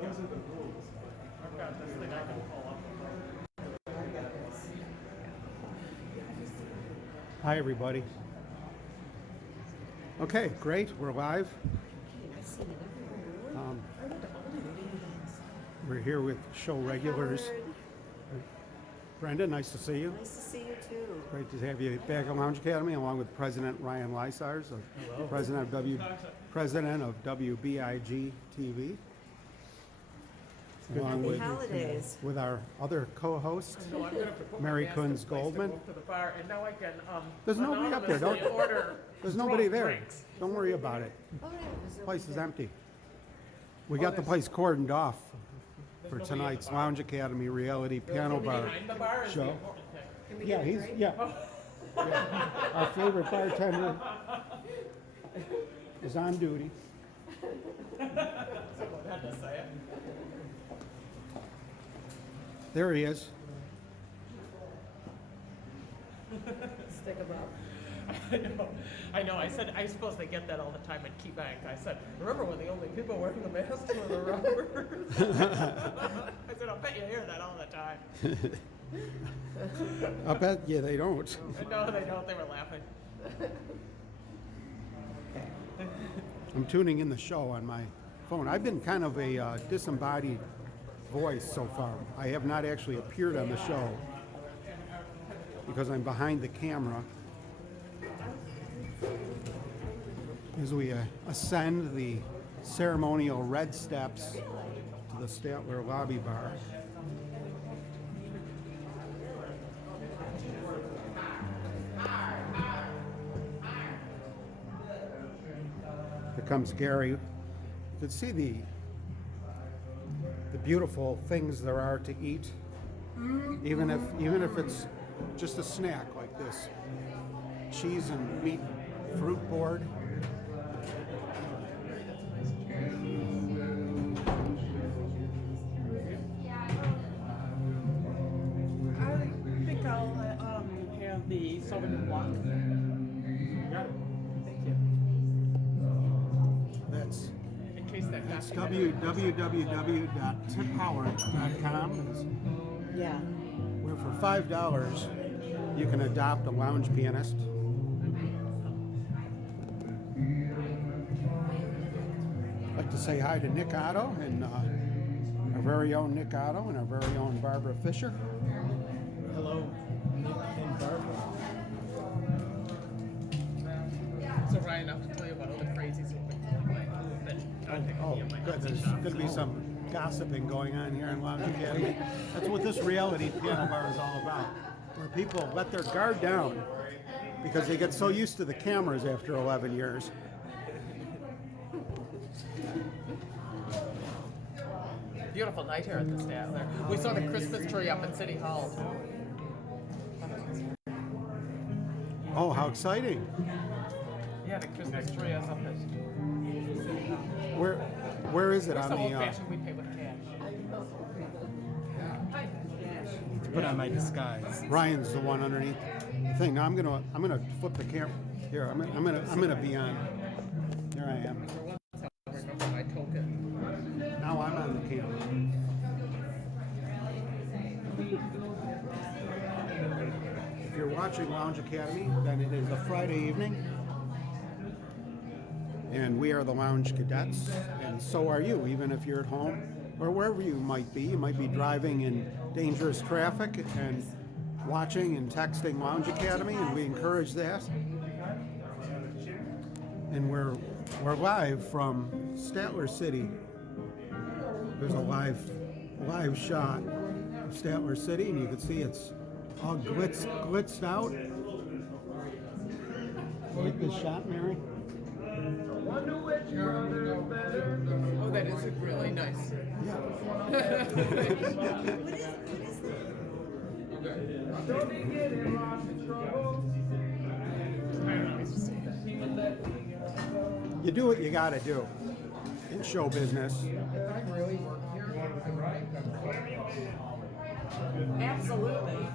Those are the rules. I've got this thing I can pull up. Hi, everybody. Okay, great. We're live. We're here with show regulars. Howard. Brenda, nice to see you. Nice to see you too. Great to have you back at Lounge Academy, along with President Ryan Lysars, President of WBIG TV, along Happy holidays. with our other co-host, So I'm gonna have to put Mary my mask in Kunz place to Goldman. go up to the bar, and now I can There's nobody up there. Don't- anonymously order There's nobody there. drinks. Don't worry about it. Oh, yeah, there's The no place is there. empty. We got the place cordoned off for nobody tonight's at the bar. Lounge Academy reality piano Nobody bar behind the bar is the show. important thing. Can we Yeah, get a he's drink? yeah. Our favorite bartender is on duty. Someone had to say it. There he is. Stick 'em up. I know. I said, I suppose they get that all the time at KeyBank. I said, remember when the only people wearing the masks were the robbers? I said, I'll bet you hear that all the time. I bet you they don't. No, they don't. They were laughing. I'm tuning in the show on my phone. I've been kind of a disembodied voice so far. I have not actually appeared on the show because I'm behind the camera. As we ascend the ceremonial red steps to the Statler lobby bar. Here comes Gary. You can see the beautiful things there are to eat, even if it's just a snack like this cheese and meat fruit board. I think I'll have the Sauvignon Blanc. Got it. Thank you. That's In case that got you. www.tiphoward.com, Yeah. where for $5 you can adopt a lounge pianist. I'd like to say hi to Nick Otto and our very own Nick Otto and our very own Barbara Fisher. Hello, Nick and Barbara. So Ryan, I have to tell you about all the crazies who've been calling my booth and contacting Oh, me in my good. Etsy There's shop. going to be some gossiping going on here in Lounge Academy. That's what this reality piano bar is all about, where people let their guard down because they get so used to the cameras after 11 years. Beautiful night here at the Statler. We saw the Christmas tree up at City Hall too. Oh, how exciting! Yeah, the Christmas tree is up at City Hall. Where is it We're on so old the? fashioned we pay with cash. Put on my disguise. Ryan's the one underneath the thing. Now I'm gonna flip the camera. Here, I'm gonna be on. Here I am. For once I'll remember my token. Now I'm on the camera. If you're watching Lounge Academy, then it is a Friday evening. And we are the Lounge Cadets, and so are you, even if you're at home or wherever you might be. You might be driving in dangerous traffic and watching and texting Lounge Academy, and we encourage that. And we're live from Statler City. There's a live shot of Statler City, and you can see it's all glitzed out. Like this shot, Mary? Oh, that is really nice. Yeah. What is You do what you gotta do in show business. Absolutely.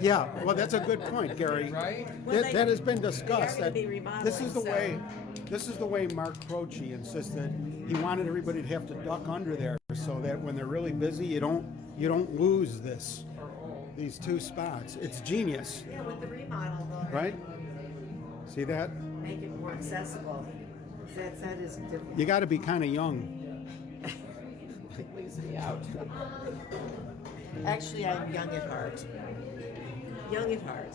Yeah, well, that's a good point, Gary. Right? That has been discussed. They are That gonna be remodeling, this is the so- way. This is the way Mark Croce insisted. He wanted everybody to have to duck under there so that when they're really busy, you don't lose these two spots. It's genius, Yeah, with the remodel, though. right? See that? Make it more accessible. That is different. You got to be kind of young. Leaves me out. Actually, I'm young at heart. Young at heart.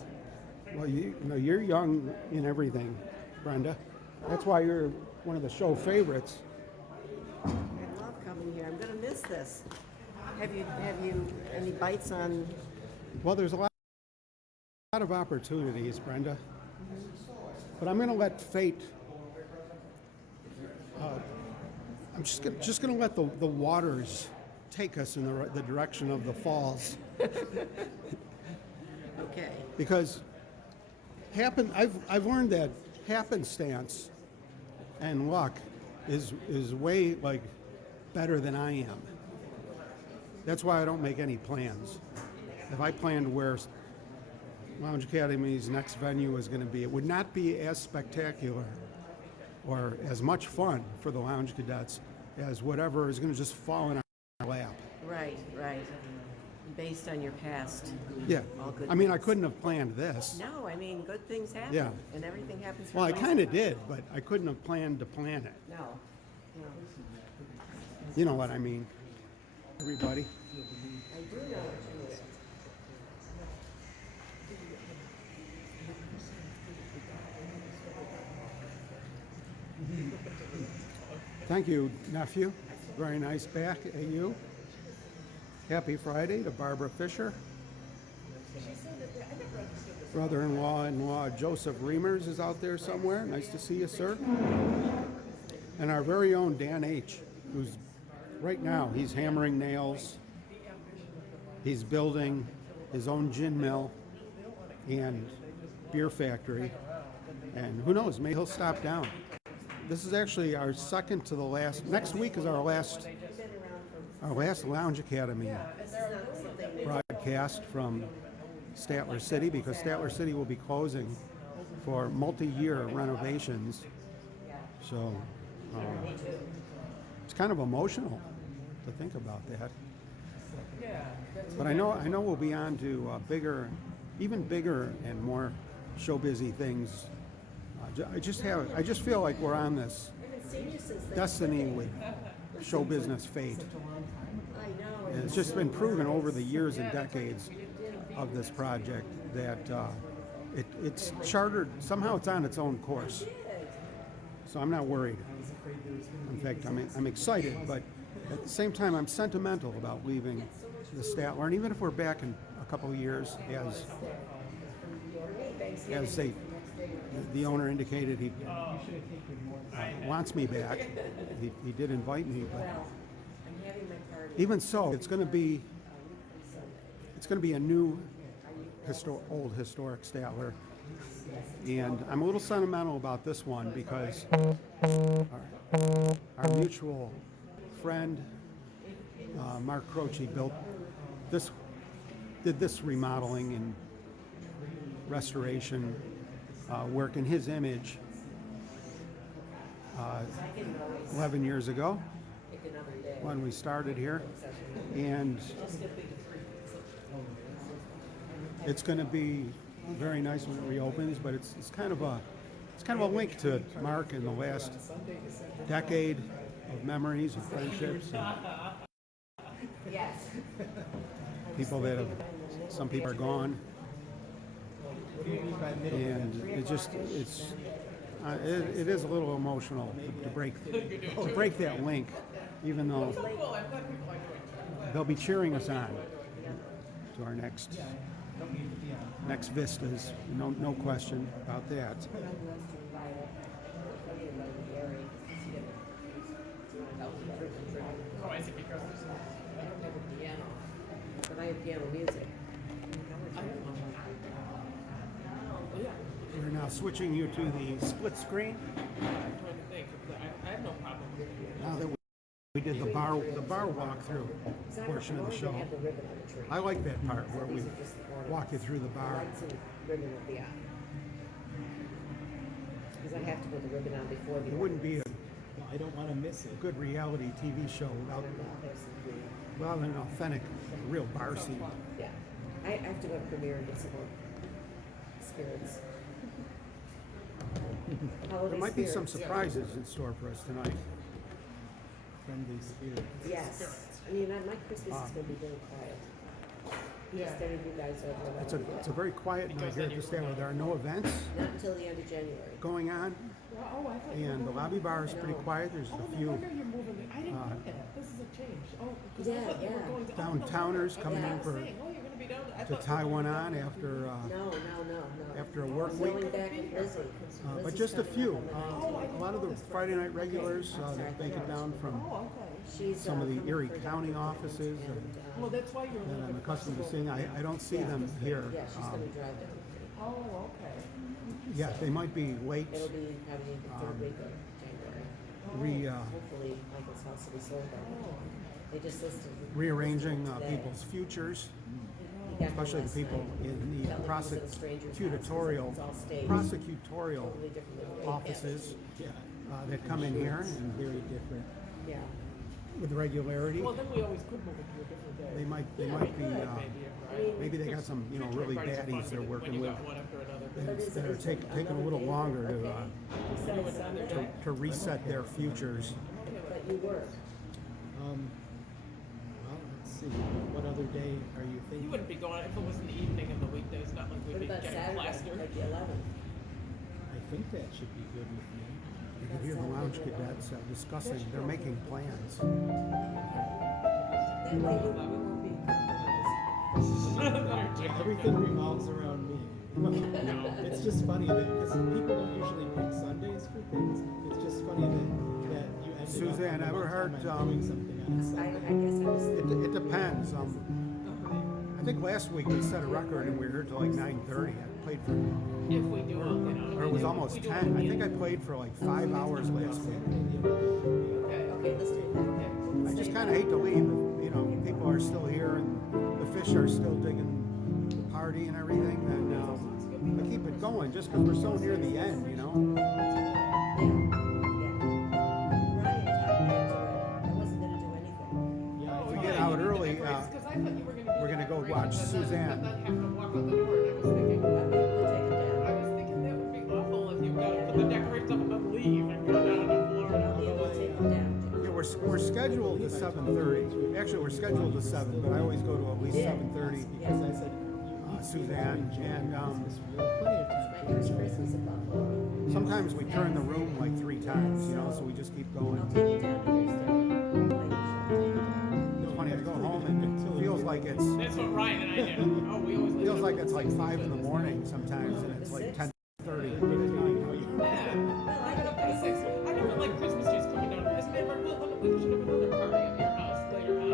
Well, you're young in everything, Brenda. That's why you're one of the show favorites. I love coming here. I'm gonna miss this. Have you any bites on? Well, there's a lot of opportunities, Brenda. But I'm going to let fate. I'm just going to let the waters take us in the direction of the falls, Okay. because I've learned that happenstance and luck is way like better than I am. That's why I don't make any plans. If I planned where Lounge Academy's next venue is going to be, it would not be as spectacular or as much fun for the Lounge Cadets as whatever is going to just fall in our lap. Right. Based on your past. Yeah. All good I mean, I things. couldn't have planned this. No, I mean, good things happen. Yeah. And everything happens for Well, a I reason. kind of did, but I couldn't have planned to plan it. No. You know what I mean, everybody? I do know what you mean. Thank you, nephew. Very nice back at you. Happy Friday to Barbara Fisher. Brother-in-law Joseph Reimers is out there somewhere. Nice to see you, sir. And our very own Dan H., who's right now, he's hammering nails. He's building his own gin mill and beer factory. And who knows, maybe he'll stop down. This is actually our second to the last. Next week is our last Lounge Academy broadcast from Statler City, because Statler City will be closing for multi-year renovations. So it's kind of emotional to think about that. But I know we'll be on to even bigger and more show busy things. I just feel like we're on this destiny with show business fate. I know. And it's just been proven over the years and decades of this project that it's chartered, somehow it's on its own course. So I'm not worried. In fact, I'm excited, but at the same time, I'm sentimental about leaving the Statler. And even if we're back in a couple of years, as the owner indicated he wants me back. He did invite me, but even so, it's going to be a new old historic Statler, and I'm a little sentimental about this one because our mutual friend Mark Croce did this remodeling and restoration work in his image 11 years ago when we started here, and it's going to be very nice when it reopens. But it's kind of a link to Mark in the last decade of memories and friendships. And people some people are gone. And it is a little emotional to break that link, even though they'll be cheering us on to our next vistas. No question about that. Oh, I see, because there's I don't have a piano, but I have piano music. We're now switching you to the split screen. I'm trying to think. I have no problem. Now that we did the bar walkthrough portion of the show, I like that part where we walk you through the bar. Ribbon at the end. Because I have to put the ribbon on before the. It wouldn't be I don't want to miss it. good reality TV show without an authentic, real bar scene. Yeah. I have to go to premiere and get some more spirits. Holiday There might be some spirits. surprises in store for us tonight. Friendly spirits. Yes. I mean, my Christmas is going to be very quiet. Yeah. Just any of you guys over. It's a very quiet night here at the Stanley. There are no events Not until the end of January. going on, Oh, I thought you and the lobby bar is pretty quiet. There's Oh, a no few wonder you're moving it. I didn't know that. This is a change. Oh, because Yeah, I thought you were yeah. going to downtowners coming in I was for saying, oh, you're going to be down. I to thought tie you were one going on down. No. after a work I'm week. going back with Lizzie. But Lizzie's just a coming few. up on the Oh, 19th. I A didn't lot of know the this. Friday night regulars I'm sorry, that make it down from Oh, okay. She's some of the coming Erie for County Dr. offices and, Well, that's why you're a that little I'm bit accustomed to flexible. seeing. I don't see Yeah. them here. Yeah, she's going to drive down. Oh, okay. Yeah, they might be late It'll be probably the third week of January. Hopefully, Michael's house will be sold by then. They just listed. rearranging today. people's futures, He got one especially the last people night. in the Felt like he was at a stranger's house. prosecutorial It's all staged. prosecutorial Totally different than the offices Yeah. that come in here and Very different. Yeah. with regularity. Well, then we always could move it to a different day. They might be maybe they got some really baddies they're working with One after another. that are taking a little longer to reset their futures. But you work. Well, let's see. What other day are you You thinking? wouldn't be going if it was in the evening and the weekdays, not like we'd What be about getting Saturday, plastered. like the 11th? I think that should be good with me. You can hear the lounge cadets discussing, they're making plans. That way you won't be compromised. Everything revolves around me. It's just funny that because people don't usually pick Sundays for things. It's just funny that you ended Suzanne, up ever heard, doing something on a I Sunday. guess I was. It depends. I think last week we set a record and we were here till like 9:30. I played for, If we do all, you know. or it was if almost we do 10. I all think I played for like 5 hours last week. Okay, let's do that. I just kind of hate to leave. You know, people are still here and the fish are still digging the party and everything. And I keep it going just because we're so near the end, you know. Yeah, If we get out early, we're gonna go watch Suzanne. Have to walk out the door, and I was thinking that would be awful if you got to put the decorations up and then leave and go down to Florida. Yeah, we're scheduled to 7:30. Actually, we're scheduled to 7, but I always go to at least 7:30. because I said Suzanne, and we have plenty of time to enjoy. sometimes we turn the room like 3 times, you know, so we just keep going. It's funny, I go home and it feels like it's That's what Ryan and I do. Oh, we always feels like it's like 5 in the morning sometimes, and it's like 10:30. Yeah. I never like Christmas trees coming down. As a matter of fact, we should have another party at your house later on in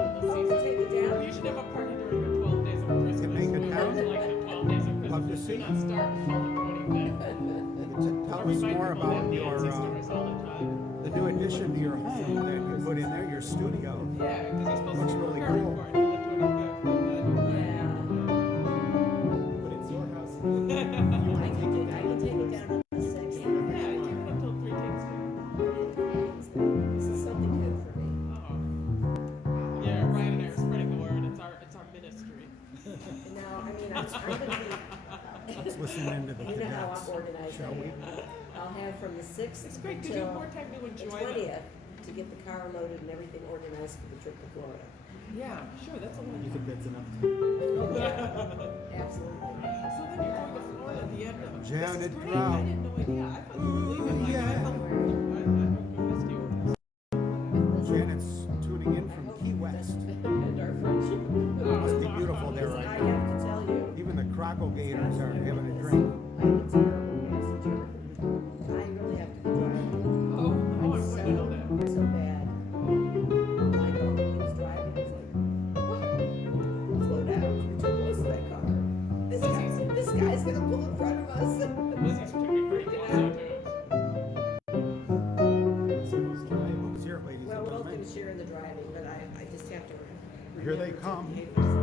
the season. You should have a party during the 12 days of Christmas. Make it count. Like the 12 days of Christmas. Love to see. Do not start until the 25th. Tell us more about your stories all the time. the new addition to your home that you put in there, your studio. Yeah, because he's supposed Looks to be really preparing cool. for it until the 25th. But it's your house. I can take it down on the 6th. Yeah, you keep it until 3 takes two. This is something good for me. Oh. Yeah, Ryan and I are spreading the word. It's our ministry. Now, I mean, I'm gonna Let's listen into the be, you know how cadets. I'm organized. Shall we? I'll have from the 6th It's great because you have until more time to the enjoy 20th to get the car loaded and everything organized for the trip to Florida. Yeah, sure, that's a You lot. think that's enough? Absolutely. So then you're going to Florida at the end of it. Janet This is great. Brown. I had no idea. I thought you were leaving. Like, Yeah. I missed you. Janet's tuning in from Key West. And our friendship. Must be beautiful there I right have now. to tell you, Even the Crockle Gators are having a drink. I'm a terrible passenger. I really have to be driving. Oh, I wanted to know that. I'm so bad. Michael, he was driving, he's like, what? Slow down, you're too close to that car. This guy's gonna pull in front of us. Lizzie's pretty close to it. Who's here, ladies Well, and we're both gentlemen? gonna share in the driving, but I just have to. Here they remember to come. behave myself.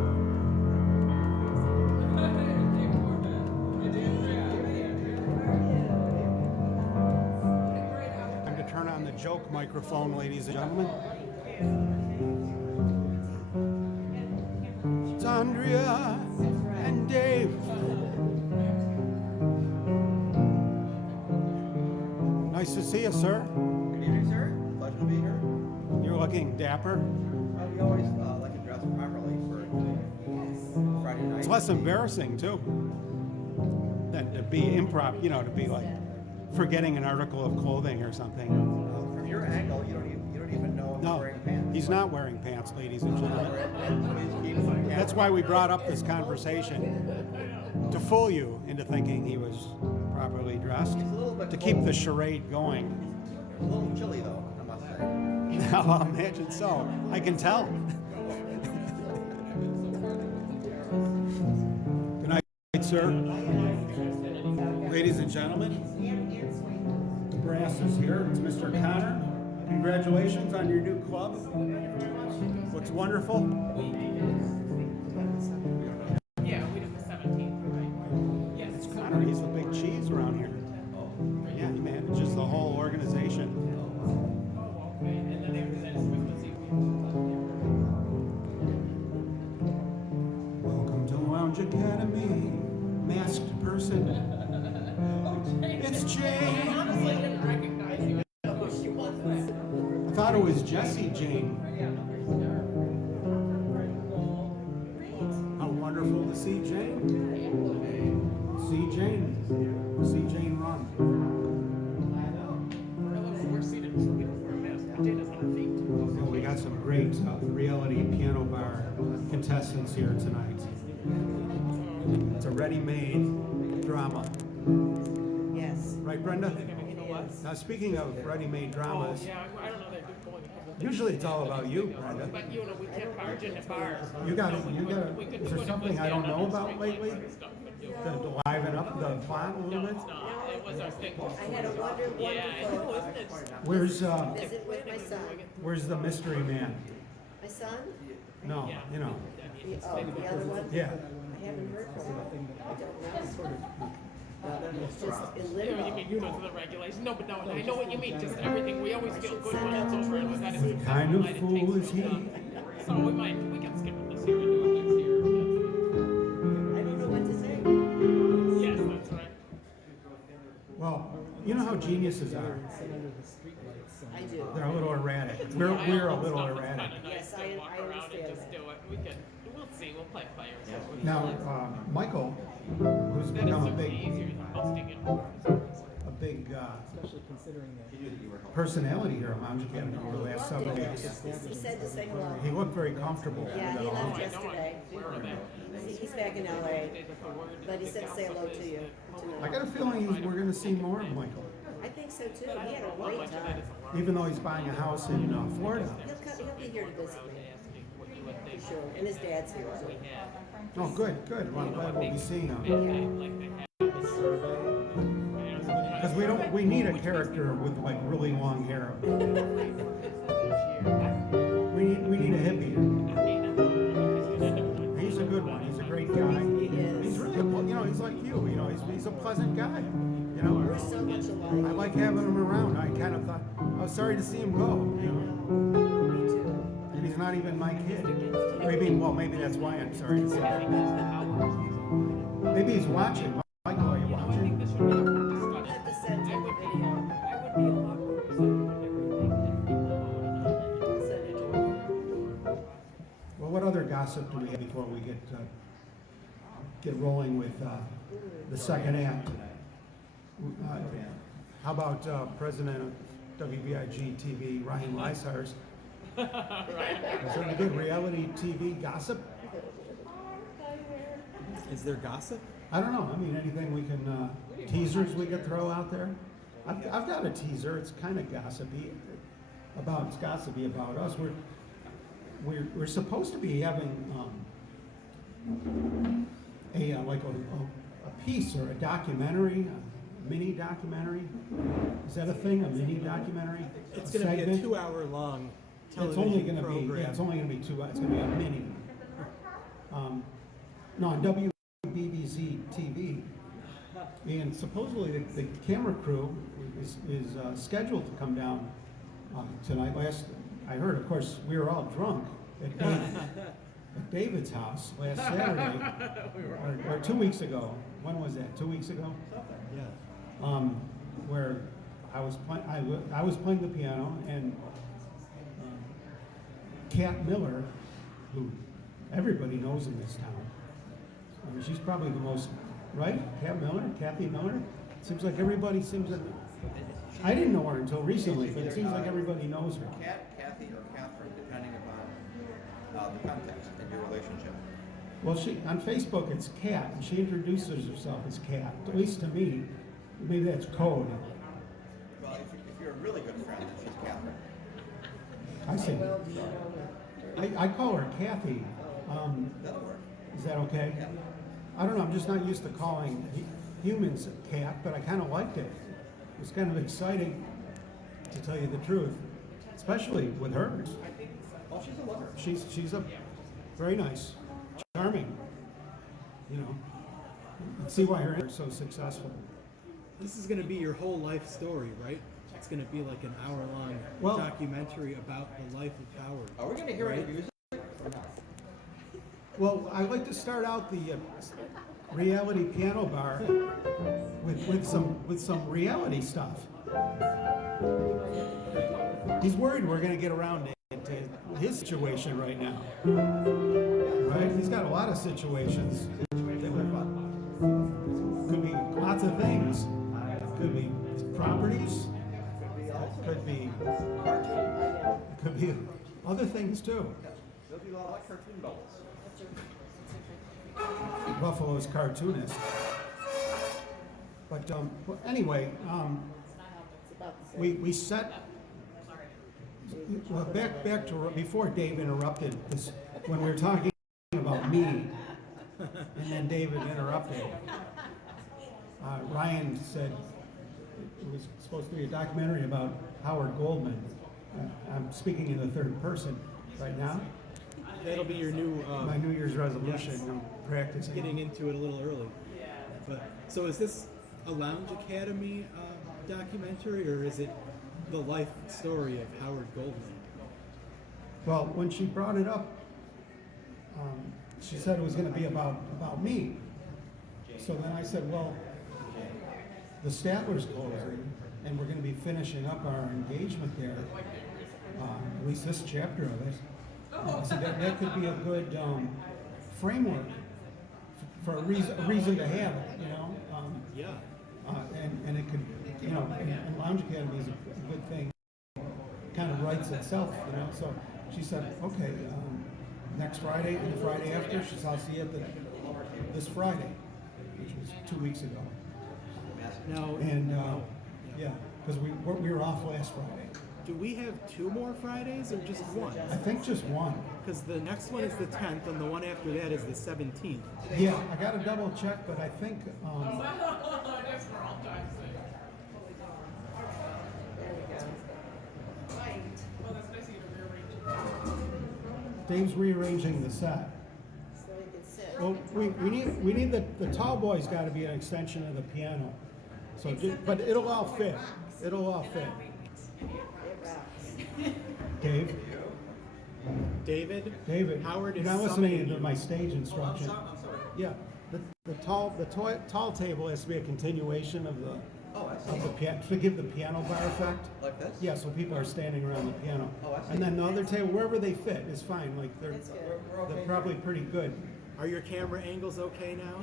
Time to turn on the joke microphone, ladies and gentlemen. It's Andrea and Dave. Nice to see you, sir. Good evening, sir. Pleasure to be here. You're looking dapper. We always like to dress properly for Friday night. It's less embarrassing, too, than to be improv, you know, to be like forgetting an article of clothing or something. From your angle, you don't even know if No, he's wearing pants. he's not wearing pants, ladies and gentlemen. Please keep on That's why we brought up this conversation, to fool you into thinking he was properly dressed, It's a little bit to keep the cold. charade going. A little chilly though, I must say. I'll imagine so. I can tell. Good night, sir. Ladies and gentlemen, the brass is here. It's Mr. Connor. Congratulations on your new club. Looks wonderful. Yeah, we did the 17th, right? Yes. It's Connor. He's the big cheese around here. Yeah, he manages the whole organization. Oh, okay. And then after that is frequency. Welcome to Lounge Academy, masked person. It's Jane. Honestly, I didn't recognize you. I didn't know who she was. I thought it was Jessie Jane. How wonderful to see Jane. See Jane. See Jane run. We're seated so we don't wear masks. Dana's on her feet. Well, we got some great reality piano bar contestants here tonight. It's a ready-made drama. Yes. Right, Brenda? You know what? Now, speaking of ready-made dramas, Yeah, I don't know. They're just going to usually it's all about you, Brenda. But you know, we can't barge into bars. You got it. So You got we it. could Is do there it if something we I don't stand know on the about street lately lights and stuff, but you- to liven up the plot a little No, bit? it's not. It was our thing. I had a wonderful Yeah, I know, isn't it? Where's visit with my son. where's the mystery man? My son? No, you know. The other one? Yeah. I haven't heard from him. I don't know. It's just in You know, you limbo. mean because of the regulation? No, but no, I know what you mean. Just everything. We always feel good when it's over and we've had it. What kind of fool is he? So we can skip it this year and do it next year. I don't know what to say. Yes, that's right. Well, you know how geniuses are. I do. They're a little erratic. We're a little erratic. Nice Yes, to walk I around and understand just that. do it. We'll see. We'll play players. Now, Michael, who's That is become a certainly big, easier than busting in. Especially considering that personality here at Lounge Academy over the last several weeks. He said to say hello. He looked very comfortable. Yeah, he with it all. left yesterday. He's back in LA. But he said say hello to you I tonight. got a feeling we're going to see more of Michael, I think so too. He had a great time. even though he's buying a house in Florida. He'll be here to visit me. For sure. And his dad's here too. Oh, good, good. Well, I'm glad we'll be seeing him. Because we need a character with like really long hair. We need a hippie. He's a good one. He's a great guy. He is. He's really, he's like you. He's a pleasant guy. You know, We're so much I alike. like having him around. I kind of thought I was sorry to see him go. You know, Me too. and he's not even my kid. Maybe that's why I'm sorry to see him. Maybe he's watching. Michael, are you watching? I'll have to send him the video. I'll send it to him. Well, what other gossip do we have before we get rolling with the second act? How about President of WBIG TV, Ryan Lysars? Is there any good reality TV gossip? is there gossip? I don't know. I mean, anything we can teasers we could throw out there. I've got a teaser. It's kind of gossipy about us. We're supposed to be having a piece or a documentary, a mini documentary. Is that a thing? A mini documentary? It's going to be a segment? 2-hour long It's only television going to be. program. Yeah, it's only going to be 2 hours. It's going to be a mini. No, on WBBZ TV, and supposedly the camera crew is scheduled to come down tonight. I heard, of course, we were all drunk at David's house last Saturday, or 2 weeks ago. When was that? 2 weeks ago? Yeah. Where I was playing the piano, and Kat Miller, who everybody knows in this town. I mean, she's probably the most, right? Kat Miller, Kathy Miller. Seems like everybody seems to. I didn't know her until recently, but it seems like everybody knows her. Kathy or Catherine, depending upon the context and your relationship. Well, she on Facebook it's Kat, and she introduces herself as Kat. At least to me, maybe that's code. Well, if you're a really good friend, then she's Catherine. I say, Well, do you know her? I call her Kathy. That'll work. Is that okay? Yeah. I don't know. I'm just not used to calling humans Kat, but I kind of liked it. It was kind of exciting, to tell you the truth, especially with her. Oh, she's a lover. She's a very nice, charming. You know, see why her is so successful. This is going to be your whole life story, right? It's going to be like an hour-long Well- documentary about the life of Howard. Are we going to hear any Right. music or not? Well, I like to start out the reality piano bar with some reality stuff. He's worried we're going to get around to his situation right now. Right? He's got a lot of situations. Could be lots of things. Could be properties. Could be other things too. There'll be a lot of cartoon bubbles. Buffalo's cartoonist. But well, anyway, It's about the same. we set. Well, back to before Dave interrupted this, when we were talking about me, and then David interrupted. Ryan said it was supposed to be a documentary about Howard Goldman. I'm speaking in the third person right now. That'll be your new My New Year's resolution. Yes. I'm practicing. getting into it a little early. But so is this a Lounge Academy documentary, or is it the life story of Howard Goldman? Well, when she brought it up, she said it was going to be about me. So then I said, well, the Statler's closing, and we're going to be finishing up our engagement there. At least this chapter of it. So that could be a good framework for a reason to have it, you know. Yeah. And it could, you know, and Lounge Academy is a good thing. Kind of writes itself, you know. So she said, okay, next Friday and the Friday after, she said, I'll see you this Friday, which was 2 weeks ago. Now, And yeah, because we were off last Friday. do we have 2 more Fridays or just one? I think just one. Because the next one is the 10th, and the one after that is the 17th. Yeah, I got to double check, but I think That's for all time's sake. There we go. Right. Well, that's nice of you to rearrange. Dave's rearranging the set. So he can sit. Well, we need the tall boy's got to be an extension of the piano. So, but it'll all fit. It'll all fit. It rocks. Dave, David, Howard you're is not listening summoning to you. my stage instruction. I'm sorry. Yeah, the tall table has to be a continuation of the Oh, I see. piano to give the piano bar effect. Like this? Yeah, so people are standing around the piano. Oh, I see. And then the other table, wherever they fit, is fine. Like they're That's good. We're okay. they're probably pretty good. Are your camera angles okay now?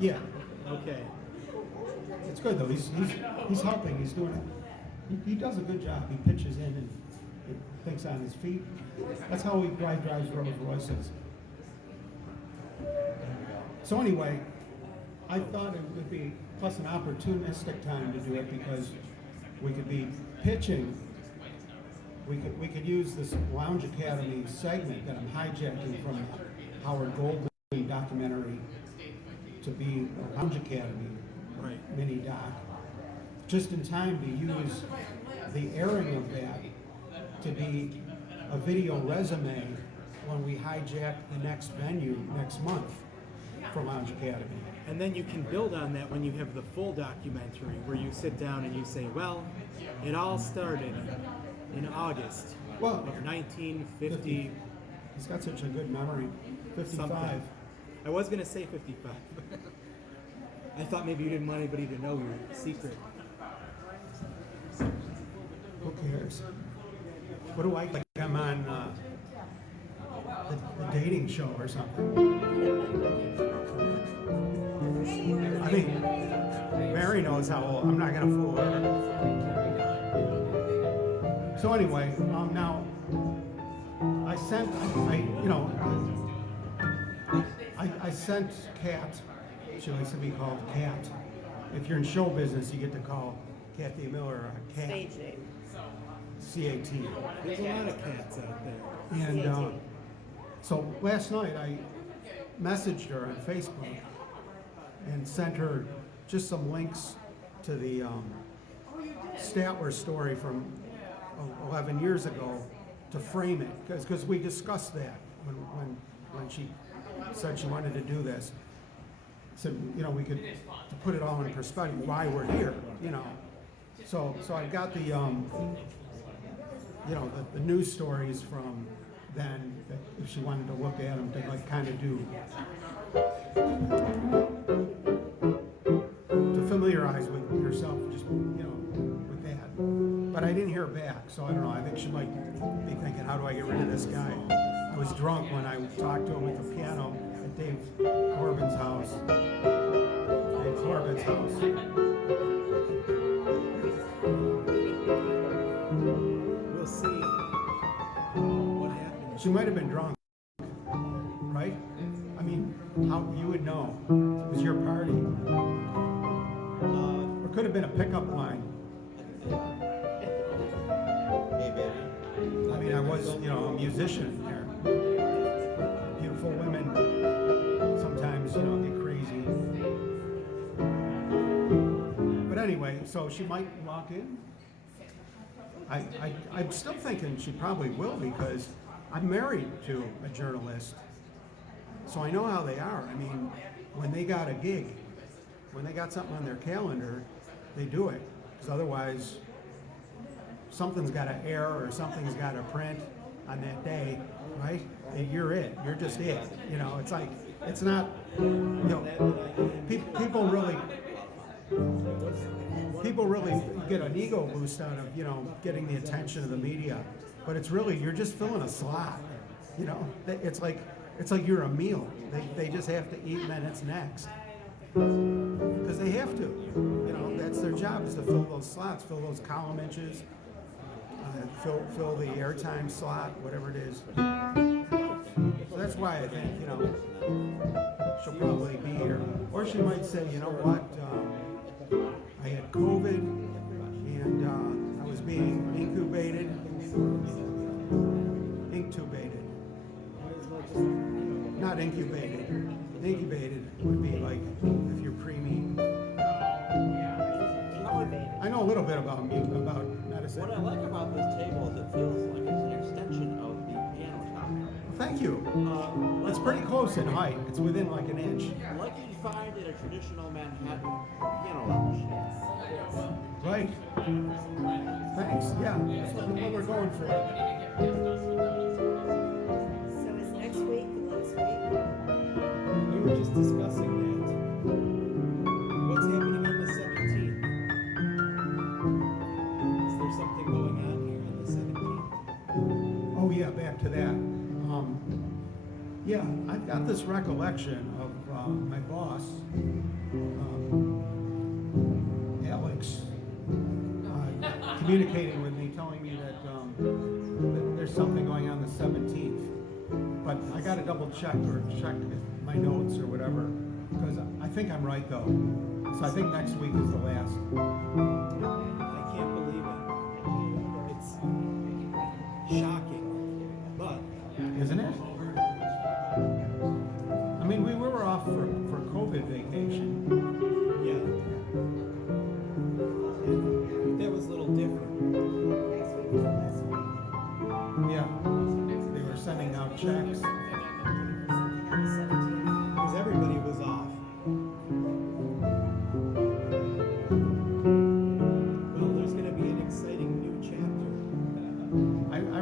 Yeah, Okay. it's good though. He's helping. He's doing it. He does a good job. He pitches in and he thinks on his feet. That's how he drives Rolls Royces. So anyway, I thought it would be plus an opportunistic time to do it because we could be pitching. We could use this Lounge Academy segment that I'm hijacking from the Howard Goldman documentary to be a Lounge Academy Right. mini doc, just in time to use the airing of that to be a video resume when we hijack the next venue next month for Lounge Academy. And then you can build on that when you have the full documentary where you sit down and you say, well, it all started in August Well, of 1950 he's got such a good memory. 55. something. I was gonna say 55. I thought maybe you didn't want anybody to know your secret. Who cares? What do I like? I'm on the dating show or something. I mean, Mary knows how old. I'm not gonna fool her. So anyway, now I sent, I sent Kat. She likes to be called Kat. If you're in show business, you get to call Kathy Miller a Kat. Stage name. C-A-T. There's a lot of cats out there. And so last night I messaged her on Facebook and sent her just some links to the Statler story from 11 years ago to frame it, because we discussed that when she said she wanted to do this. Said, we could to put it all in perspective why we're here, So I got the the news stories from then, that if she wanted to look at them, to like kind of do, to familiarize with yourself, just, with that. But I didn't hear back, so I don't know. I think she might be thinking, how do I get rid of this guy? I was drunk when I talked to him at the piano at Dave Corbin's house. Dave Corbin's house. We'll see what happens. She might have been drunk, right? I mean, how you would know? It was your party. Or could have been a pickup line. Hey, baby. I mean, I was, a musician there. Beautiful women sometimes, get crazy. But anyway, so she might walk in. I'm still thinking she probably will, because I'm married to a journalist. So I know how they are. I mean, when they got a gig, when they got something on their calendar, they do it. Because otherwise, something's got to air or something's got to print on that day, right? And you're it. You're just it. It's like, it's not, people really get an ego boost out of, getting the attention of the media. But it's really, you're just filling a slot. It's like you're a meal. They just have to eat and then it's next. Because they have to. That's their job, is to fill those slots, fill those column inches, fill the airtime slot, whatever it is. So that's why I think, she'll probably be here. Or she might say, you know what, I had COVID and I was being intubated. Not incubated. Incubated would be like if you're preemie. I know a little bit about medicine. What I like about this table is it feels like it's an extension of the piano top. Thank you. It's pretty close in height. It's within like an inch. Like you'd find in a traditional Manhattan piano lounge. Right. Thanks. Yeah, that's what we're going for. So is next week the last week? We were just discussing that. What's happening on the 17th? Is there something going on here on the 17th? Oh yeah, back to that. Yeah, I've got this recollection of my boss, Alex, communicating with me, telling me that there's something going on the 17th. But I got to double check my notes or whatever, because I think I'm right though. So I think next week is the last. I can't believe it. It's shocking, but Isn't it? I mean, we were off for COVID vacation. yeah, that was a little different. Next week is the last week. Yeah. They were sending out checks. Something on the 17th. Because everybody was off. Well, there's going to be an exciting new chapter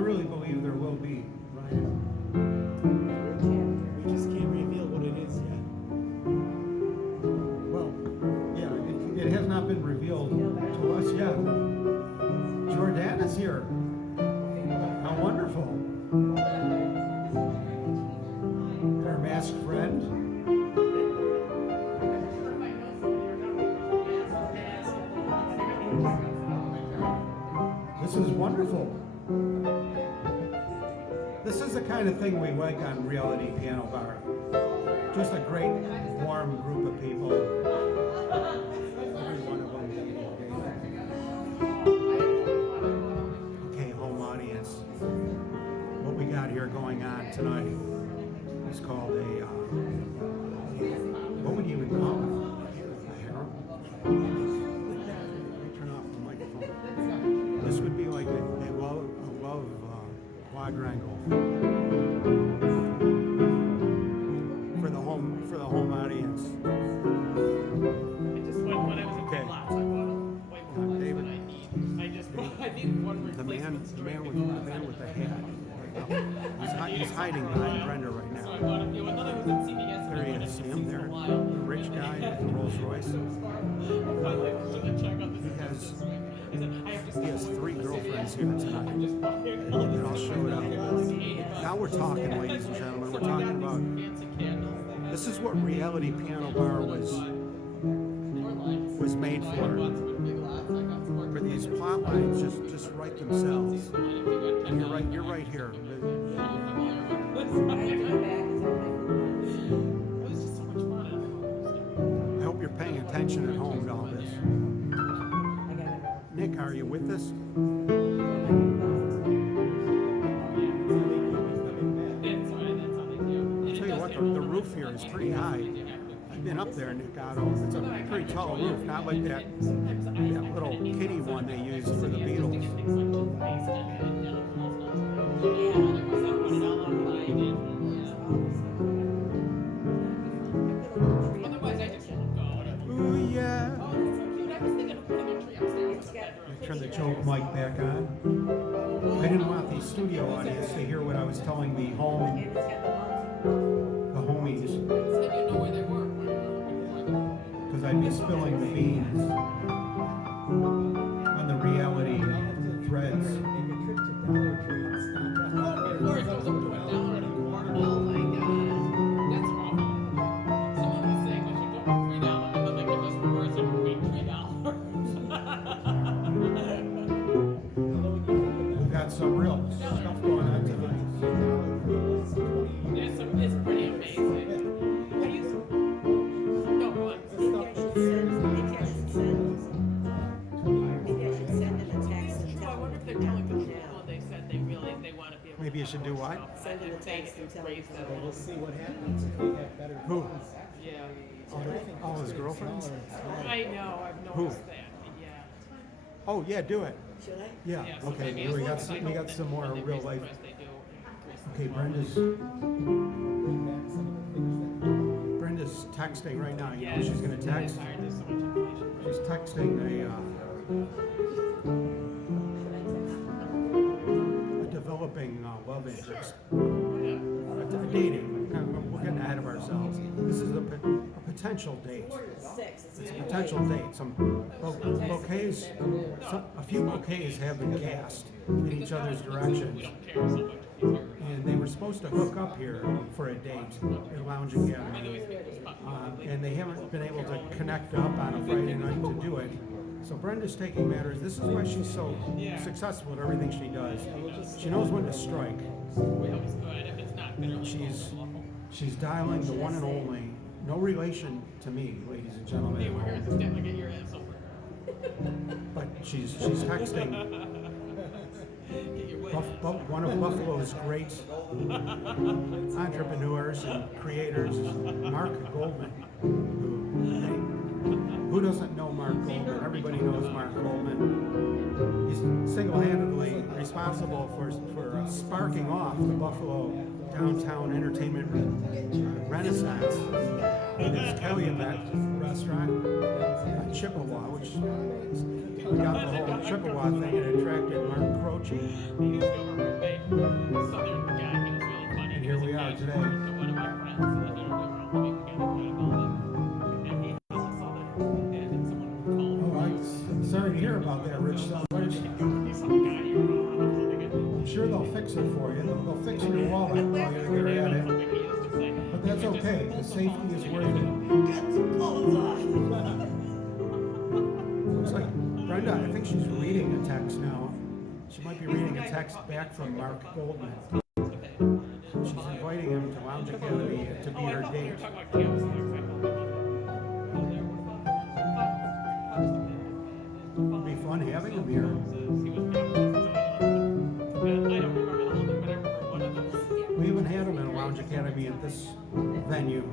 really believe there will be. Ryan, we just can't reveal what it is yet. Well, yeah, it has not been revealed to us yet. Jordana's here. How wonderful. Our masked friend. This is wonderful. This is the kind of thing we like on Reality Piano Bar. Just a great, warm group of people. Every one of them. Okay, home audience. What we got here going on tonight is called a, what would you even call it? A harem? Turn off the microphone. This would be like a love quadrangle for the home audience. I just when I was in Okay. class, I bought a white board David. that I need. I need one The replacement man string. with the hat. He's hiding behind Brenda right So I now. bought a few, and then I was at CVS. There he and I is, haven't see seen him for there? a while. The rich guy with the Rolls Royce. I finally should have checked on this. He has- this week. I said, I have to He step has away 3 from girlfriends CVS. here tonight. I'm just buying And I'll show it up. Now we're talking, ladies and gentlemen. We're talking about. fancy candles. This is what Reality Piano Bar was made for. Where these plot lines just write themselves. And you're right here. I hope you're paying attention at home to all this. Nick, are you with us? I'll tell you what, the roof here is pretty high. I've been up there, Nick Otto. It's a pretty tall roof, not like that little kitty one they used for the Beatles. Otherwise, I just won't go. Ooh, yeah. Oh, it's so cute. I was thinking of putting a tree upstairs. Turn the joke mic back on. I didn't want the studio audience to hear what I was telling the homies. So you know where they were. When you were looking for them. Because I'd be spilling the beans on the reality threads. Make a trip to Dollar Tree and stock up. Before it goes up to $1.25. Oh my god. That's awful. Someone was saying I should go for $3 and then they could just reverse it and make $3. We've got some real stuff going on tonight. It's pretty amazing. I used to. No, what? I wonder if they're telling the truth when they said they want to be able to. Maybe you should do what? Send it a text and raise that We'll little. see what happens if they have better. Who? Yeah. All his girlfriends? I know, I've Who? noticed that. Yeah. Oh, yeah, do it. Should I? Yeah, Yeah, so okay, maybe as we long got as I some, we hope got some more when they real raise the life. price, they do increase the Okay, price. Brenda's texting right now. You know Yes, she's gonna yes, text. I heard there's so much inflation. She's texting a developing love interest. Dating. We're getting ahead of ourselves. This is a potential date. It's a potential date. Some bouquets, a few bouquets have been cast in each other's directions. We don't care so much if he's here. And they were supposed to hook up here for a date, a lounge and gathering. And they haven't been able to connect up on a Friday night to do it. So Brenda's taking matters. This is why she's so successful at everything she does. She knows when to strike. We hope it's good. If it's not, then it'll be awful. She's dialing the one and only, no relation to me, ladies and Hey, gentlemen. we're here at the stand to get your ass over. But she's texting Get your way. one of Buffalo's great entrepreneurs and creators, Mark Goldman, who Who doesn't know Mark Goldman? Everybody knows Mark Goldman. He's single-handedly responsible for sparking off the Buffalo downtown entertainment renaissance with his Calumet restaurant on Chippewa, which got the whole Chippewa thing and attracted Mark Croce. He used to have a roommate, Southern guy. He was really funny. And here we are today. To one of my friends, and they were all living together, kind of all that. And he has a Southern, and someone called. Oh, I'm sorry to hear about that, Rich Sellers. He's some guy you know, something. I'm sure they'll fix it for you. They'll fix your wallet while you're at it. Something he used to say. But that's okay, because safety is worth it. Get some clothes on. Looks like Brenda, I think she's reading a text now. She might be reading a text back from Mark Goldman. She's inviting him to Lounge Academy to be her date. Talking about camps and things. It'd be fun having him here. I don't remember the whole thing, but I remember one of them. We haven't had him in a Lounge Academy at this venue.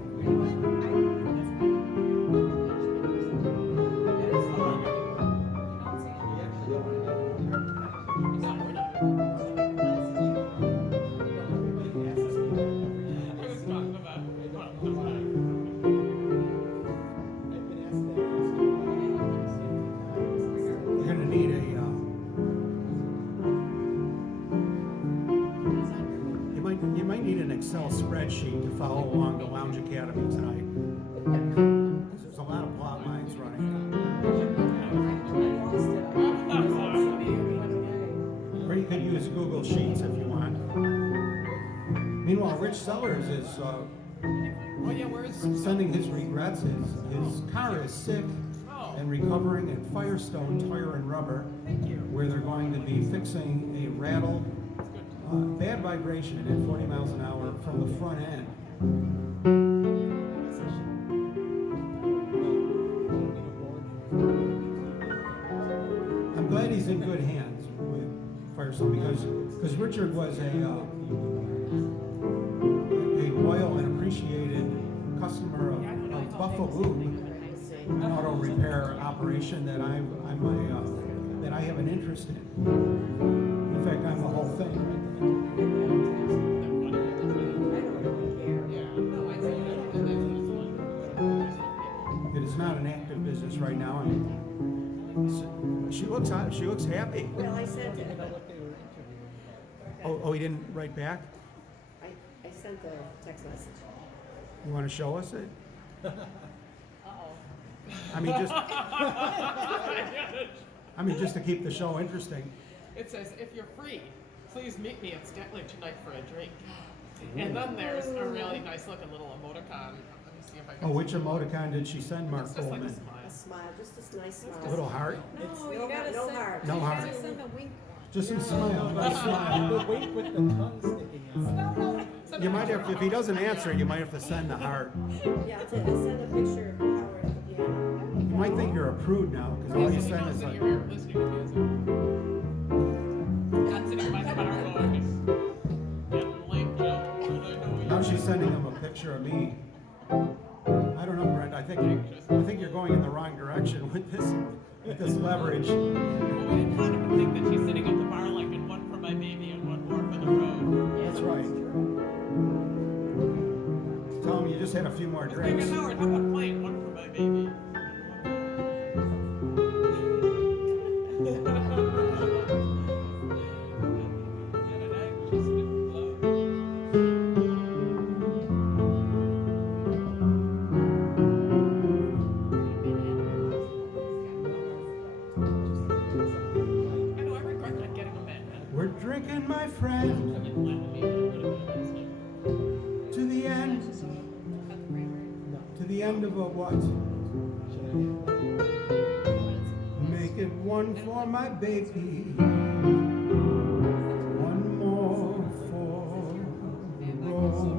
You're gonna need you might need an Excel spreadsheet to follow along the Lounge Academy tonight. 'Cause there's a lot of plot lines running. Or you could use Google Sheets if you want. Meanwhile, Rich Sellers is Oh yeah, where is sending his regrets. His car is sick and recovering at Firestone Tire and Rubber, where they're going to be fixing a rattle, bad vibration at 40 miles an hour from the front end. I'm glad he's in good hands with Firestone because Richard was a loyal and appreciated customer of Buffalo, an auto repair operation that I have an interest in. In fact, I'm the whole thing. It is not an active business right now, and she looks happy. Well, I sent it. Oh, he didn't write back? I sent the text message. You want to show us it? I mean, just to keep the show interesting. It says, if you're free, please meet me at Statler tonight for a drink. And then there's a really nice looking little emoticon. Let me see if I can. Oh, which emoticon did she send, Mark It's just like a Goldman? A smile. smile, just a nice smile. A little heart? No, you gotta no send, heart. No you heart. gotta send a wink. Just some smile, nice smile. The wink with the tongue sticking out. You might have, if he doesn't answer, you might have to send the heart. Yeah, I'll send a picture of Howard at the piano. You might think you're a prude now, because all you send is That like, you're here listening to music. Not sitting in my car going, getting late, Joe. now she's sending him a picture of me. I don't know, Brent, I think you're going in the wrong direction with this leverage. Well, we didn't want him to think that she's sitting at the bar like in one for my baby and one more for the road. That's right. Tell him you just had a few more Mr. drinks. Howard, how about playing one for my baby? I know, I regret not getting a man. We're drinking, my friend, to the end. To the end of a what? Make it one for my baby. One more for the road.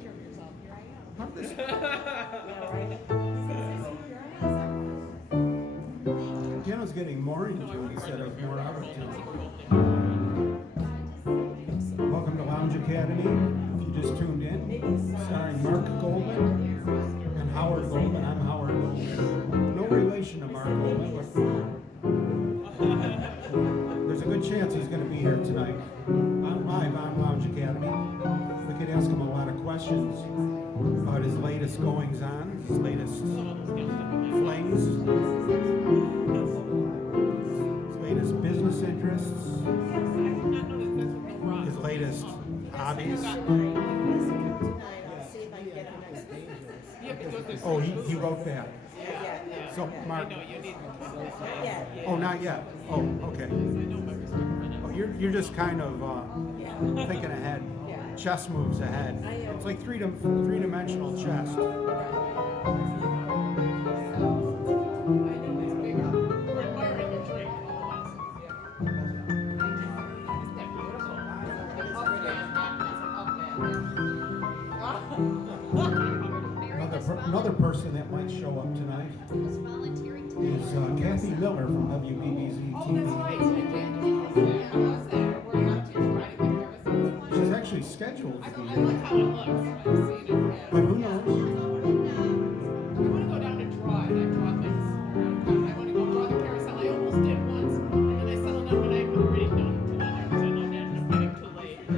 picture of yourself. Here I am. How did this- Yeah, right? Piano's getting more into instead of more out of tune. Welcome to Lounge Academy. If you just tuned in, starring Mark Goldman and Howard Goldman. I'm Howard Goldman. No relation to Mark Goldman, but there's a good chance he's going to be here tonight. I'm live on Lounge Academy. We could ask him a lot of questions about his latest goings on, his latest flings, his latest business interests, his latest hobbies. Tonight, I'll see if I can get the next page. Oh, he wrote that. Yeah, So, Mark. yeah. Oh, not yet. Oh, okay. Oh, you're just kind of thinking ahead. Chess moves ahead. It's like three-dimensional chess. We're admiring your drink, all of us. Isn't that beautiful? Another person that might show up tonight is Kathy Miller from WBBZ TV. She's actually scheduled to be I here, like how it looks. I've seen it. but who knows? I want to go down and draw it. I draw things around town. I want to go draw the carousel. I almost did once, and then I settled on when I was already done to the next, and I ended up getting too late. So I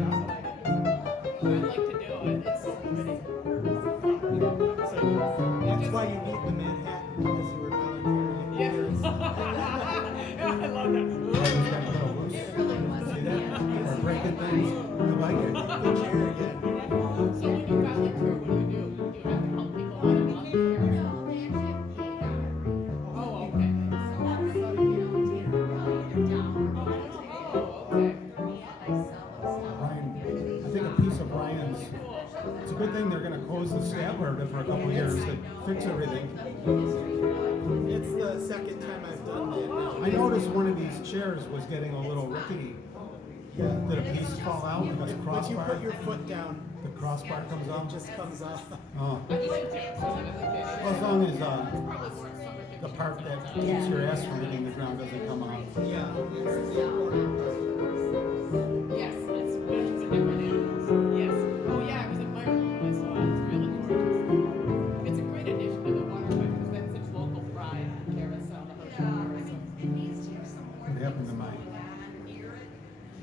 didn't. I'd like to do it. It's so pretty. That's why you need the Manhattan, because you were volunteering. Yeah. Yeah, I love that. See that? We're breaking things. I like it. The chair again. So when you got like through, what do? You have to help people out of the carousel. Oh, okay. Oh, okay. Ryan, I think a piece of Ryan's. It's a good thing they're going to close the Stabler for a couple of years to fix everything. It's the second time I've done that now. I noticed one of these chairs was getting a little rickety. Yeah. Did a piece fall out because Once you crossbar? put your foot down, The crossbar comes it off. just comes off. Oh, I think so too. Something like that. well, as long as Probably works for other the people. part that keeps your ass from hitting the ground doesn't come out. Yeah. It's the important part. Yes, it's much for different animals. Yes. Oh yeah, I was admiring when I saw it. It's really gorgeous. It's a great addition to the waterway because that's such local pride. Carousel, the Hershey Carousel. What happened to mine?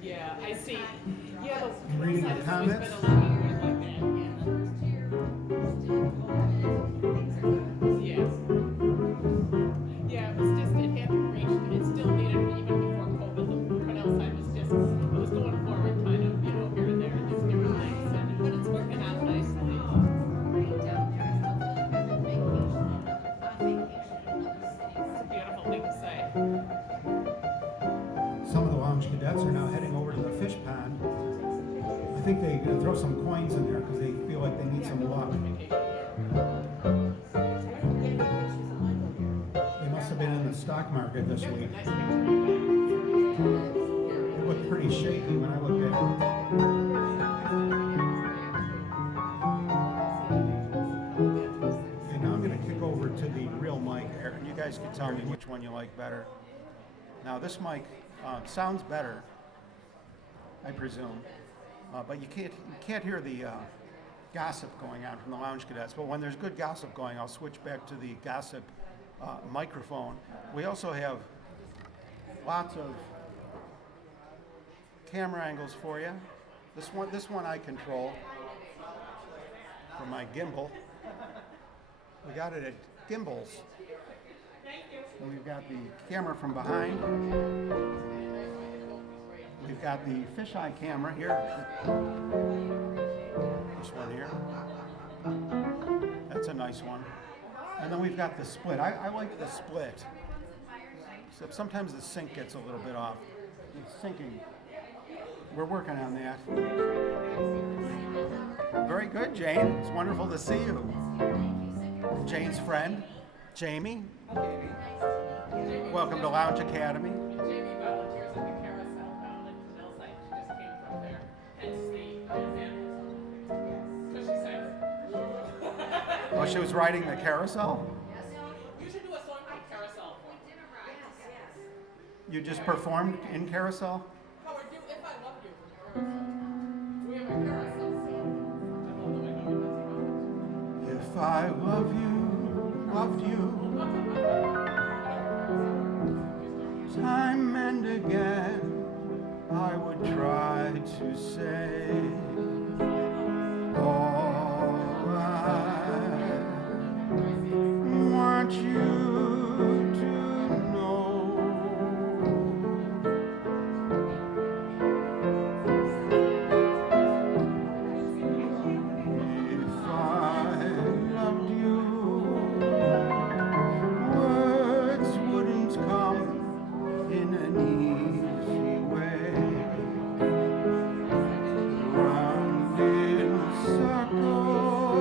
Yeah, I see. Yeah, the You reading the hillside has always comments? been a lot weird like that. Yeah. Yes. Yeah, it was just it hadn't reached. It still needed even before COVID. The Cornell side was just it was going forward, kind of here and there, and just different things, but it's working out nicely. It's a beautiful thing to say. Some of the lounge cadets are now heading over to the fish pond. I think they're going to throw some coins in there because they feel like they need some luck. They must have been in the stock market this week. Nice picture. It looked pretty shaky when I looked at it. And now I'm going to kick over to the real mic here, and you guys can tell me which one you like better. Now this mic sounds better, I presume, but you can't hear the gossip going on from the lounge cadets. But when there's good gossip going, I'll switch back to the gossip microphone. We also have lots of camera angles for you. This one I control from my gimbal. We got it at Gimbals. And we've got the camera from behind. We've got the fisheye camera here. This one here. That's a nice one. And then we've got the split. I like the split. Except sometimes the sync gets a little bit off. It's syncing. We're working on that. Very good, Jane. It's wonderful to see you. Jane's friend, Jamie. Welcome to Lounge Academy. Jamie volunteers at the carousel down at Cornell site. She just came from there. Penn State, Los Angeles. So she said, Oh, she was riding the carousel? You should do a song called Carousel. You just performed in carousel? Howard, do If I Love You from Carousel. We have a carousel song. I love the way Howard does it. If I love you, loved you, time and again, I would try to say all I want you to know. If I loved you, words wouldn't come in an easy way. Round in circles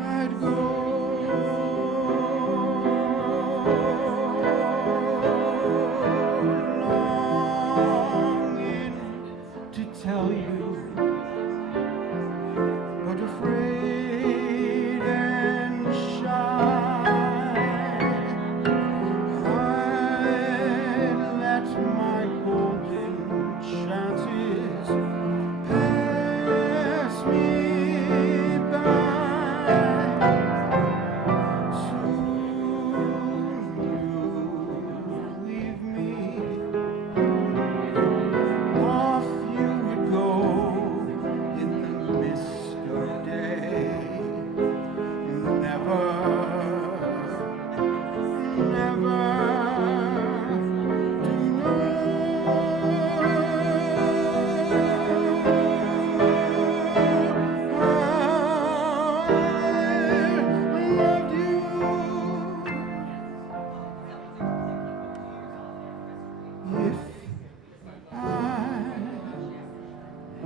I'd go. Longing to tell you, but afraid and shy. I'd let my golden chances pass me by. Soon you'd leave me. Off you would go in the mist of day. Never, never to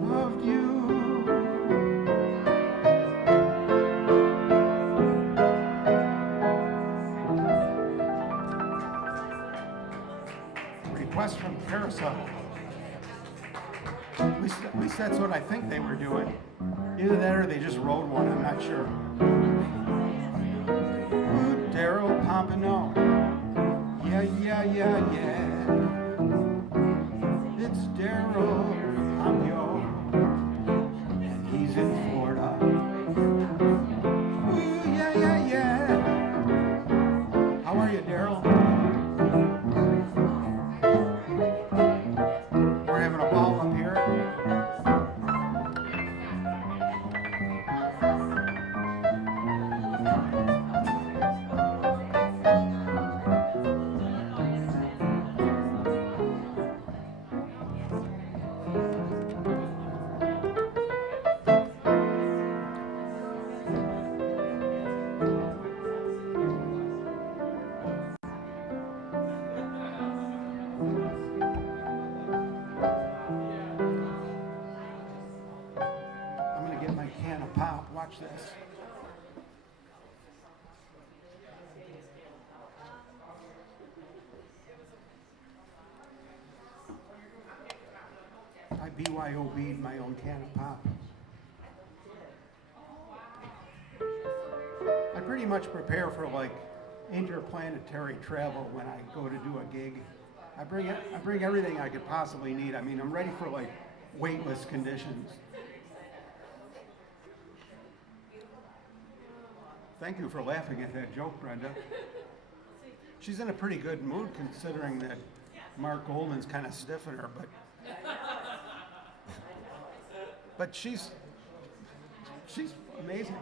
loved you. Request from Carousel. At least that's what I think they were doing. Either that or they just wrote one, I'm not sure. Ooh, Daryl Pompano. Yeah, yeah, yeah, yeah. It's Daryl Pompano, and he's in Florida. Ooh, yeah, yeah, yeah. How are you, Daryl? We're having a ball up here. I'm gonna get my can of pop. Watch this. I BYOB'd my own can of pop. I pretty much prepare for like interplanetary travel when I go to do a gig. I bring everything I could possibly need. I mean, I'm ready for like weightless conditions. Thank you for laughing at that joke, Brenda. She's in a pretty good mood considering that Mark Goldman's kind of stiffing her, but she's amazing.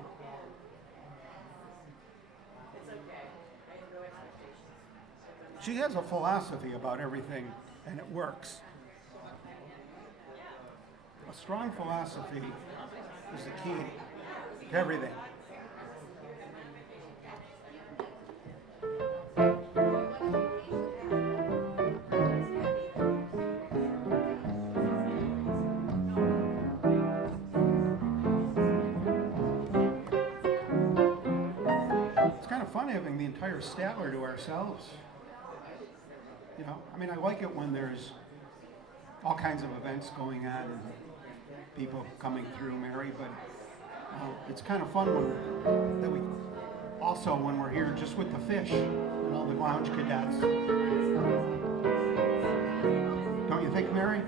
She has a philosophy about everything, and it works. A strong philosophy is the key to everything. It's kind of fun having the entire Statler to ourselves. You know, I mean, I like it when there's all kinds of events going on and people coming through, Mary, but it's kind of fun that we also when we're here just with the fish and all the lounge cadets. Don't you think, Mary?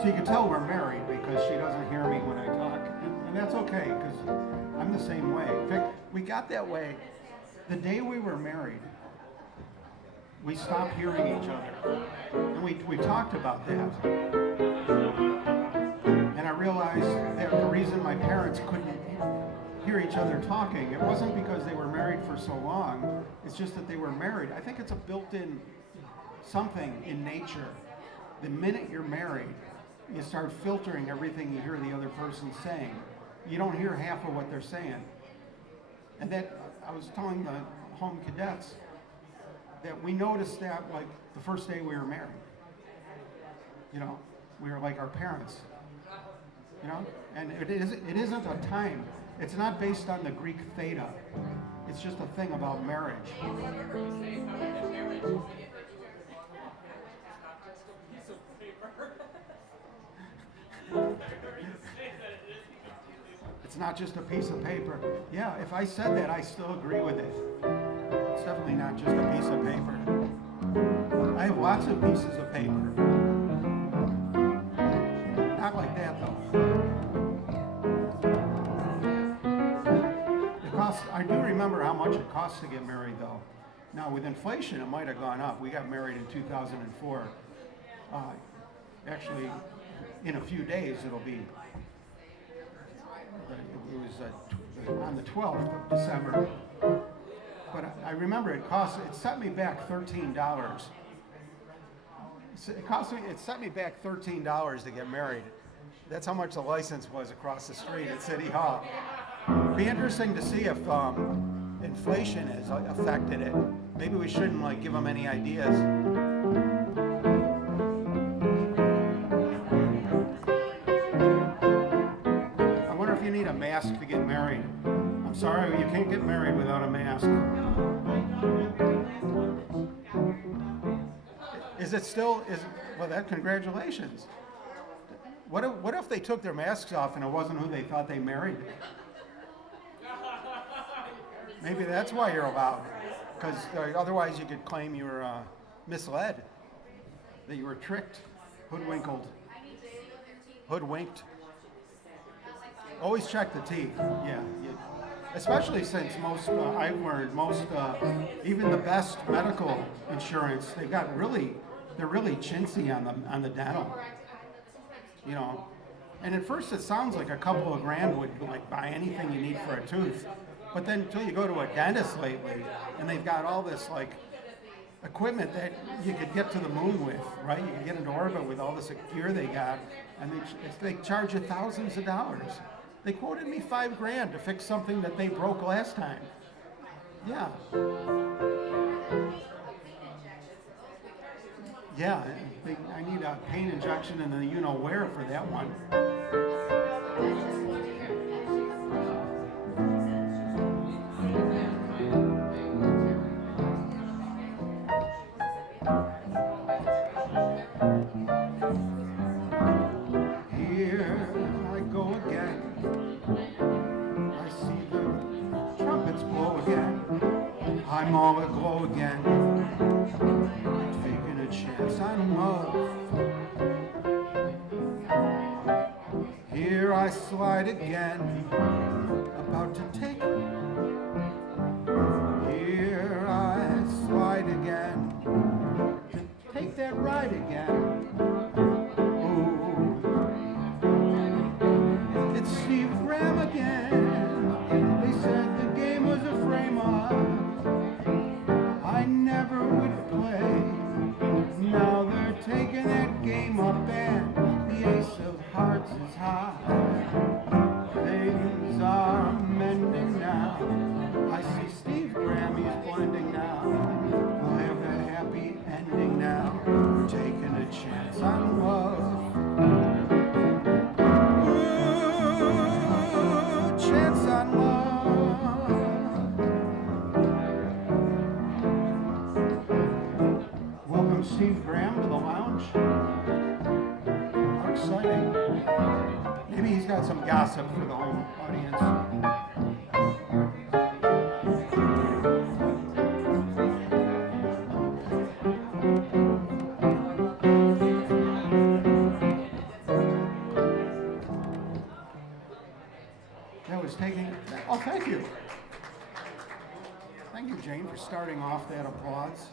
So you can tell we're married because she doesn't hear me when I talk, and that's okay because I'm the same way. In fact, we got that way the day we were married. We stopped hearing each other, and we talked about that. And I realized that the reason my parents couldn't hear each other talking, it wasn't because they were married for so long, it's just that they were married. I think it's a built-in something in nature. The minute you're married, you start filtering everything you hear the other person saying. You don't hear half of what they're saying. And that, I was telling the home cadets, that we noticed that like the first day we were married. You know, we were like our parents. You know, and it isn't a time. It's not based on the Greek theta. It's just a thing about marriage. I remember you saying how in marriage, you get that you It's not just a piece of paper. Yeah, if I said that, I still agree with it. It's definitely not just a piece of paper. I have lots of pieces of paper. Not like that, though. It costs, I do remember how much it costs to get married, though. Now, with inflation, it might have gone up. We got married in 2004. Actually, in a few days, it'll be. It was on the 12th of December. But I remember it set me back $13. It set me back $13 to get married. That's how much the license was across the street at City Hall. It'd be interesting to see if inflation has affected it. Maybe we shouldn't give them any ideas. I wonder if you need a mask to get married. I'm sorry, you can't get married without a mask. Is it still, congratulations. What if they took their masks off and it wasn't who they thought they married? Maybe that's why you're allowed. Because otherwise you could claim you were misled, that you were tricked, hoodwinked. Always check the teeth, yeah. Especially since I've learned even the best medical insurance, they're really chintzy on the dental. You know, and at first it sounds like a couple of grand would buy anything you need for a tooth, but then until you go to a dentist lately, and they've got all this equipment that you could get to the moon with, right? You could get into orbit with all this gear they got, and they charge you thousands of dollars. They quoted me $5,000 to fix something that they broke last time. Yeah. Yeah, I need a pain injection and a you-know-where for that one. Here I go again. I see the trumpets blow again. I'm all aglow again. Taking a chance on love. Here I slide again, about to take. Here I slide again, to take that ride again. Ooh, it's Steve Graham again. They said the game was a frame-up. I never would play. Now they're taking that game up and the ace of hearts is high. Things are mending now. I see Steve Graham, he's blending now. We'll have a happy ending now. We're taking a chance on love. Ooh. some gossip for the home audience. That was taking. Oh, thank you. Thank you, Jane, for starting off that applause.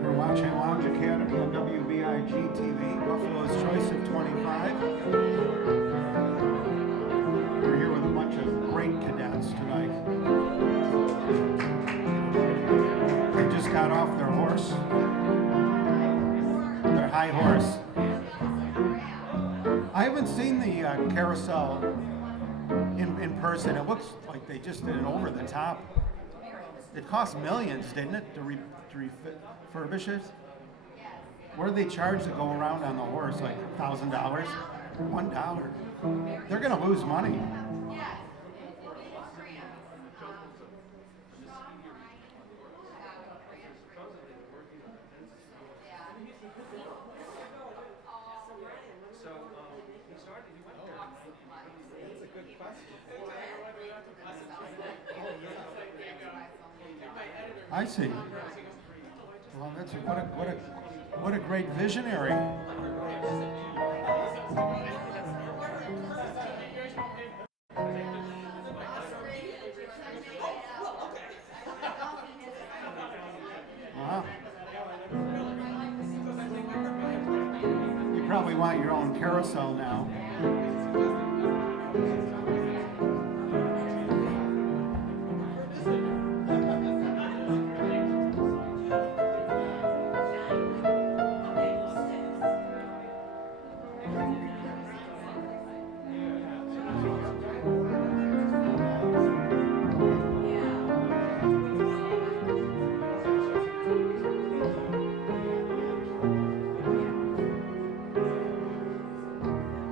You're watching Lounge Academy on WBIG TV, Buffalo's Choice of 25. We're here with a bunch of great cadets tonight. They just got off their horse, their high horse. I haven't seen the carousel in person. It looks like they just did it over the top. It cost millions, didn't it, to refurbish it? What do they charge to go around on the horse? Like $1,000? $1. They're going to lose money. I see. Well, that's what a great visionary. Wow. You probably want your own carousel now.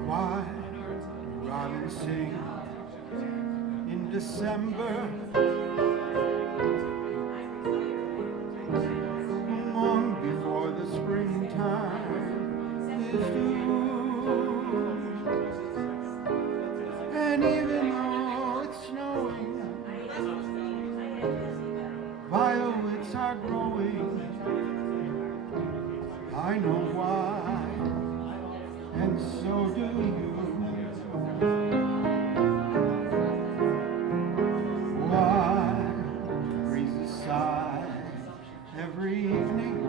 Why do robins sing in December? Long before the springtime is through. And even though it's snowing, violets are growing. I know why, and so do you. Why breezes sigh every evening,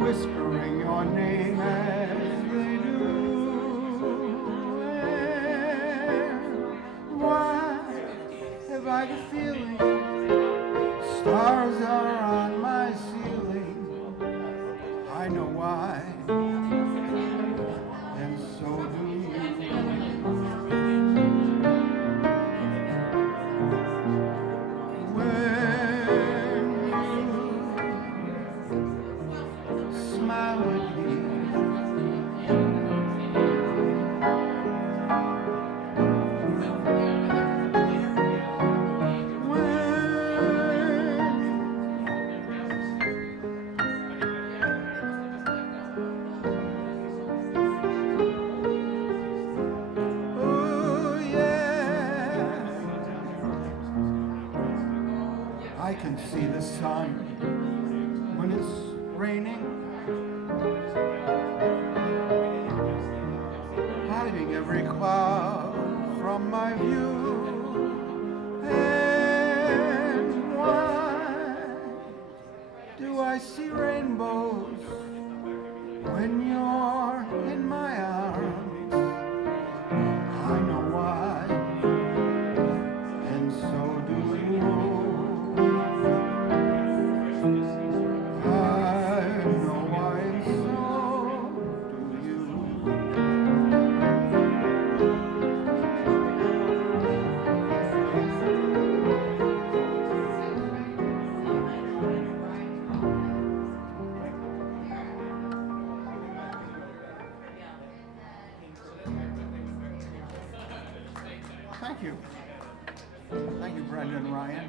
whispering your name as they do. And why have I the feeling stars are on my ceiling? I know why, and so do you. When you smile at me, oh yeah, I can see the sun when it's raining, hiding every cloud from my view. And why do I see rainbows when you're in my arms. I know why, and so do you. I know why, and so do you. Thank you. Thank you, Brendan Ryan.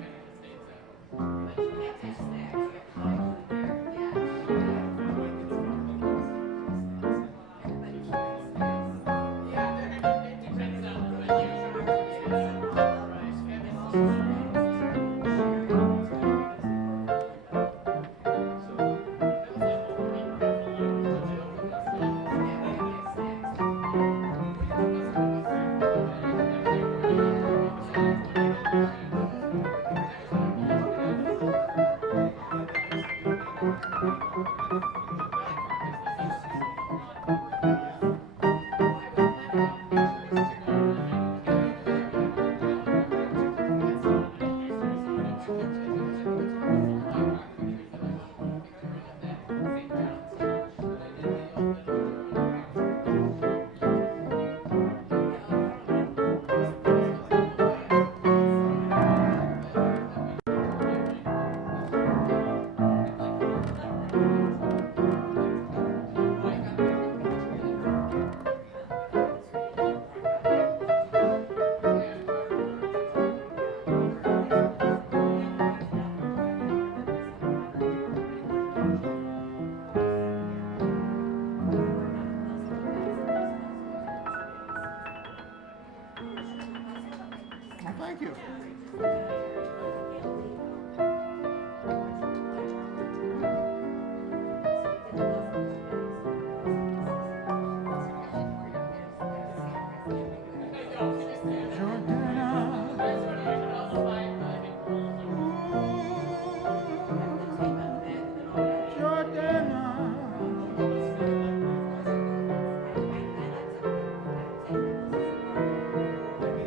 Well, thank you.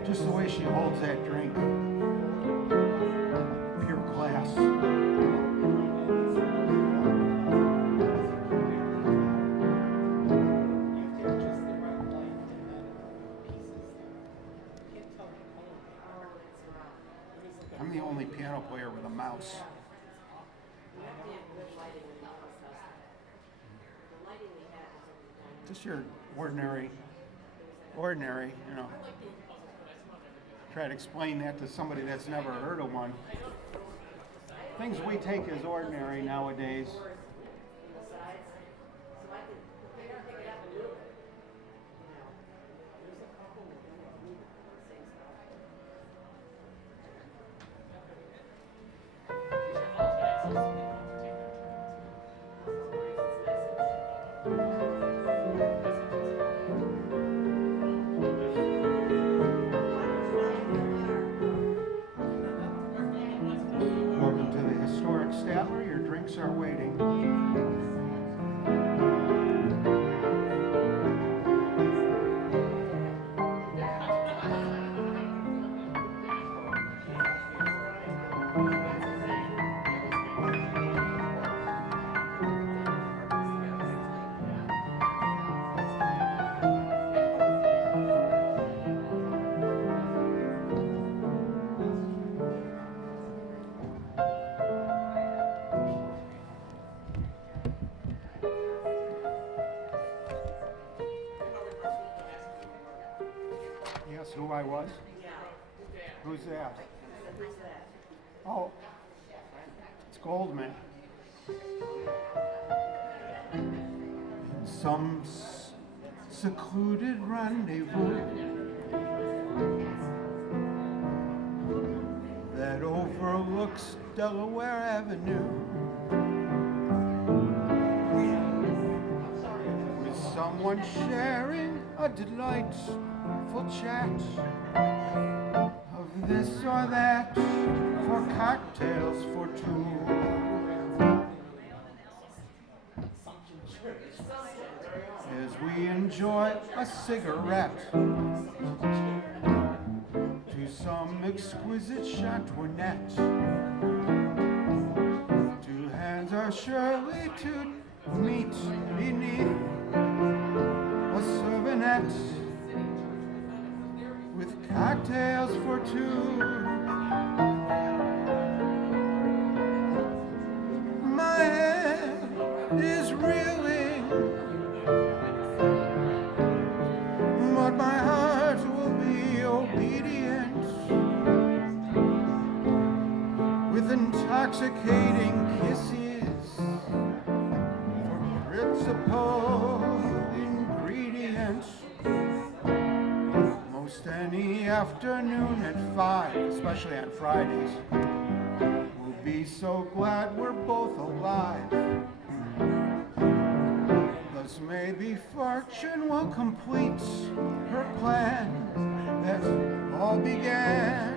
Just the way she holds that drink. Pure class. I'm the only piano player with a mouse. Just your ordinary, you know. Try to explain that to somebody that's never heard of one. Things we take as ordinary nowadays. Welcome to the historic Statler. Your drinks are waiting. Yes, who I was? Who's that? Oh, it's Goldman. Some secluded rendezvous that overlooks Delaware Avenue, with someone sharing a delightful chat of this or that for cocktails for two. as we enjoy a cigarette to some exquisite Chardonnay. Two hands are surely to meet beneath a serviette with cocktails for two. My head is reeling, but my heart will be obedient with intoxicating kisses for principal ingredients. Most any afternoon at 5, especially on Fridays, we'll be so glad we're both alive. Thus maybe fortune will complete her plan that all began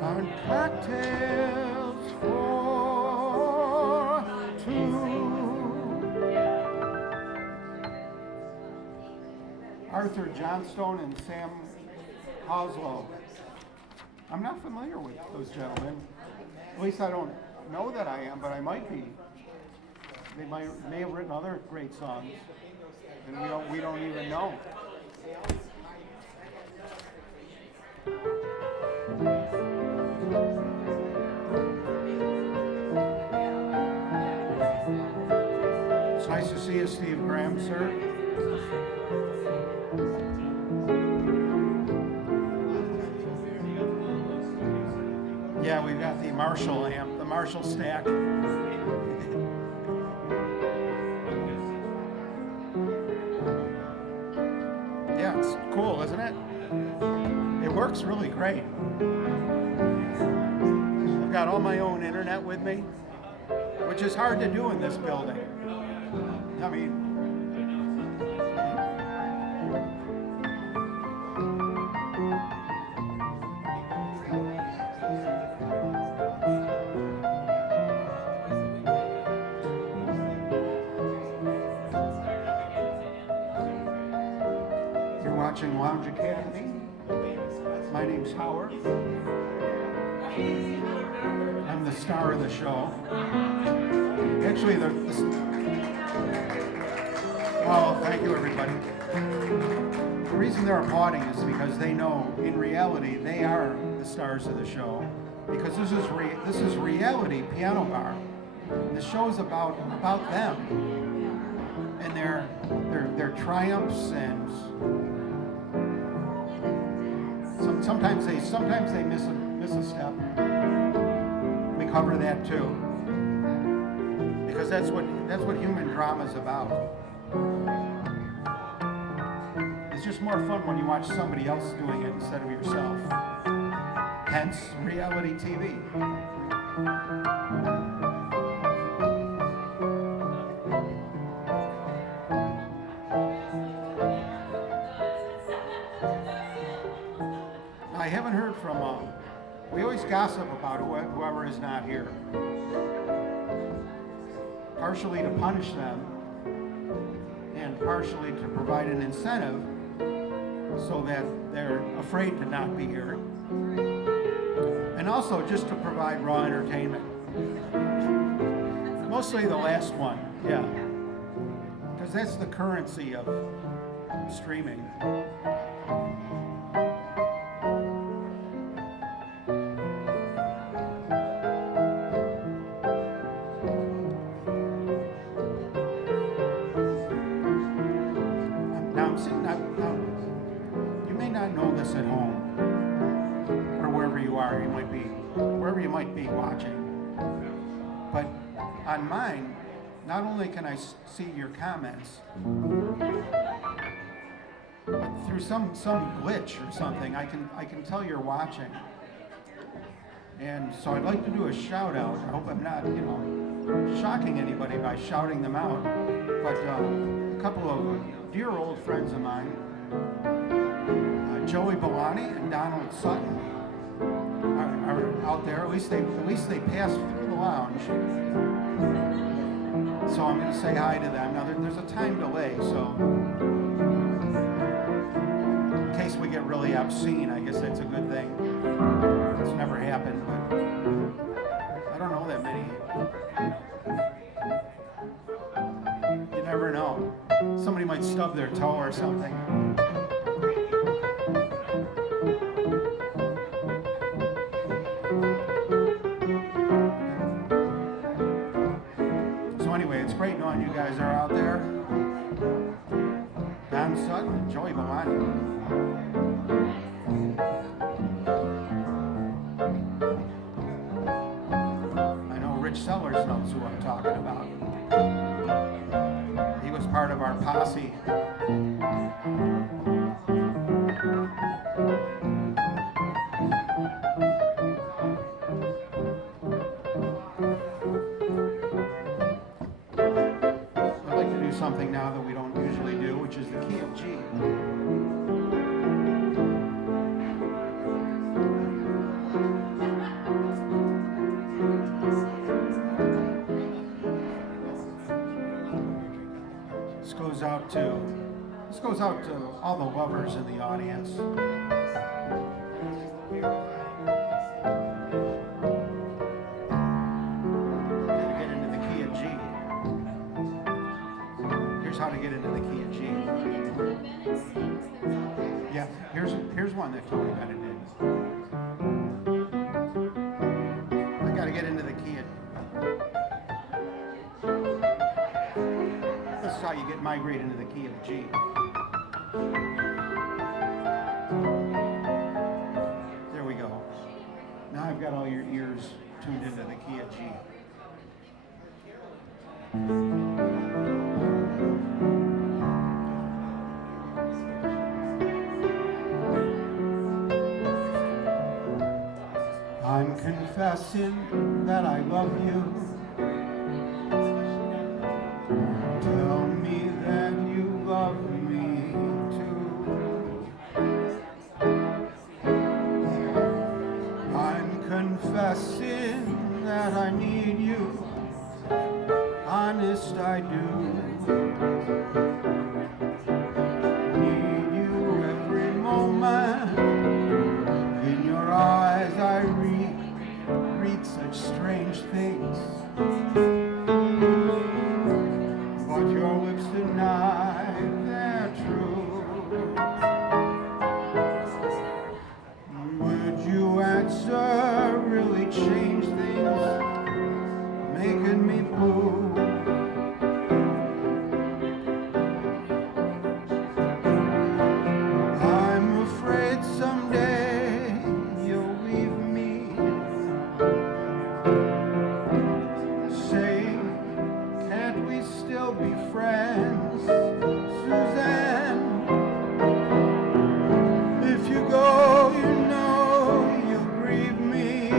on cocktails for two. Arthur Johnstone and Sam Hoslow. I'm not familiar with those gentlemen. At least I don't know that I am, but I might be. They may have written other great songs, and we don't even know. It's nice to see you, Steve Graham, sir. Yeah, we've got the Marshall amp, the Marshall stack. Yeah, it's cool, isn't it? It works really great. I've got all my own internet with me, which is hard to do in this building. I mean, watching Lounge Academy. My name's Howard. I'm the star of the show. Actually, oh, thank you, everybody. The reason they're applauding is because they know, in reality, they are the stars of the show. Because this is reality piano bar. The show is about them and their triumphs and. Sometimes they miss a step. We cover that too, because that's what human drama is about. It's just more fun when you watch somebody else doing it instead of yourself. Hence, reality TV. I haven't heard from, we always gossip about whoever is not here. Partially to punish them, and partially to provide an incentive so that they're afraid to not be here. And also just to provide raw entertainment. Mostly the last one, yeah. Because that's the currency of streaming. You may not know this at home, or wherever you are, wherever you might be watching. But on mine, not only can I see your comments, but through some glitch or something, I can tell you're watching. And so I'd like to do a shout out. I hope I'm not, shocking anybody by shouting them out. But a couple of dear old friends of mine, Joey Belani and Donald Sutton, are out there. At least they passed through the lounge. So I'm going to say hi to them. Now there's a time delay, so in case we get really obscene, I guess that's a good thing. It's never happened, but I don't know that many. You never know. Somebody might stub their toe or something. It's great knowing you guys are out there. Don Sutton, Joey Bamani. I know Rich Sellers knows who I'm talking about. He was part of our posse. Something now that we don't usually do, which is the key of G. This goes out to all the lovers in the audience. How to get into the key of G. Yeah, here's one that Tony Bennett did. I got to get into the key of. This is how you migrate into the key of G. There we go. Now I've got all your ears tuned into the key of G. I'm confessing that I love you. Tell me that you love me too. I'm confessing that I need you. Honest, I do. Need you every moment. In your eyes I read such strange things, but your lips deny they're true. Would you answer really change things, making me blue? I'm afraid someday you'll leave me, saying, can't we still be friends, Suzanne? If you go, you know you'll grieve me.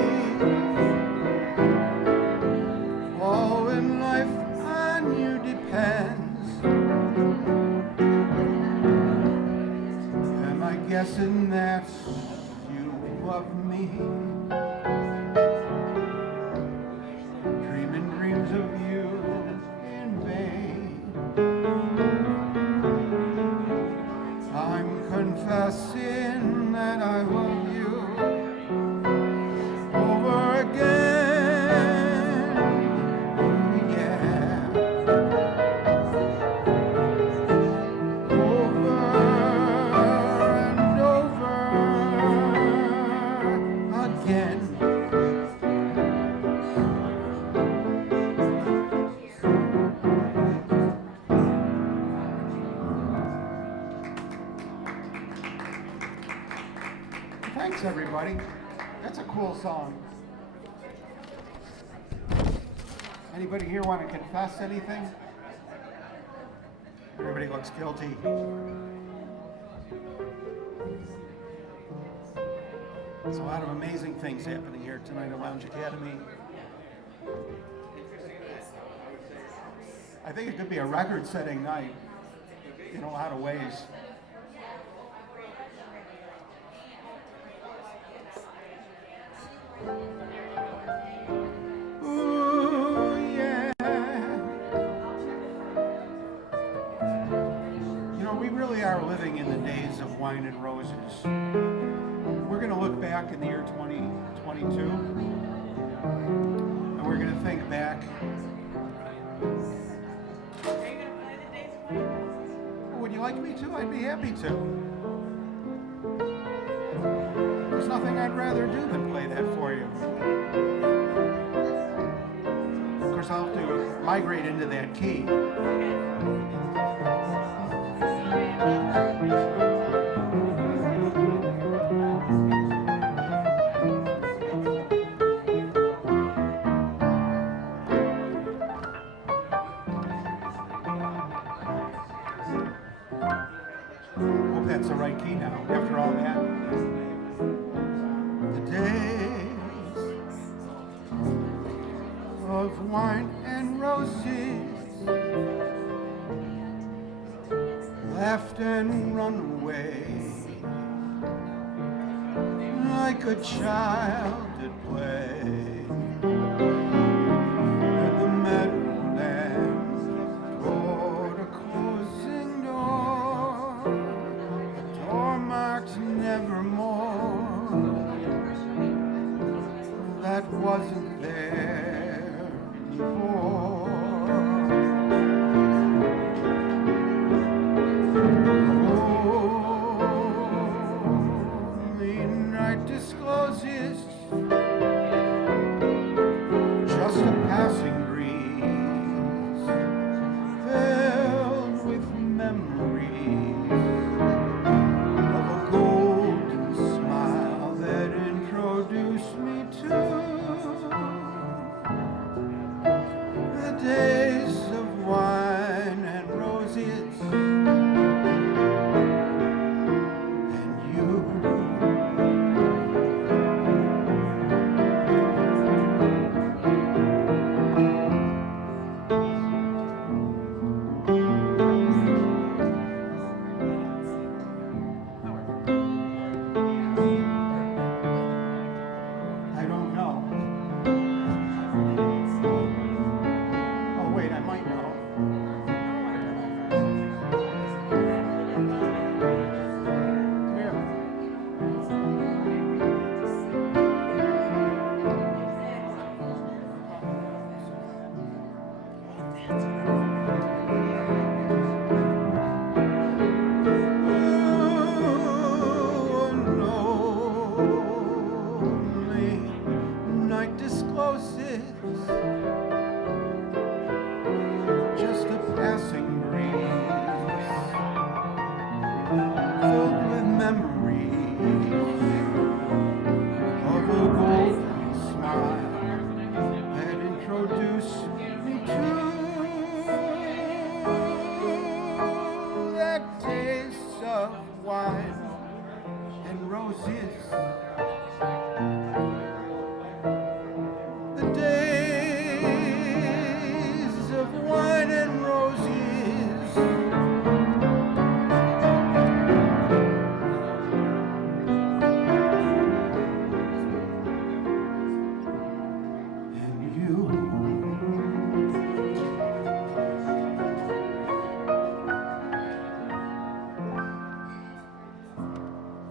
All in life on you depends. Am I guessing that you love me? Dreaming dreams of you in vain. I'm confessing that I love you over again. Yeah. Over and over again. Thanks, everybody. That's a cool song. Anybody here want to confess anything? Everybody looks guilty. There's a lot of amazing things happening here tonight at Lounge Academy. I think it could be a record-setting night in a lot of ways. Ooh, yeah. really are living in the days of wine and roses. We're going to look back in the year 2022, and we're going to think back. Would you like me to? I'd be happy to. There's nothing I'd rather do than play that for you. Of course, I'll have to migrate into that key. Hope that's the right key now, after all that. The days of wine and roses, laughed and run away, like a child at play. And the meadowlands toward a closing door, door marked nevermore, that wasn't there before. Only night discloses just a passing breeze, filled with memories of a golden smile that introduced me to the days of wine and roses and you. I don't know. Oh, wait, I might know. Come here. Oh, lonely night discloses just a passing breeze, filled with memories of a golden smile that introduced me to that taste of wine and roses. The days of wine and roses. And you.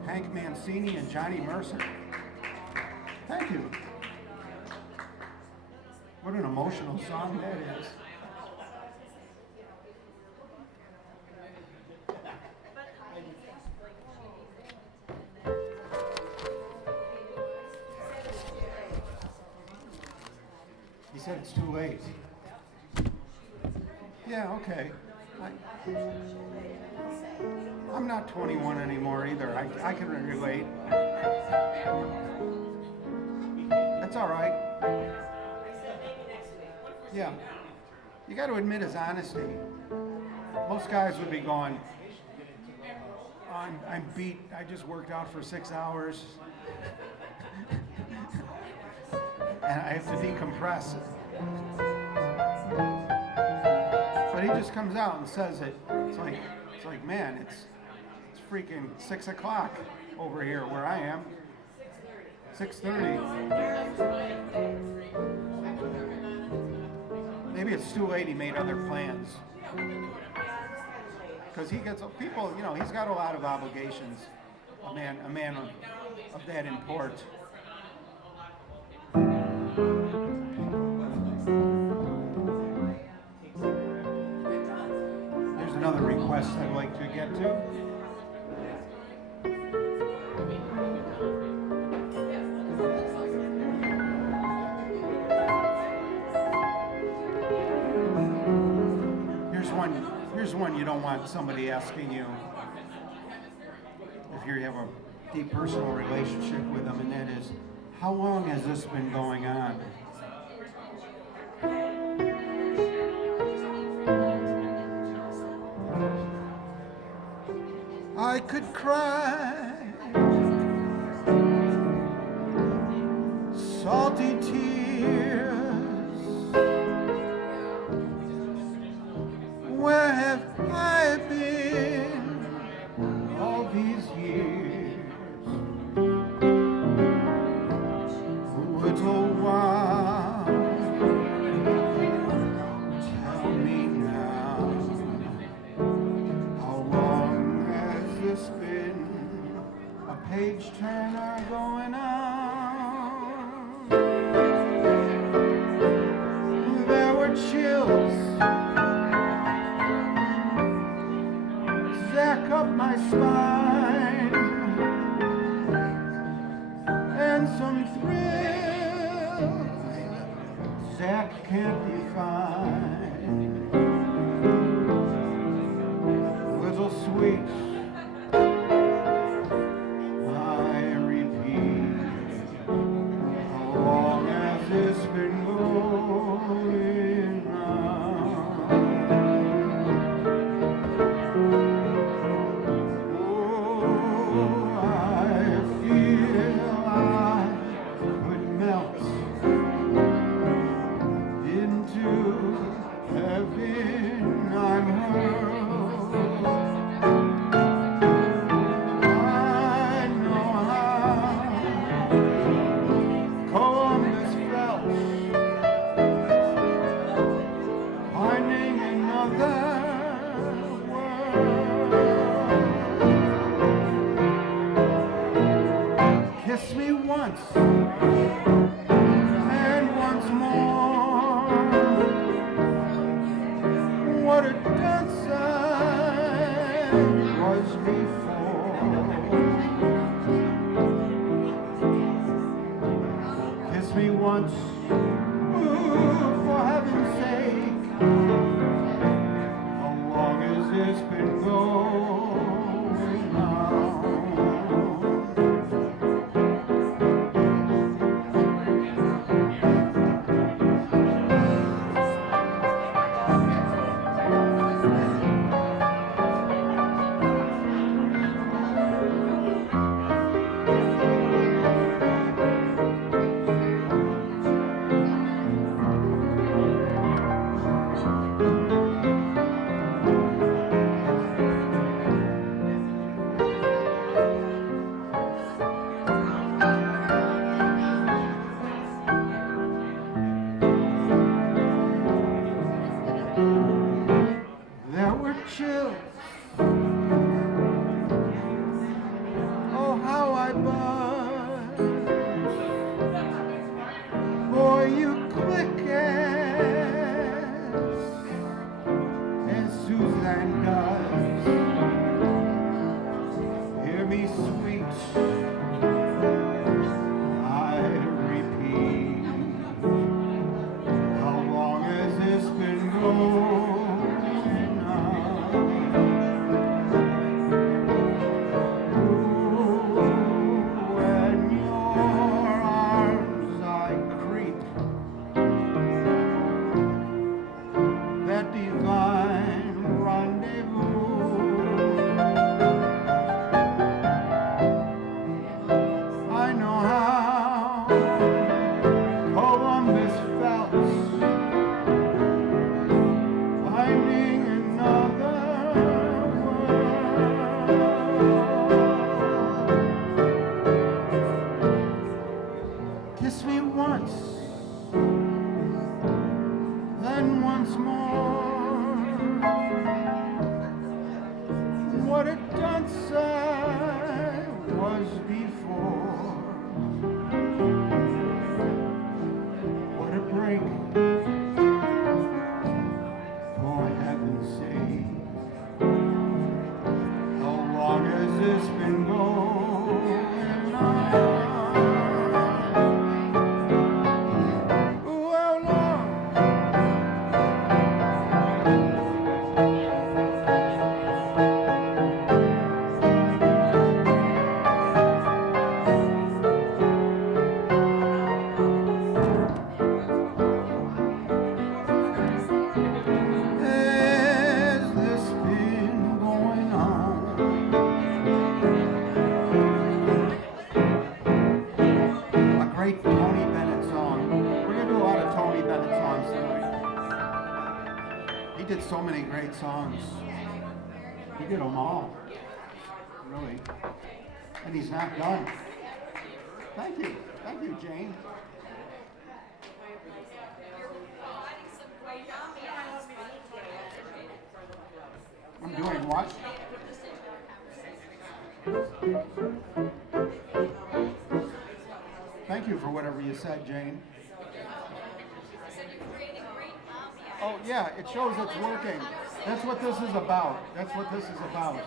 Hank Mancini and Johnny Mercer. Thank you. What an emotional song that is. He said it's too late. Yeah, okay. I'm not 21 anymore either. I can relate. That's all right. Yeah. You got to admit his honesty. Most guys would be going, I'm beat. I just worked out for 6 hours. And I have to decompress. But he just comes out and says it. It's like, man, it's freaking 6 o'clock over here where I am. 6:30. Maybe it's too late. He made other plans. because he gets people. You know, he's got a lot of obligations. A man of that import. There's another request I'd like to get to. Here's one you don't want somebody asking you if you have a deep personal relationship with them, and that is, how long has this been going on? I could cry salty tears. Where have I been all these years? Little while, tell me now, how long has this been a page turner going on? There were chills up my spine, and some thrills that can't define. Little sweets, I repeat, how long has this been going on? Kiss me once and once more. What a dunce I was before. Kiss me once, ooh, for heaven's sake. How long has this been going on? once I was before. What a break, for heaven's sake. How long has this been going on? Well, long. Has this been going on? A great Tony Bennett song. We're gonna do a lot of Tony Bennett songs tonight. He did so many great songs. He did them all, really. And he's not done. Thank you, Jane. I'm doing what? Thank you for whatever you said, Jane. Oh, yeah, it shows it's working. That's what this is about. That's what this is about.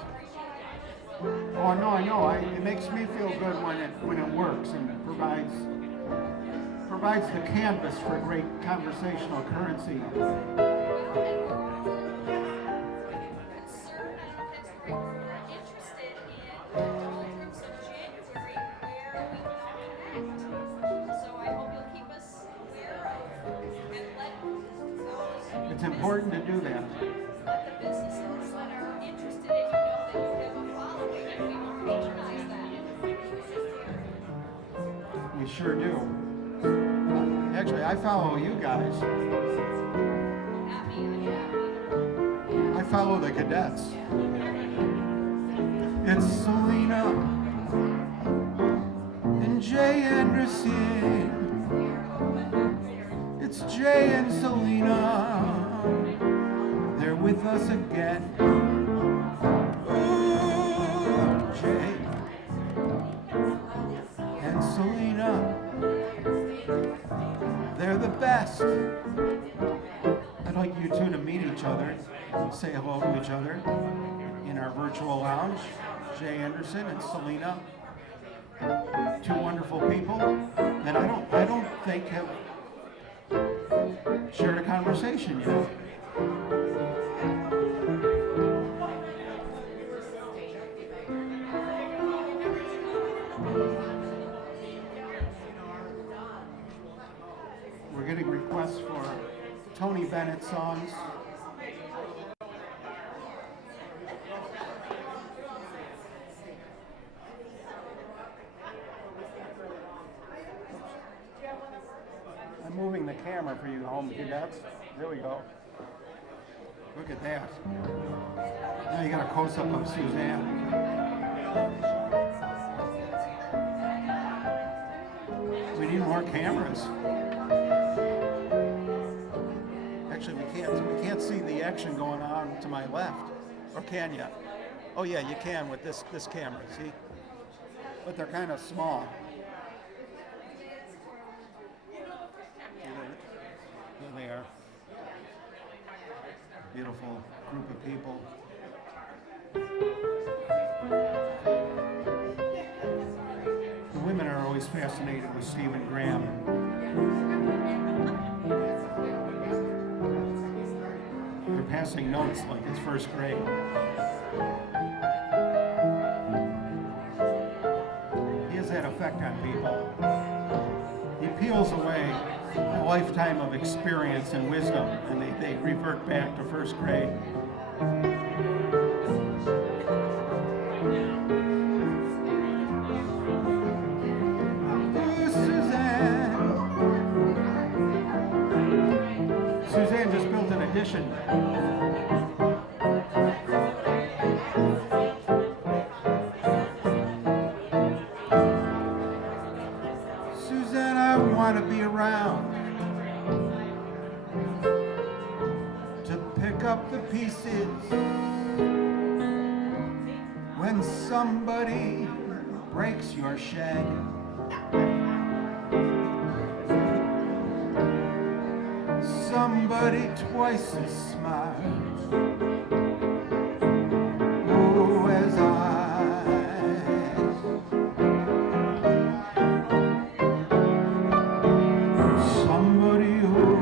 Oh, no, I know. It makes me feel good when it works and provides the canvas for great conversational currency. It's important to do that. We sure do. Actually, I follow you guys. I follow the cadets. It's Selena and Jay Anderson. It's Jay and Selena. They're with us again. Ooh, Jay and Selena. They're the best. I'd like you two to meet each other, say hello to each other in our virtual lounge. Jay Anderson and Selena, two wonderful people that I don't think have shared a conversation yet. We're getting requests for Tony Bennett songs. I'm moving the camera for you home cadets. There we go. Look at that. Now you got a close-up of Suzanne. We need more cameras. Actually, we can't see the action going on to my left. Or can you? Oh yeah, you can with this camera, see? But they're kind of small. There they are. Beautiful group of people. The women are always fascinated with Stephen Graham. They're passing notes like it's first grade. He has that effect on people. He peels away a lifetime of experience and wisdom, and they revert back to first grade. Suzanne just built an addition. Suzanne, I want to be around to pick up the pieces when somebody breaks your shag. Somebody twice as smart, oh, as somebody who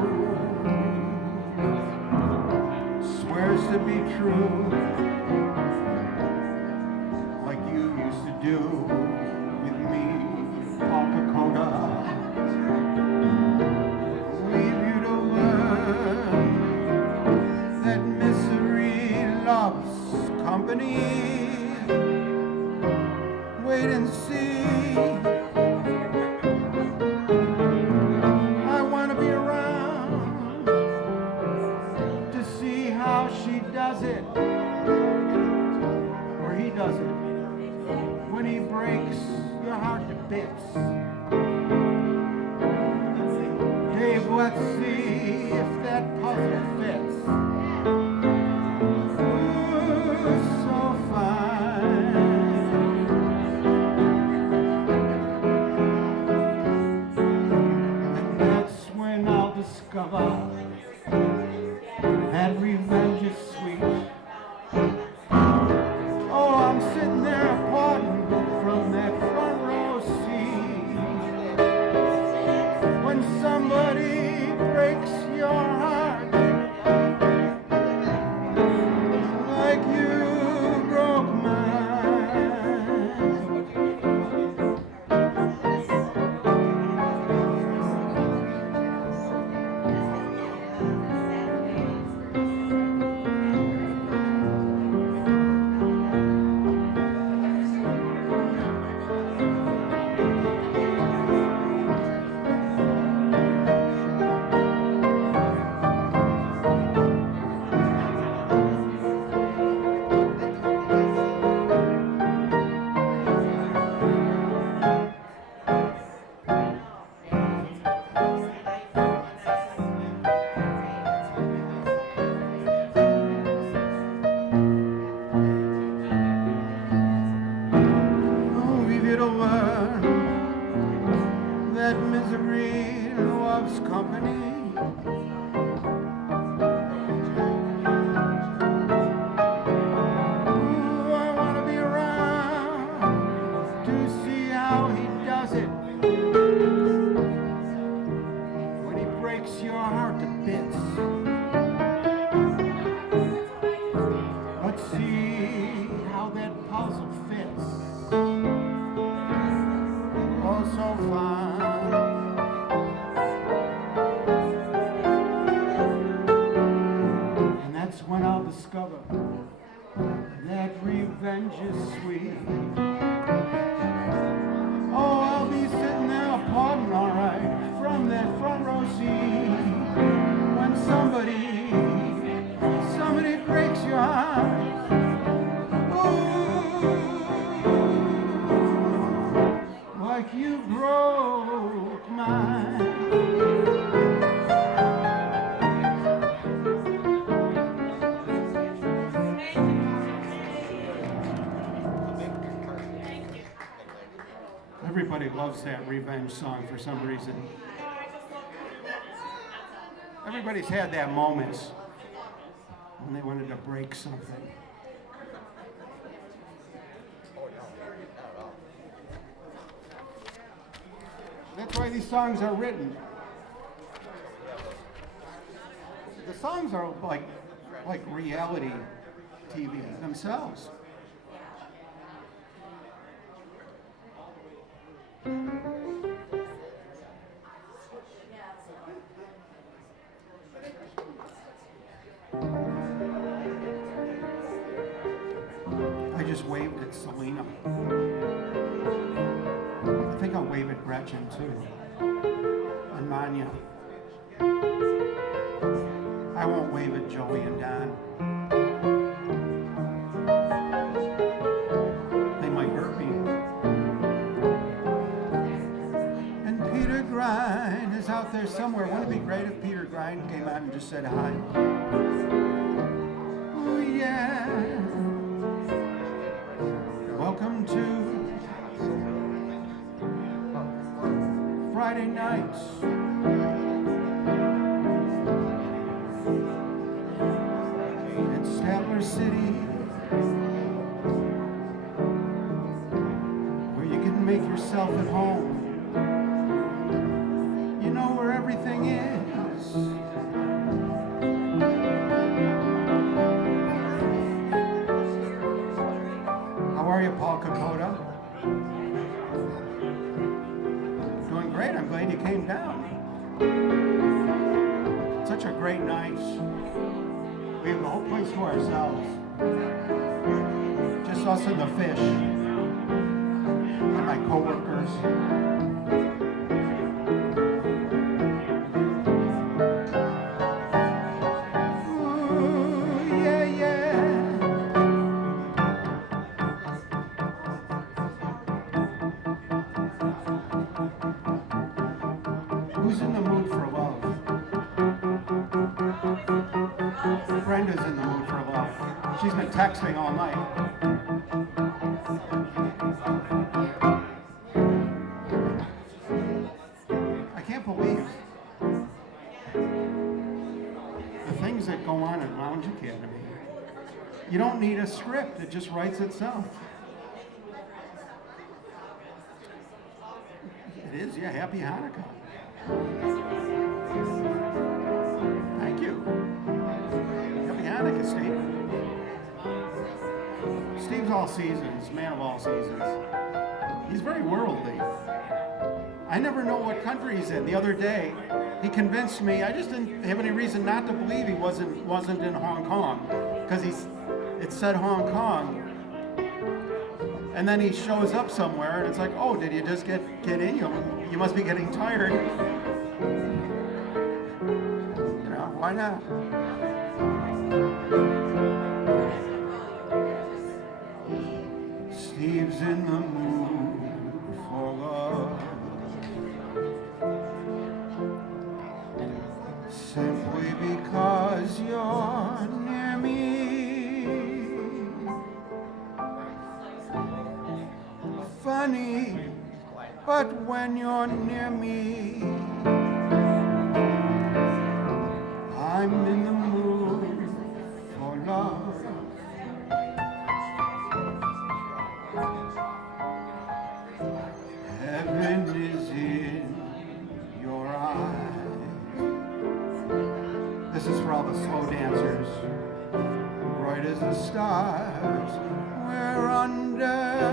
swears to be true, like you used to do with me, Paul Dakota. Leave you to learn that misery loves company. Wait and see. I want to be around to see how she does it, or he does it, when he breaks your heart to bits. Dave, let's see if that puzzle fits. Ooh, so fine. And that's when I'll discover that revenge is sweet. Oh, I'm sitting there applauding from that front row seat. When somebody breaks your heart, like you broke mine. Leave you to learn that misery loves company. Ooh, I want to be around to see how he does it when he breaks your heart to bits. Let's see how that puzzle fits. Oh, so fine. And that's when I'll discover that revenge is sweet. Oh, I'll be sitting there applauding, all right, from that front row seat. When somebody breaks your heart. Like you broke mine. Everybody loves that revenge song for some reason. Everybody's had that moment when they wanted to break something. That's why these songs are written. The songs are like reality TV themselves. I just waved at Selena. I think I'll wave at Gretchen too. And Manya. I won't wave at Joey and Don. They might hurt me. And Peter Grind is out there somewhere. Wouldn't it be great if Peter Grind came out and just said hi? Oh yeah. Welcome to Friday nights. In Statler City, where you can make yourself at home. You know where everything is. How are you, Paul Kokoda? Doing great. I'm glad you came down. Such a great night. We have the whole place to ourselves. Just us and the fish. And my coworkers. Ooh, yeah, yeah. Who's in the mood for love? Brenda's in the mood for love. She's been texting all night. I can't believe the things that go on at Lounge Academy. You don't need a script, it just writes itself. It is, yeah, happy Hanukkah. Thank you. Happy Hanukkah, Steve. Steve's all seasons, man of all seasons. He's very worldly. I never know what country he's in. The other day, he convinced me, I just didn't have any reason not to believe he wasn't in Hong Kong, because it said Hong Kong. And then he shows up somewhere, and it's like, oh, did you just get in? You must be getting tired. You know, why not? Steve's in the mood for love. Simply because you're near me. Funny, but when you're near me, I'm in the mood for love. Heaven is in your eyes. This is for all the slow dancers. Bright as the stars, we're under.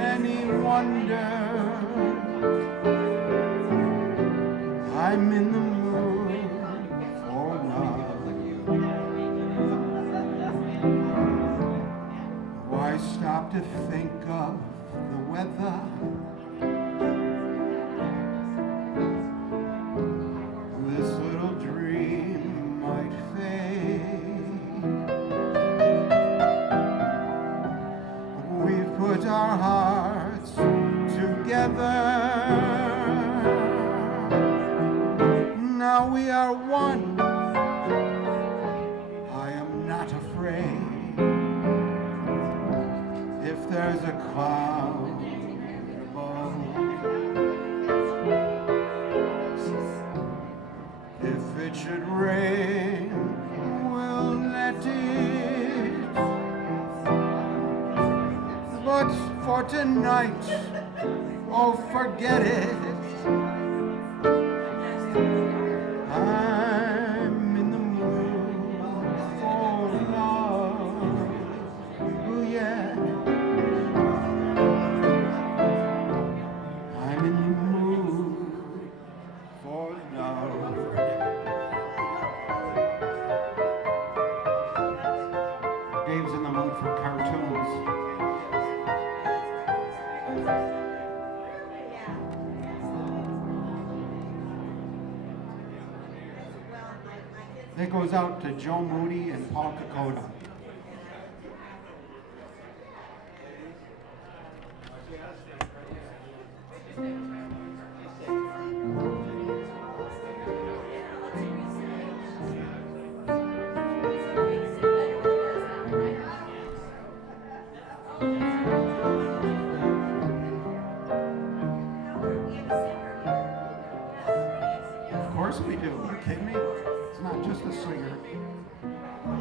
Any wonder I'm in the mood for love. Why stop to think of the weather? This little dream might fade. We've put our hearts together. Now we are one. I am not afraid. If there's a cloud above, if it should rain, we'll let it. But for tonight, oh, forget it. I'm in the mood for love. Oh, yeah. I'm in the mood for love. Dave's in the mood for cartoons. That goes out to Joe Moody and Paul Kokoda.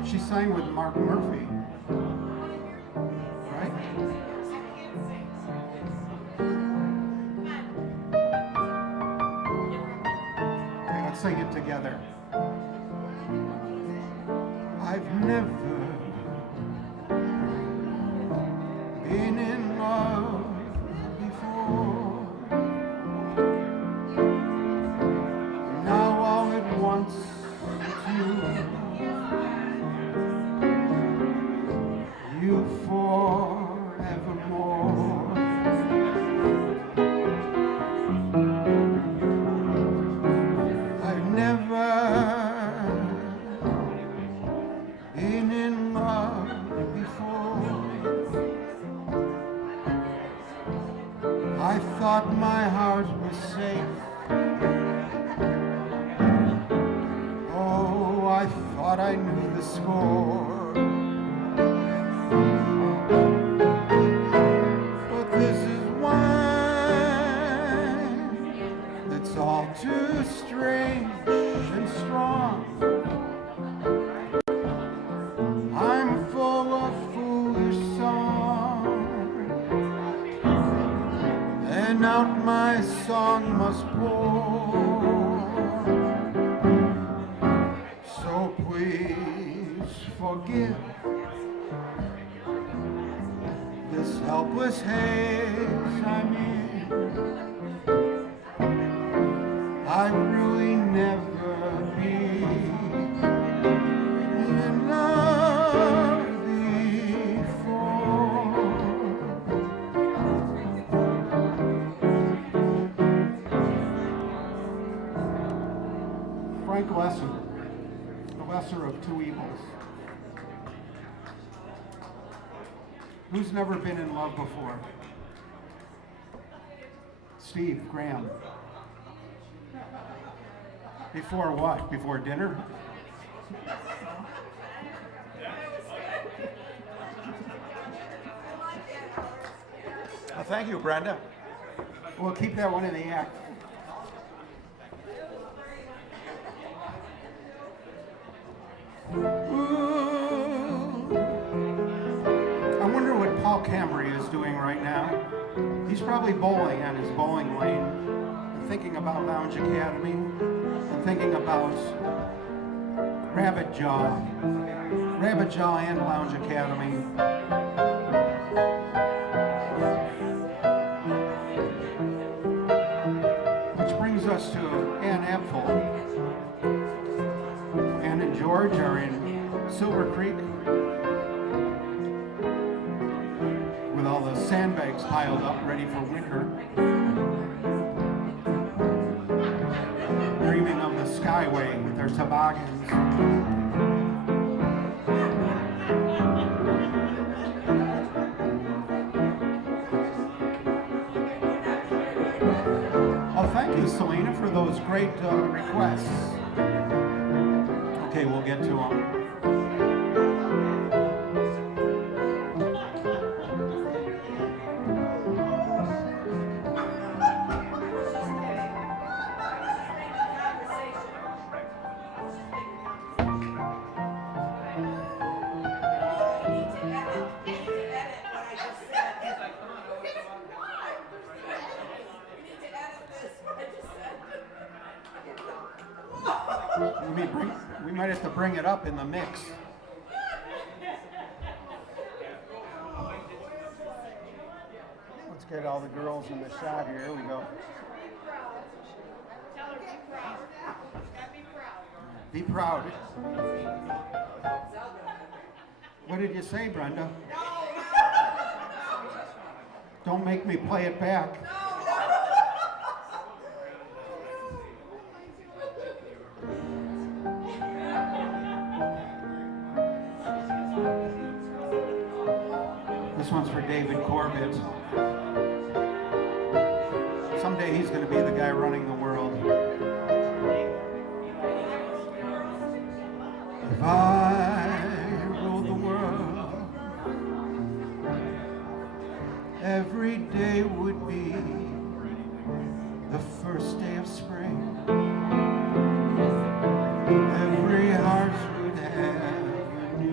She sang with Mark Murphy. Right? Okay, let's sing it together. I've never been in love before. Now all at once it's you forevermore. I've never been in love before. I thought my heart was safe. Oh, I thought I knew the score. But this is wine that's all too strange and strong. I'm full of foolish song, and out my song must pour. So please forgive this helpless haze I'm in. I've really never been in love before. Frank Lesser, the lesser of two evils. Who's never been in love before? Steve Graham. Before what? Before dinner? Well, thank you, Brenda. We'll keep that one in the act. I wonder what Paul Cambry is doing right now. He's probably bowling on his bowling lane and thinking about Lounge Academy and thinking about Rabbit Jaw and Lounge Academy. Which brings us to Ann Apfel. Ann and George are in Silver Creek with all the sandbags piled up ready for winter, dreaming of the Skyway with their toboggans. Oh, thank you, Selena, for those great requests. Okay, we'll get to them. We might have to bring it up in the mix. Let's get all the girls in the shot here. Here we go. Tell her be proud. Gotta be proud. Be proud. What did you say, Brenda? Don't make me play it back. This one's for David Corbett. Someday he's going to be the guy running the world. If I ruled the world, every day would be the first day of spring. Every heart would have a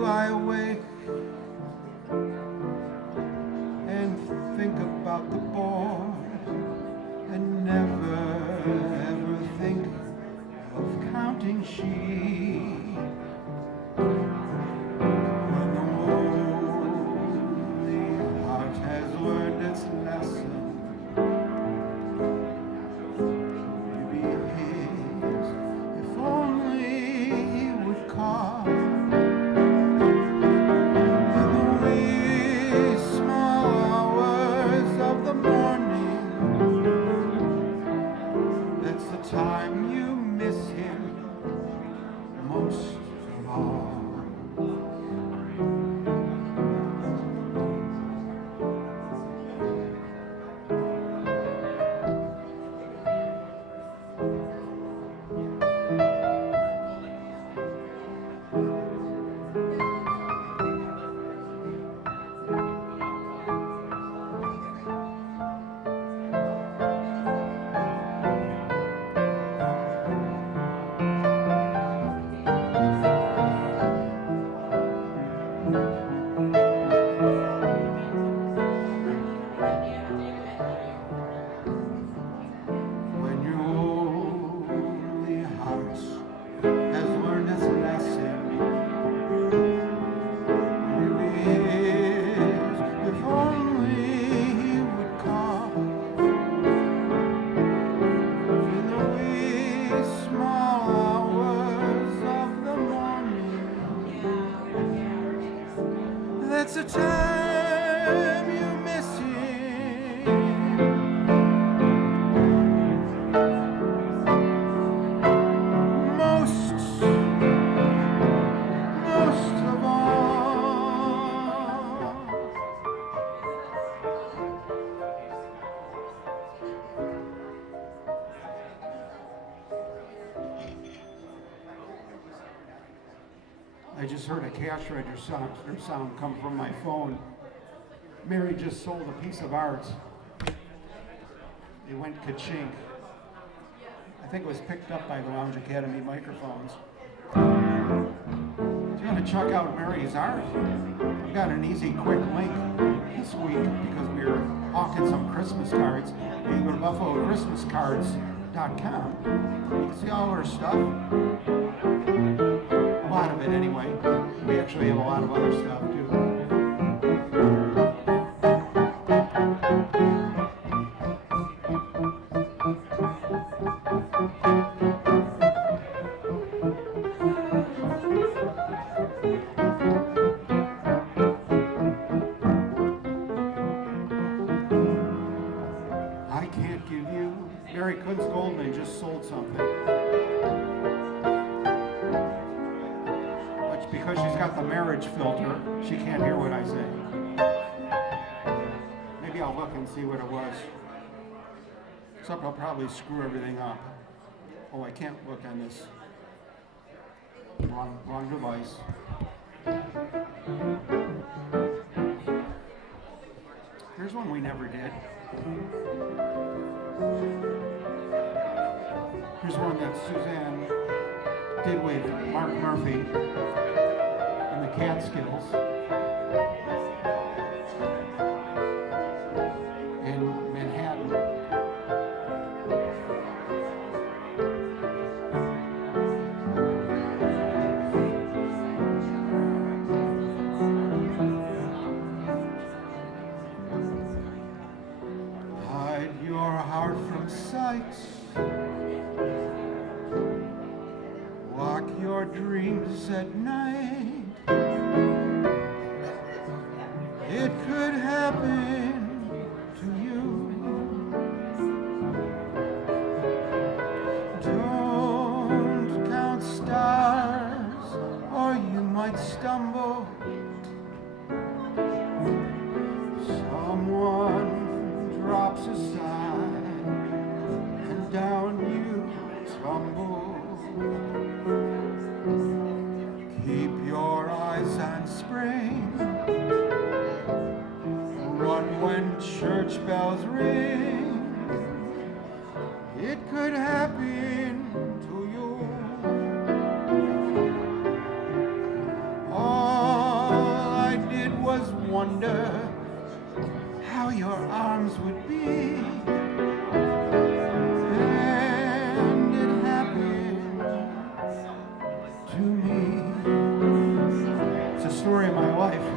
lie awake and think about the boy and never ever think of counting sheep. When the lonely heart has learned its lesson, maybe his, if only he would call. In the wee small hours of the morning, that's the time you miss him most of all. When your lonely heart has learned its lesson, maybe if only he would call. In the wee small hours of the morning, that's the time you miss him most of all. I just heard a cash register sound come from my phone. Mary just sold a piece of art. It went ka-chink. I think it was picked up by the Lounge Academy microphones. If you want to check out Mary's art, we got an easy, quick link this week because we were hawking some Christmas cards. You can go to BuffaloChristmasCards.com. You can see all our stuff. A lot of it anyway. We actually have a lot of other stuff too. I can't give you. Mary Kunz Goldman just sold something. But because she's got the marriage filter, she can't hear what I say. Maybe I'll look and see what it was. Except I'll probably screw everything up. Oh, I can't look on this. Wrong device. Here's one we never did. Here's one that Suzanne did with Mark Murphy and the Catskills in Manhattan. Hide your heart from sight. Walk your dreams at night. It could happen to you. Don't count stars or you might stumble. Someone drops aside and down you tumble. Keep your eyes on spring. Run when church bells ring. It could happen to you. All wonder how your arms would be. And it happened to me. It's a story of my life.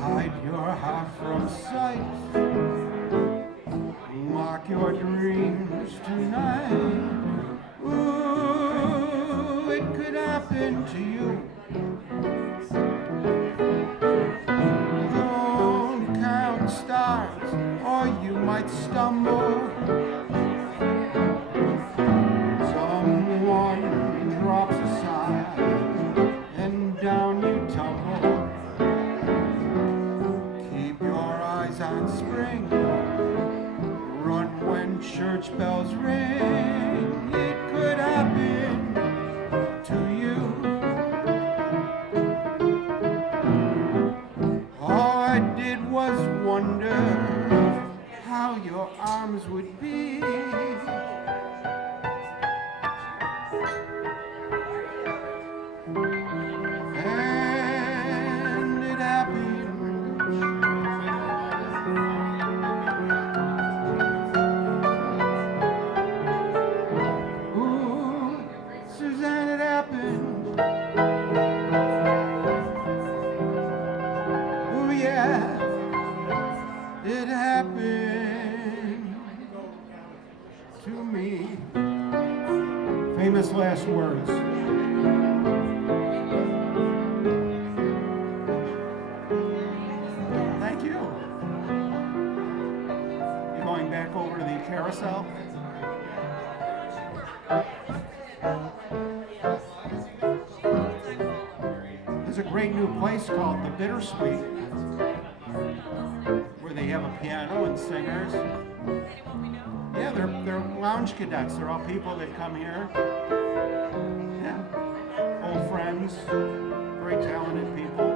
Hide your heart from sight. Mark your dreams tonight. Ooh, it could happen to you. Don't count stars, or you might stumble. Someone drops a sigh, and down you tumble. On spring, run when church bells ring. It could happen to you. All I did was wonder how your arms would be. And it happened. It happened to me. Famous last words. Thank you. You going back over to the carousel? There's a great new place called The Bittersweet, where they have a piano and singers. Yeah, they're lounge cadets. They're all people that come here. Yeah, old friends, very talented people.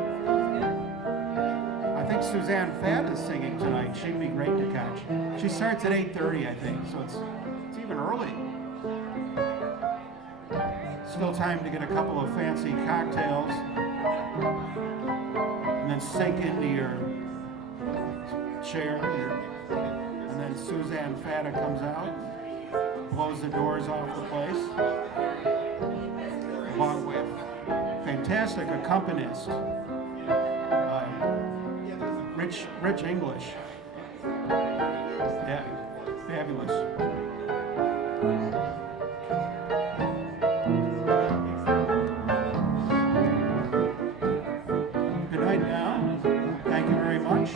I think Suzanne Pfatt is singing tonight. She'd be great to catch. She starts at 8:30, I think, so it's even early. Still time to get a couple of fancy cocktails and then sink into your chair, and then Suzanne Pfatt comes out, blows the doors off the place, along with fantastic accompanist, Rich English. Yeah, fabulous. Good night now. Thank you very much.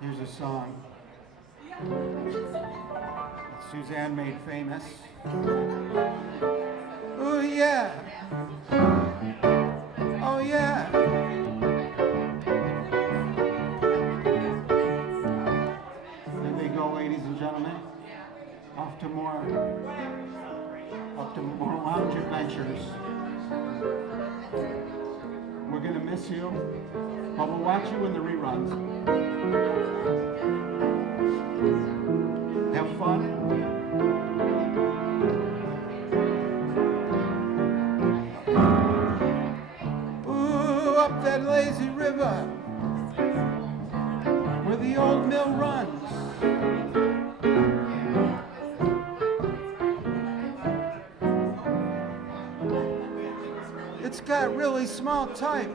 Here's a song Suzanne made famous. Oh yeah. Oh yeah. Here they go, ladies and gentlemen. Off to more lounge adventures. We're gonna miss you, but we'll watch you in the reruns. Have fun. Ooh, up that lazy river where the old mill runs. It's got really small type.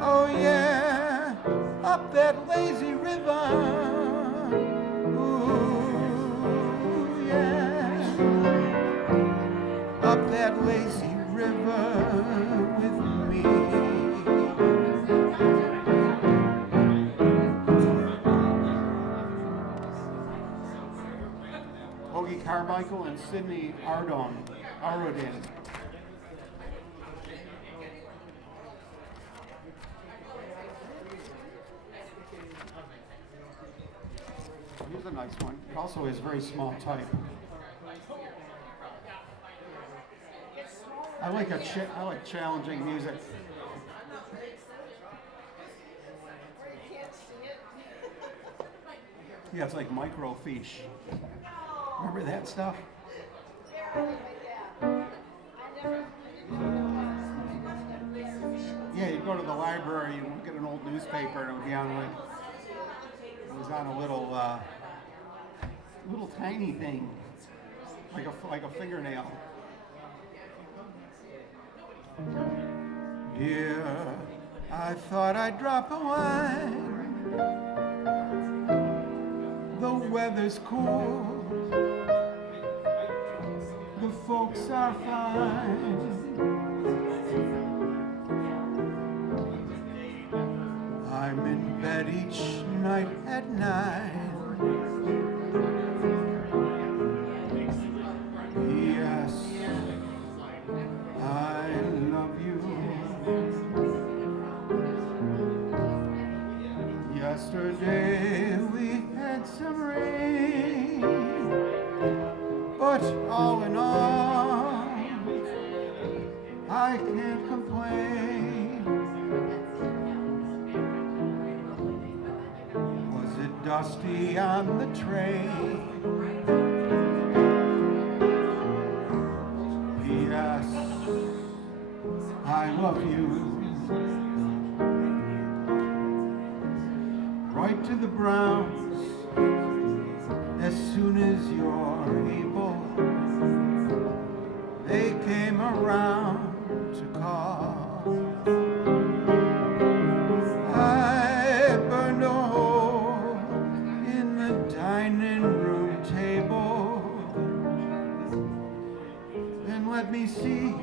Oh yeah, up that lazy river. Ooh yeah, up that lazy river with me. Hoagie Carmichael and Sydney Arodin. Here's a nice one. It also has very small type. I like challenging music. Yeah, it's like microfiche. Remember that stuff? Yeah, you go to the library and look at an old newspaper and it would be on like, it was on a little tiny thing, like a fingernail. Dear, I thought I'd drop a line. The weather's cool. The folks are fine. I'm in bed each night at 9. Yes, I love you. Yesterday we had some rain, but all in all, I can't complain. Was it dusty on the train? Yes, I love you. Right to the Browns as soon as you're able. They came around to call. I burned a hole in the dining room table. And let me see,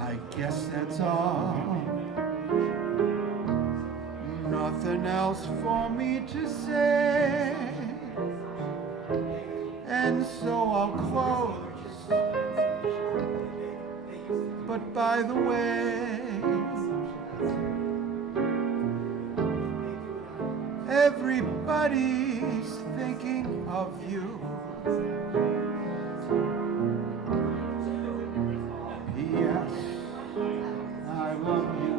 I guess that's all. Nothing else for me to say, and so I'll close. But by the way, everybody's thinking of you. Yes, I love you.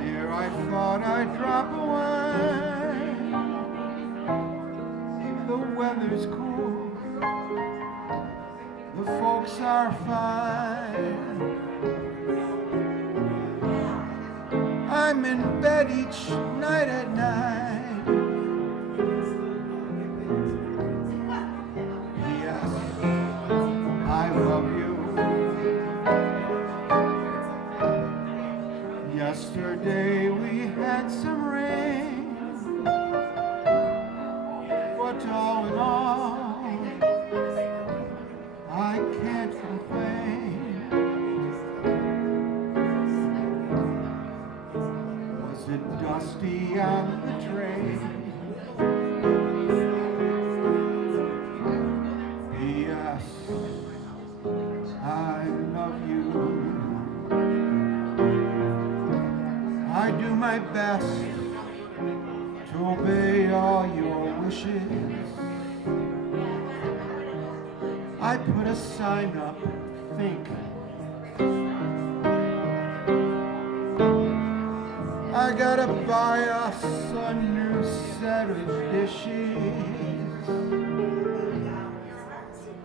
Dear, I thought I'd drop a line. The weather's cool. The folks are fine. I'm in bed each night at 9. But all in all, I can't complain. Was it dusty on the train? Yes, I love you. I do my best to obey all your wishes. I put a sign up, think. I gotta buy us a new set of dishes,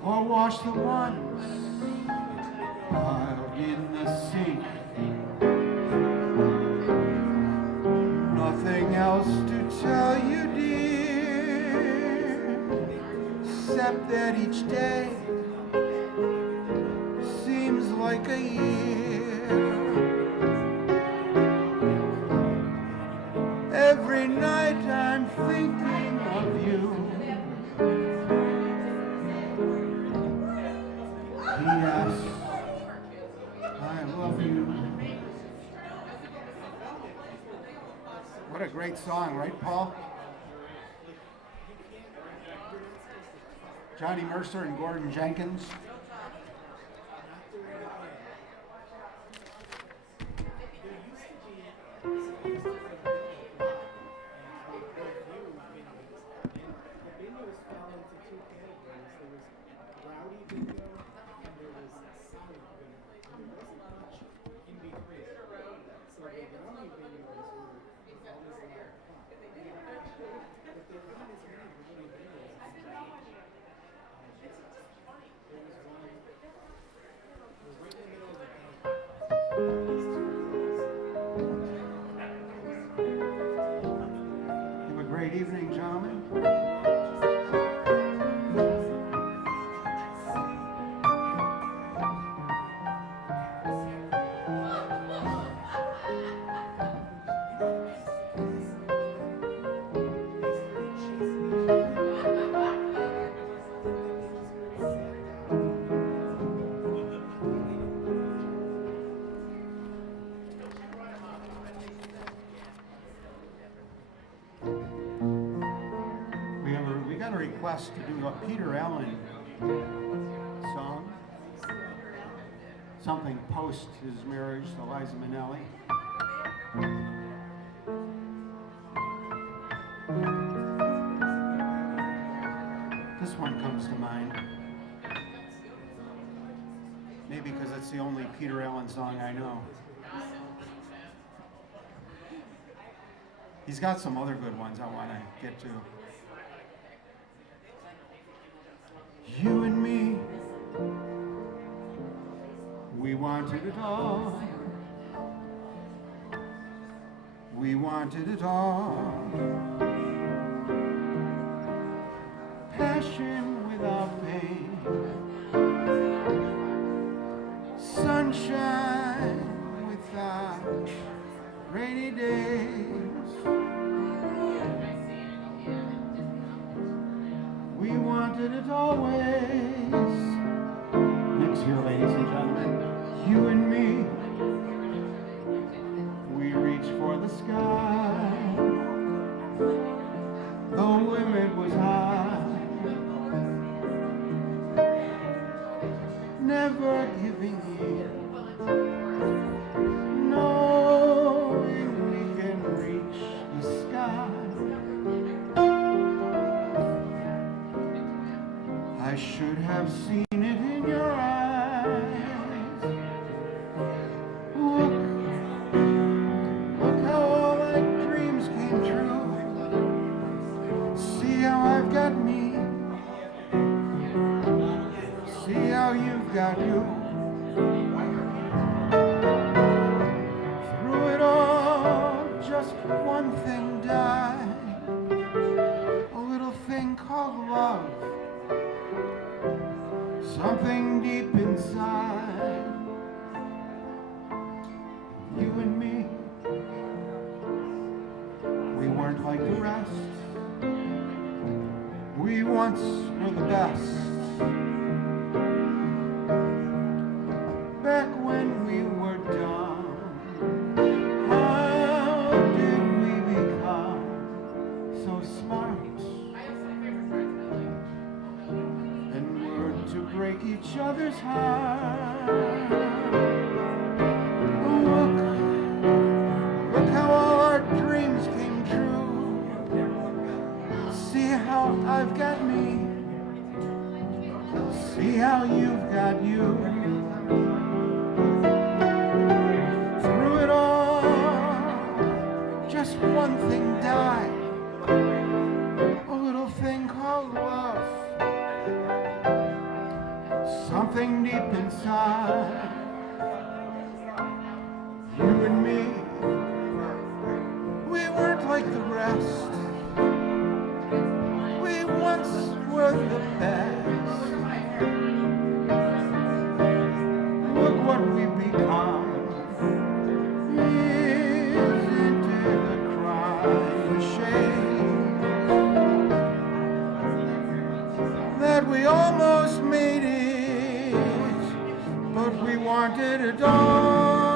or wash the ones piled in the sink. Nothing else to tell you, dear, except that each day seems like a year. Every night I'm thinking of you. P.S. I love you. What a great song, right, Paul? Johnny Mercer and Gordon Jenkins. Bingos fell into two categories. There was rowdy bingo and there was silent bingo. And there wasn't much in between. So the rowdy bingos were always a lot of fun. But there weren't as many rowdy bingos as there was one. We're right in the middle of the Have a great evening, gentlemen. We got a request to do a Peter Allen song. Something post his marriage to Liza Minnelli. This one comes to mind. Maybe because it's the only Peter Allen song I know. He's got some other good ones I want to get to. You and me, we wanted it all. We wanted it all. Passion without pain. Sunshine without rainy days. We wanted it always. Next year, ladies and gentlemen, you and me, we reach for the sky. The limit was high. Never giving in. Knowing we can reach the sky. I should have seen it in your eyes. Look how all my dreams came true. See how I've got me. See how you've got you. Through it all, just one thing died. A little thing called love. Something deep inside. You and me, we weren't like the rest. We once were the best. Back when we were dumb, how did we become so smart? And learn to break each other's heart. Look how all our dreams came true. See how I've got me. See how you've got you. Through it all, just one thing died. A little thing called love. Something deep inside. You and me, we weren't like the rest. We once were the best. Look what we've become. Isn't it a crying shame that we almost made it, but we wanted it all?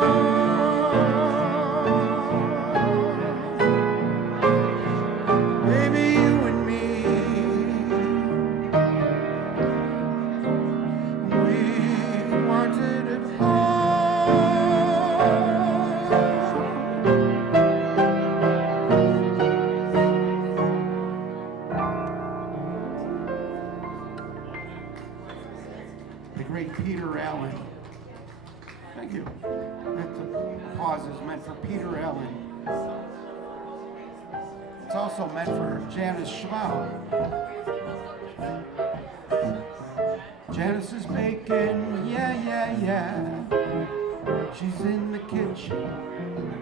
The great Peter Allen. Thank you. That applause is meant for Peter Allen. It's also meant for Janice Schlau. Janice is baking, yeah. She's in the kitchen,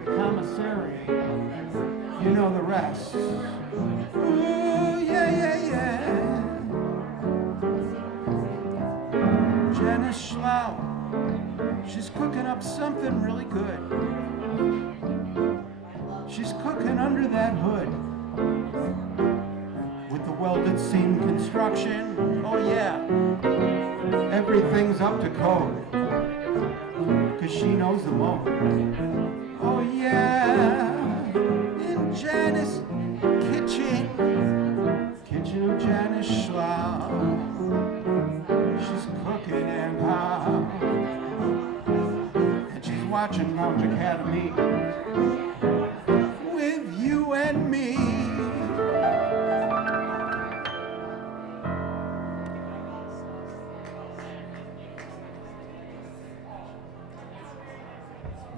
commissary. You know the rest. Ooh, yeah. Janice Schlau, she's cooking up something really good. She's cooking under that hood with the welded seam construction. Oh yeah, everything's up to code, 'cause she knows the mode. Oh yeah, in Janice kitchen of Janice Schlau. She's cooking and how, and she's watching Lounge Academy with you and me.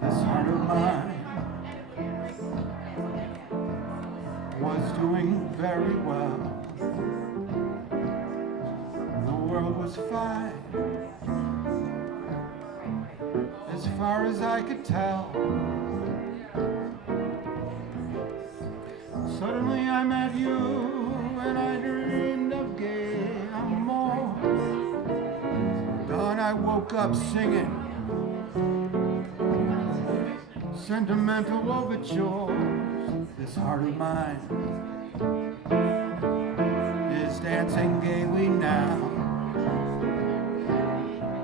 This heart of mine was doing very well. The world was fine, as far as I could tell. Suddenly I met you, and I dreamed of gay amour. Dawn I woke up singing sentimental overtures. This heart of mine is dancing gaily now.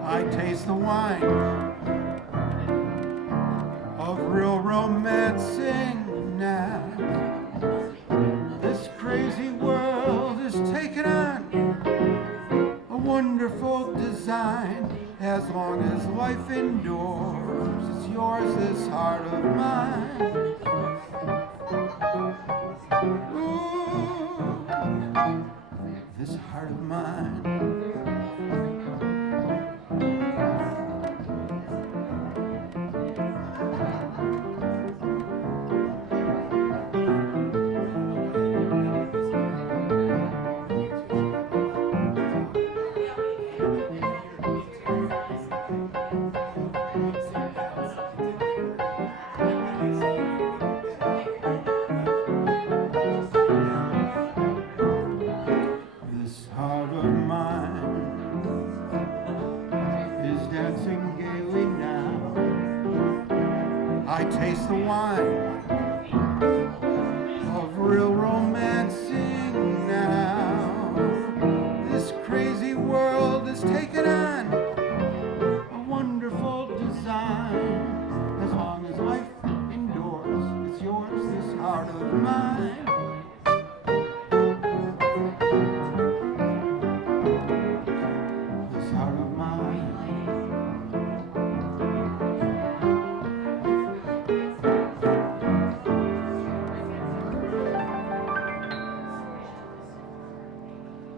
I taste the wine of real romancing now. This crazy world is taking on a wonderful design. As long as life endures, it's yours, this heart of mine. Ooh, this heart of mine. This heart of mine.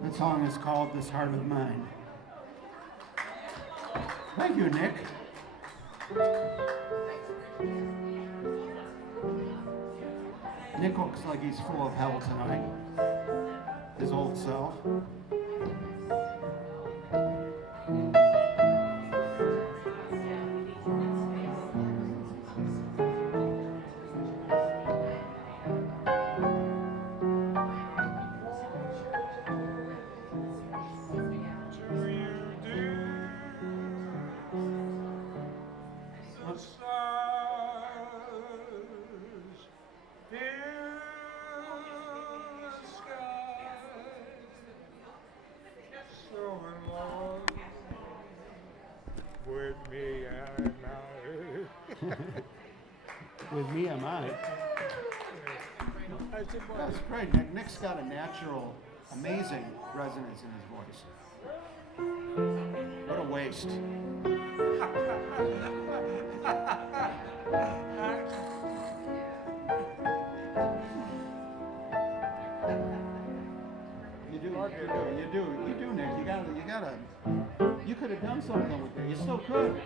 That song is called This Heart of Mine. Thank you, Nick. Nick looks like he's full of hell tonight. His old self. With me, am I? That's great, Nick. Nick's got a natural, amazing resonance in his voice. What a waste. You do, Nick. You could have done something with it. You still could.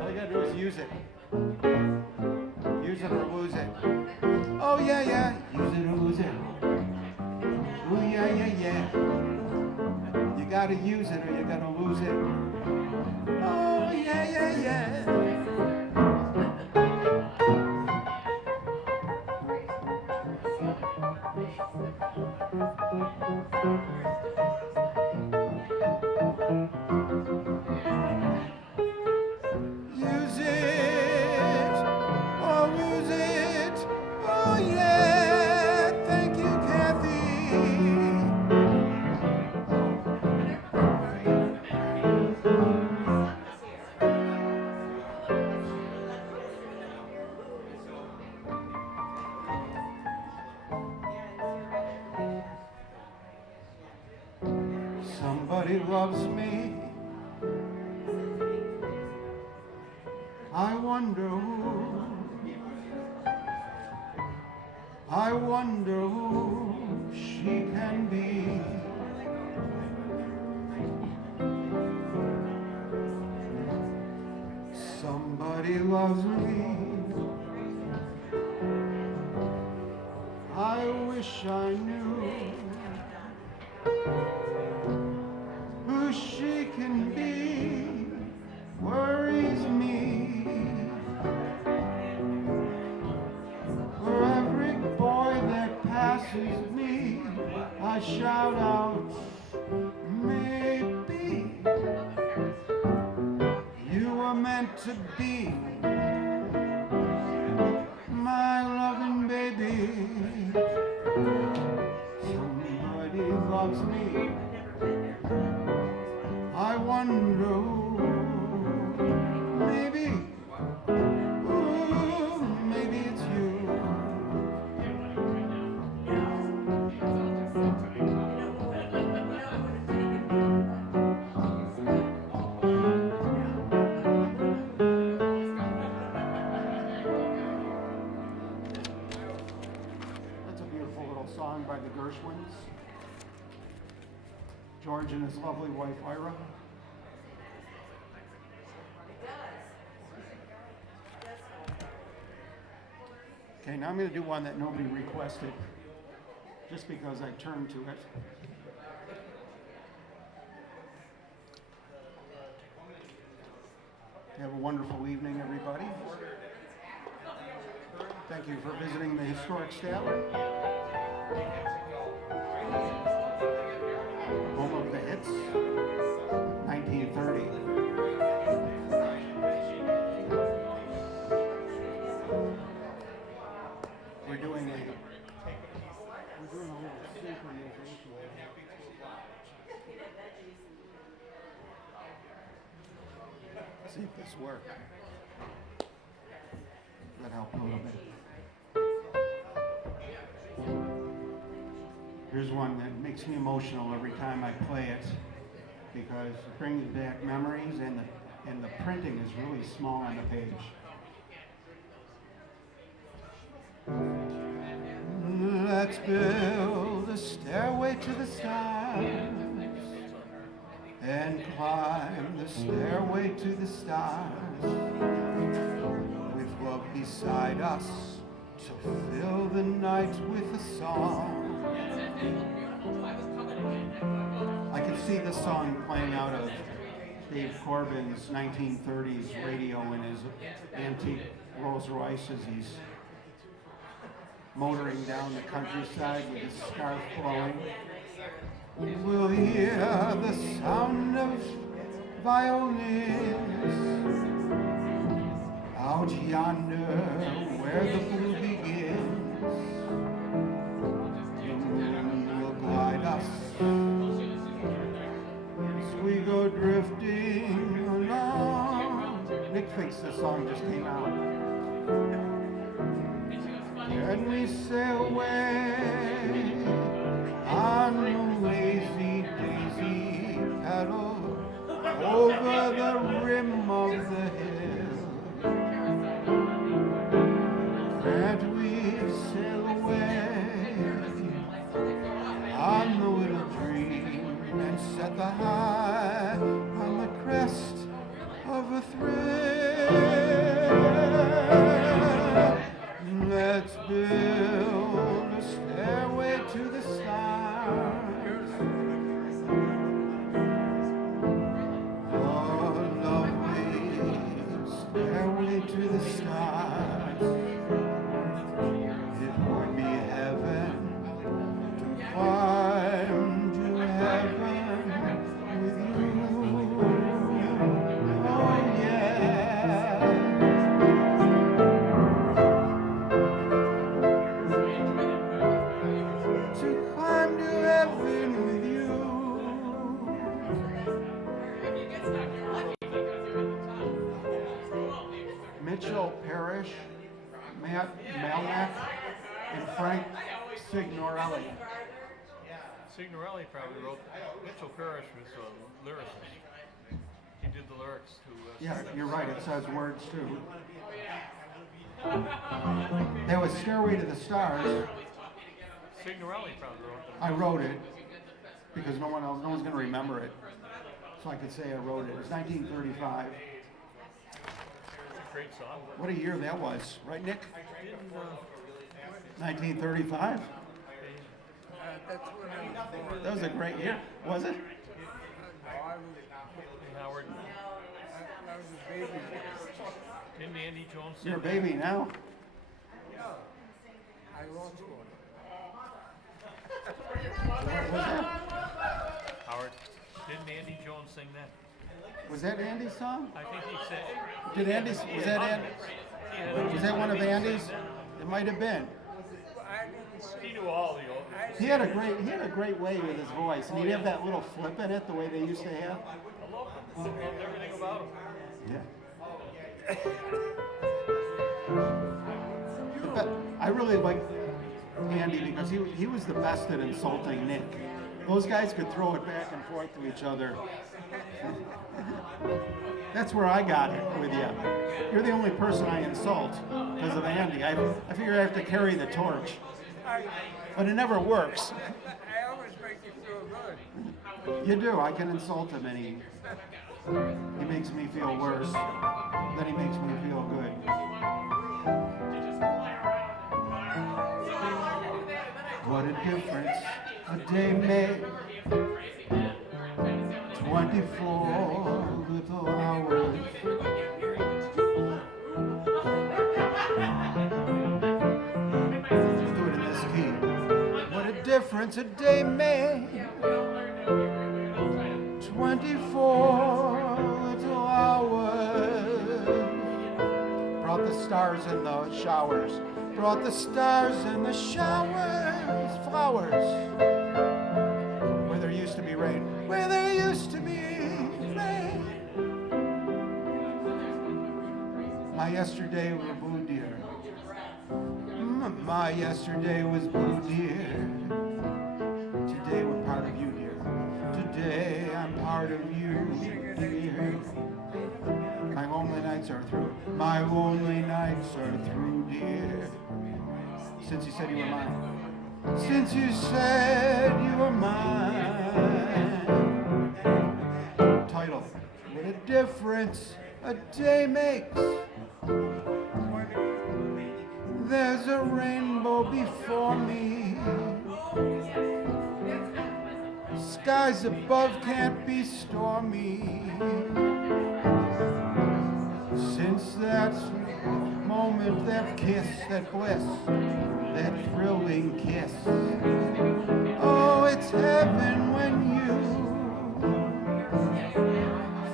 All you gotta do is use it. Use it or lose it. Oh yeah. Use it or lose it. Oh yeah. You gotta use it or you gotta lose it. Oh yeah. Use it or lose it. Oh yeah. Thank you, Kathy. Somebody loves me. I wonder who she can be. Somebody loves me. I wish I knew who she can be. Worries me. For every boy that passes me, I shout out, maybe you were meant to be my loving baby. Somebody loves me. I wonder who. Maybe, ooh, maybe it's you. That's a beautiful little song by the Gershwins. George and his lovely wife, Ira. Okay, now I'm going to do one that nobody requested, just because I turned to it. Have a wonderful evening, everybody. Thank you for visiting the Historic Statler. Home of the hits, 1930. We're doing a little synchronization. See if this works. That helped a little bit. Here's one that makes me emotional every time I play it because it brings back memories and the printing is really small on the page. Let's build a stairway to the stars and climb the stairway to the stars with love beside us to fill the night with a song. I can see the song playing out of Dave Corbin's 1930s radio in his antique Rolls Royce as he's motoring down the countryside with his scarf blowing. We'll hear the sound of violins out yonder where the blue begins. The moon will guide us as we go drifting along. Nick thinks the song just came out. And we sail away on the lazy daisy paddle over the rim of the hill. And we sail away on the little dream and set the high on the crest of a thrill. Let's build a stairway to the stars. Oh, lovely stairway to the stars. It would be heaven to climb to heaven with you. Oh, yeah. To climb to heaven with you. Mitchell Parrish, Matt Malnack, and Frank Signorelli. Signorelli probably wrote. Mitchell Parrish was a lyricist. He did the lyrics to. Yeah, Stardust. you're right, it says words too. There was Stairway to the Stars. Signorelli probably wrote them. I wrote it because no one's going to remember it. So I could say I wrote it. It was 1935. It's a great song. What a year that was, right, Nick? Didn't, 1935? That's when I was born. That was a great year, was it? No, Howard, I was a baby. didn't Andy Jones sing You're a that? baby now. I lost one. Was that, Howard, didn't Andy Jones sing that? was that Andy's song? I think he said. Did Andy's, was that Andy? Was that one of Andy's? It might have been. I didn't see. He knew all the old. He had a great way with his voice, and he'd have that little flip in it, the way they used to have. I loved him. I loved everything about him. Yeah. But I really liked Andy because he was the best at insulting Nick. Those guys could throw it back and forth to each other. That's where I got it with you. You're the only person I insult because of Andy. I figure I have to carry the torch. But it never works. I always make you feel good. You do. I can insult him and he makes me feel worse. Then he makes me feel good. What a difference a day made. 24 little hours. Let's do it in this key. What a difference a day made. 24 little hours. Brought the stars in the showers. Brought the stars in the showers. Flowers. Where there used to be rain. Where there used to be rain. My yesterday was blue deer. My yesterday was blue deer. Today we're part of you, dear. Today I'm part of you, dear. My lonely nights are through. My lonely nights are through, dear. Since you said you were mine. since you said you were mine. Title: What a difference a day makes. There's a rainbow before me. Skies above can't be stormy. Since that moment, that kiss, that bliss, that thrilling kiss. Oh, it's heaven when you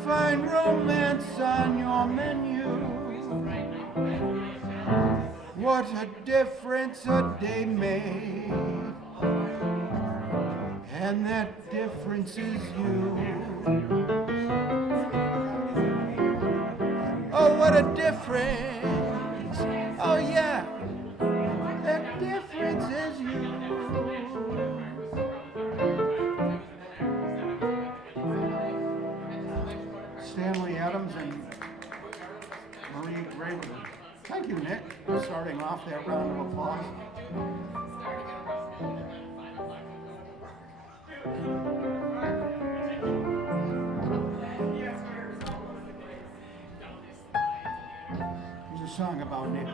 find romance on your menu. What a difference a day made. And that difference is you. Oh, what a difference. Oh, yeah. That difference is you. Stanley Adams and Marie Graver. Thank you, Nick, for starting off that round of applause. Here's a song about Nick.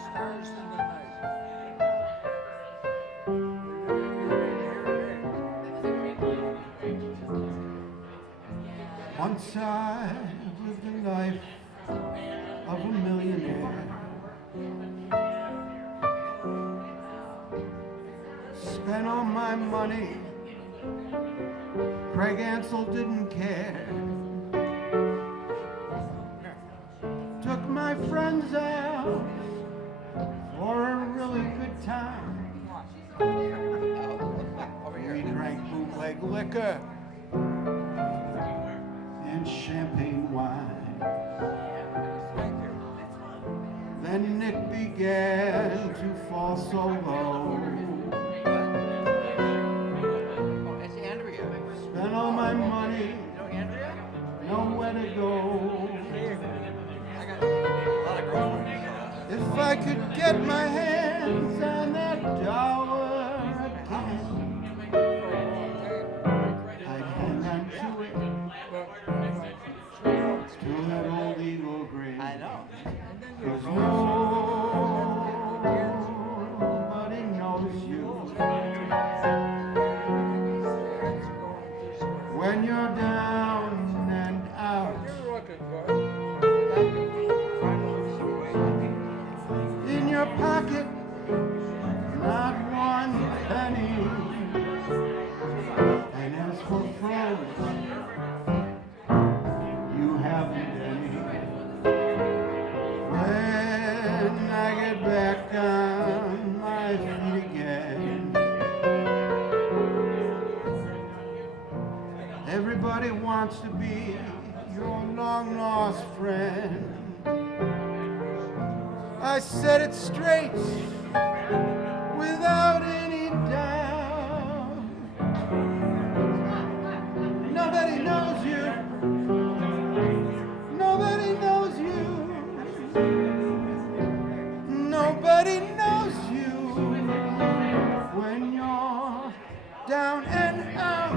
Stars in the night. Once I lived the life of a millionaire. Spent all my money. Craig Ansel didn't care. Took my friends out for a really good time. We drank bootleg liquor and champagne wine. Then Nick began to fall so low. That's Andrea. Spent all my money, You know Andrea? nowhere to go. I got a lot of girlfriends. If I could get my hands on that dollar again, I'd hang on to it to that old eagle grave. I know. 'Cause nobody knows you when you're down and out. You're looking good. In your pocket, not one penny. And as for friends, you haven't any. When I get back on my feet again, everybody wants to be your long lost friend. I said it straight, without any doubt. Nobody knows you. Nobody knows you. Nobody knows you when you're down and out.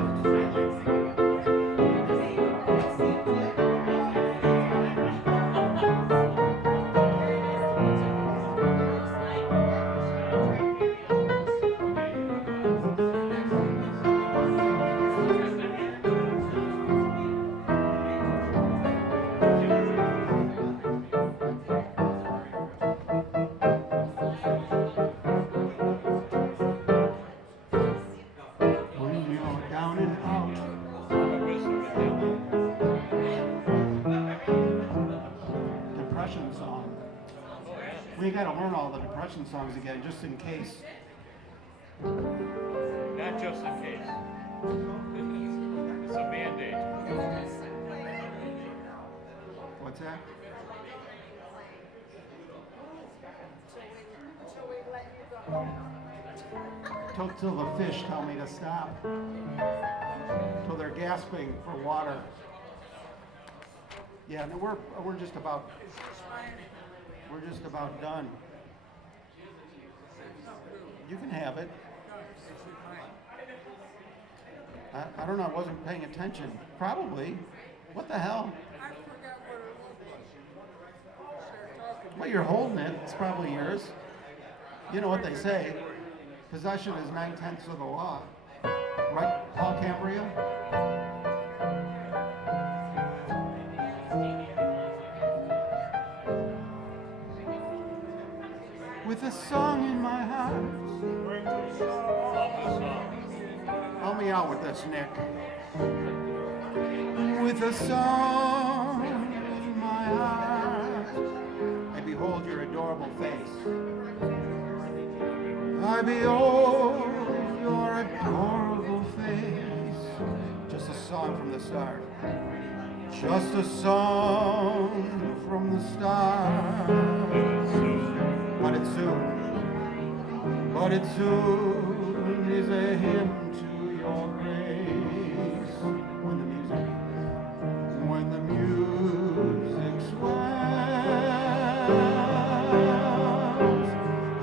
When you're down and out. Depression song. We gotta learn all the depression songs again, just in case. Not just in case. It's a mandate. What's that? Till the fish tell me to stop. Till they're gasping for water. Yeah, no, we're just about done. You can have it. I don't know. I wasn't paying attention. Probably. What the hell? I forgot what it looked like. Start talking. Well, you're holding it. It's probably yours. You know what they say. Possession is 9/10 of the law. Right, Paul Cambria? With a song in my heart. Help me out with this, Nick. With a song in my heart, I behold your adorable face. I behold your adorable face. Just a song from the start. Just a song from the start. But it soon is a hymn to your grace. When the music swells,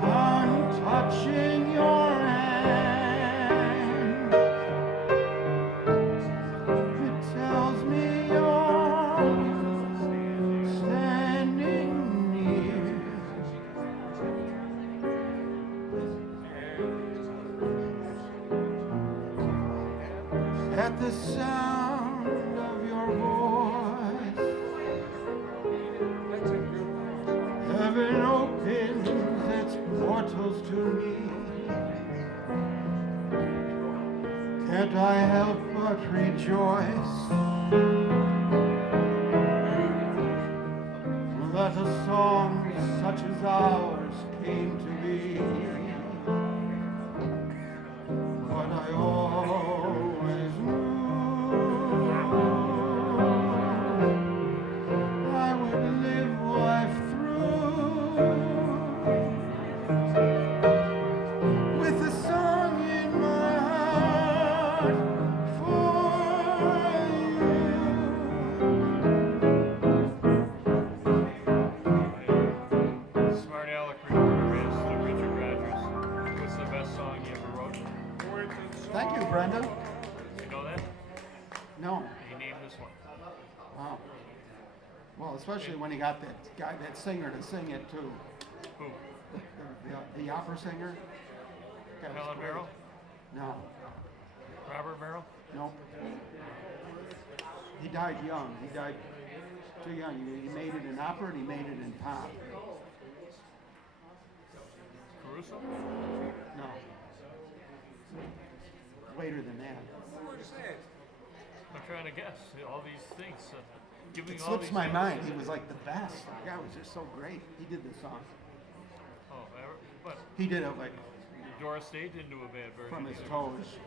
I'm touching your hand. It tells me you're standing near. At the sound of your voice, That's a good one. heaven opens its portals to me. Can't I help but rejoice that a song such as ours came to be? But I always knew I would live life through with a song in my heart for you. Smart Alec Reyes to Richard Rodgers. What's the best song you ever wrote? Thank you, Brenda. You know that? No. He named this one. Wow. Well, especially when he got that guy, that singer to sing it too. Who? The opera singer. That was Helen great. Merrill? No. Robert Merrill? Nope. He died young. He died too young. He made it in opera and he made it in pop. Caruso? No. Later than that. Who was that? I'm trying to guess. All these things. Giving It all slips these my names. mind. He was like the best. The guy was just so great. He did the song. Oh, but He did it like Doris Day didn't do a bad version. from his either. toes.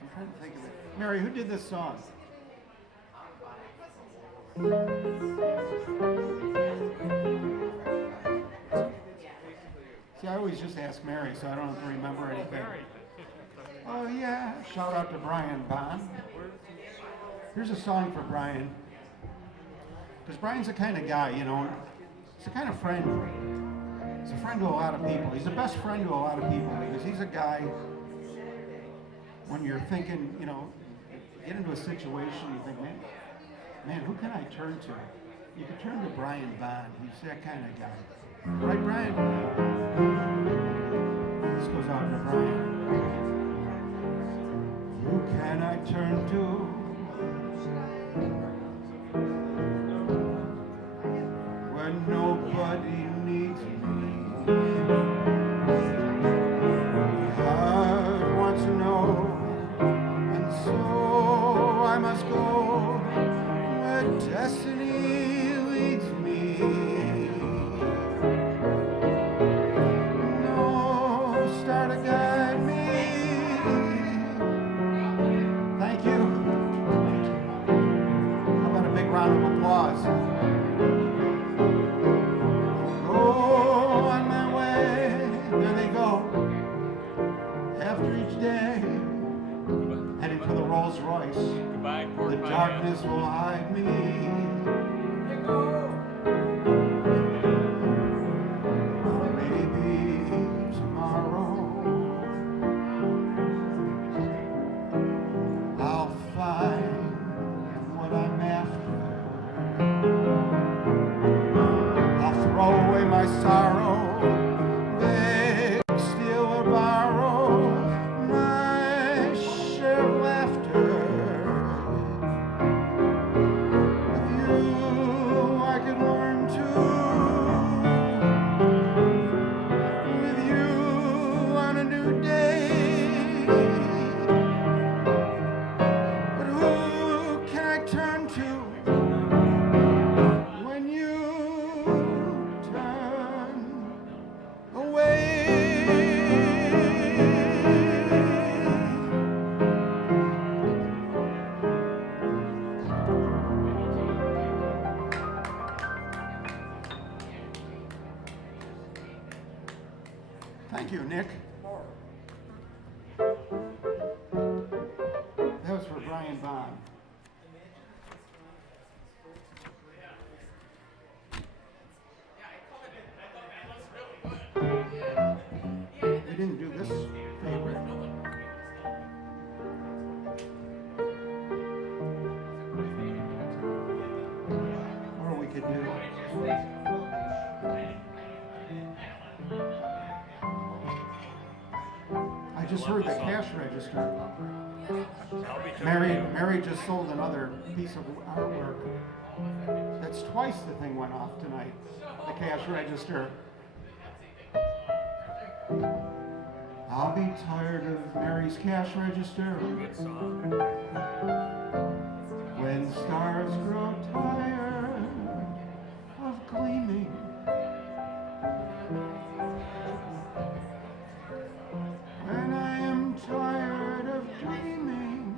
I'm trying to think of it. Mary, who did this song? See, I always just ask Mary, so I don't have to remember anything. Barry. Oh yeah! Shout out to Brian Bond. Here's a song for Brian, because Brian's the kind of guy, you know. He's the kind of friend. He's a friend to a lot of people. He's the best friend to a lot of people because he's a guy. When you're thinking, you know, get into a situation, you think, man, who can I turn to? You can turn to Brian Bond. He's that kind of guy, right, Brian? This goes out to Brian. Who can I turn to when nobody needs me? I want to know, and so I must go where destiny leads me. No star to guide me. Thank you. How about a big round of applause? Go on my way. There they go. After each day, Rolls Royce. Goodbye, pork The pie darkness will hide me. Maybe tomorrow I'll find what I'm after. I'll throw away my sorrow, beg, steal or borrow my share of laughter. With you I could learn to. With you on a new day. But who can I turn to when you turn away? Thank you, Nick. That was for Brian Bond. We didn't do this favorite. Or we could do. I just heard the cash register. I'll be turning Mary just sold another piece of artwork. That's twice the thing went off tonight. The cash register. I'll be tired of Mary's cash register Good song. when stars grow tired of gleaming. When I am tired of dreaming.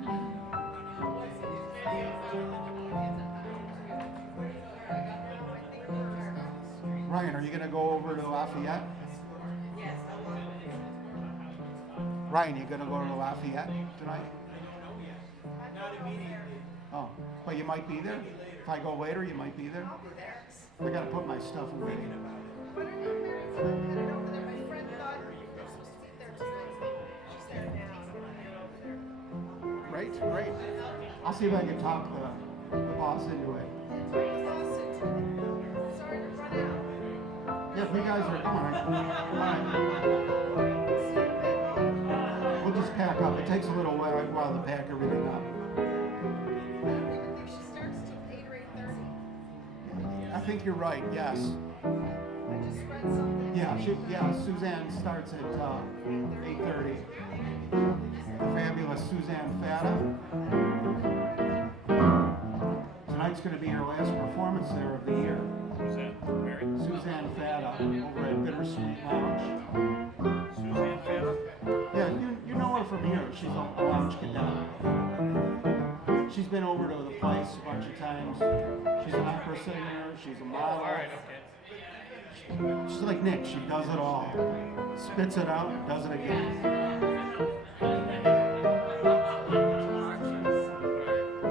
Ryan, are you going to go over to Lafayette? Yes, I will. Ryan, you going to go to Lafayette tonight? Not immediately. Oh, but you might be there. If I go later, you might be there. I'll be there. I got to put my stuff away. But I know Mary's not headed over there. My friend thought they're supposed to meet there tonight. She said now, so I'm headed over there. Great, great. I'll see if I can talk the boss into it. Sorry to run out. Yeah, if you guys are, come on. We'll just pack up. It takes a little while to pack everything up. I don't even think she starts till 8 or 8:30. I think you're right, yes. I just read something. Yeah, Suzanne starts at 8:30. The fabulous Suzanne Fata. Tonight's going to be her last performance there of the year. Who's that? Mary? Suzanne Fata over at Bittersweet Lounge. Suzanne Feta? Yeah, you know her from here. She's a lounge cadet. She's been over to the place a bunch of times. She's an opera singer. She's a model. All right, okay. She's like Nick. She does it all. Spits it out, does it again.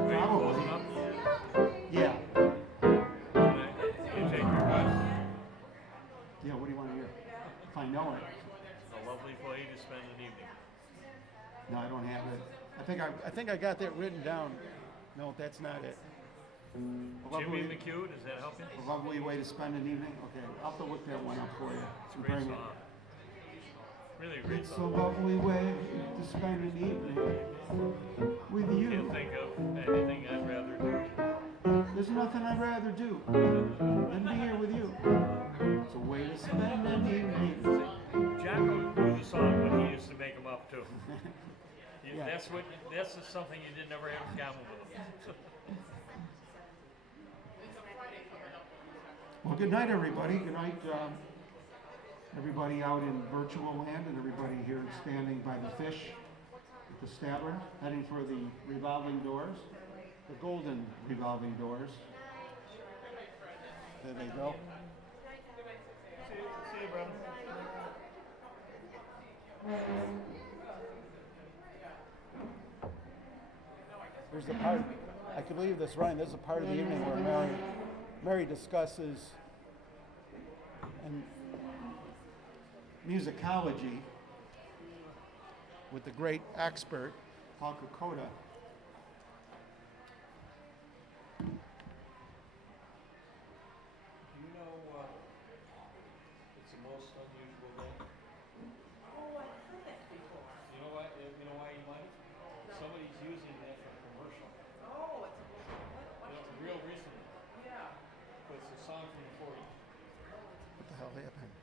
Probably. Yeah. You take your bus. Yeah, what do you want to hear? If I know it. A lovely way to spend an evening. No, I don't have it. I think I got that written down. No, that's not it. Jimmy McHugh, does that help you? A lovely way to spend an evening. Okay, I'll have to look that one up for you. It's a And great bring it. song. Really a great It's a song. lovely way to spend an evening with Can't you. think of anything I'd rather do. There's nothing I'd rather do than be here with you. It's a way to spend an evening. Jack knew the song when he used to make them up too. Yeah. That's just something you did never have in common with him. Well, good night, everybody. Good night, everybody out in virtual land and everybody here standing by the fish at the Statler, heading for the revolving doors, the golden revolving doors. There they go. See you, brother. There's the part, I can believe this, Ryan, this is a part of the evening where Mary discusses and musicology with the great expert, Paul Kokoda. Do you know it's the most unusual thing? Oh, I heard that before. You know why? You know why you might? Somebody's using that for commercial. Oh, it's You know, real recently. yeah. But it's a song from the 40s, What the hell happened?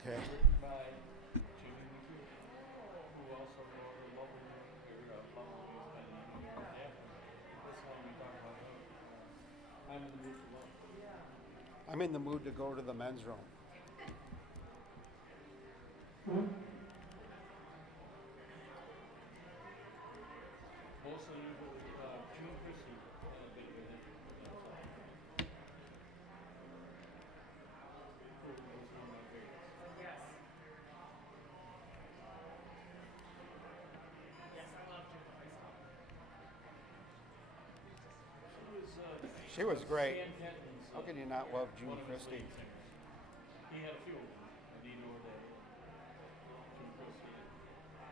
Okay. written by Jimmy McHugh, who also wrote a Love Will Yeah. This one we talk about. I'm in the mood for love. I'm in the mood to go to the men's room. Most unusual was June Christie had a big hit with that song. It was one of my favorites. Yes. Yes, I love June myself. She was great. Stan Kenton's, How can you not love June one of his Christie? lead singers. He had a few of them. Anita O'Day, June Christie,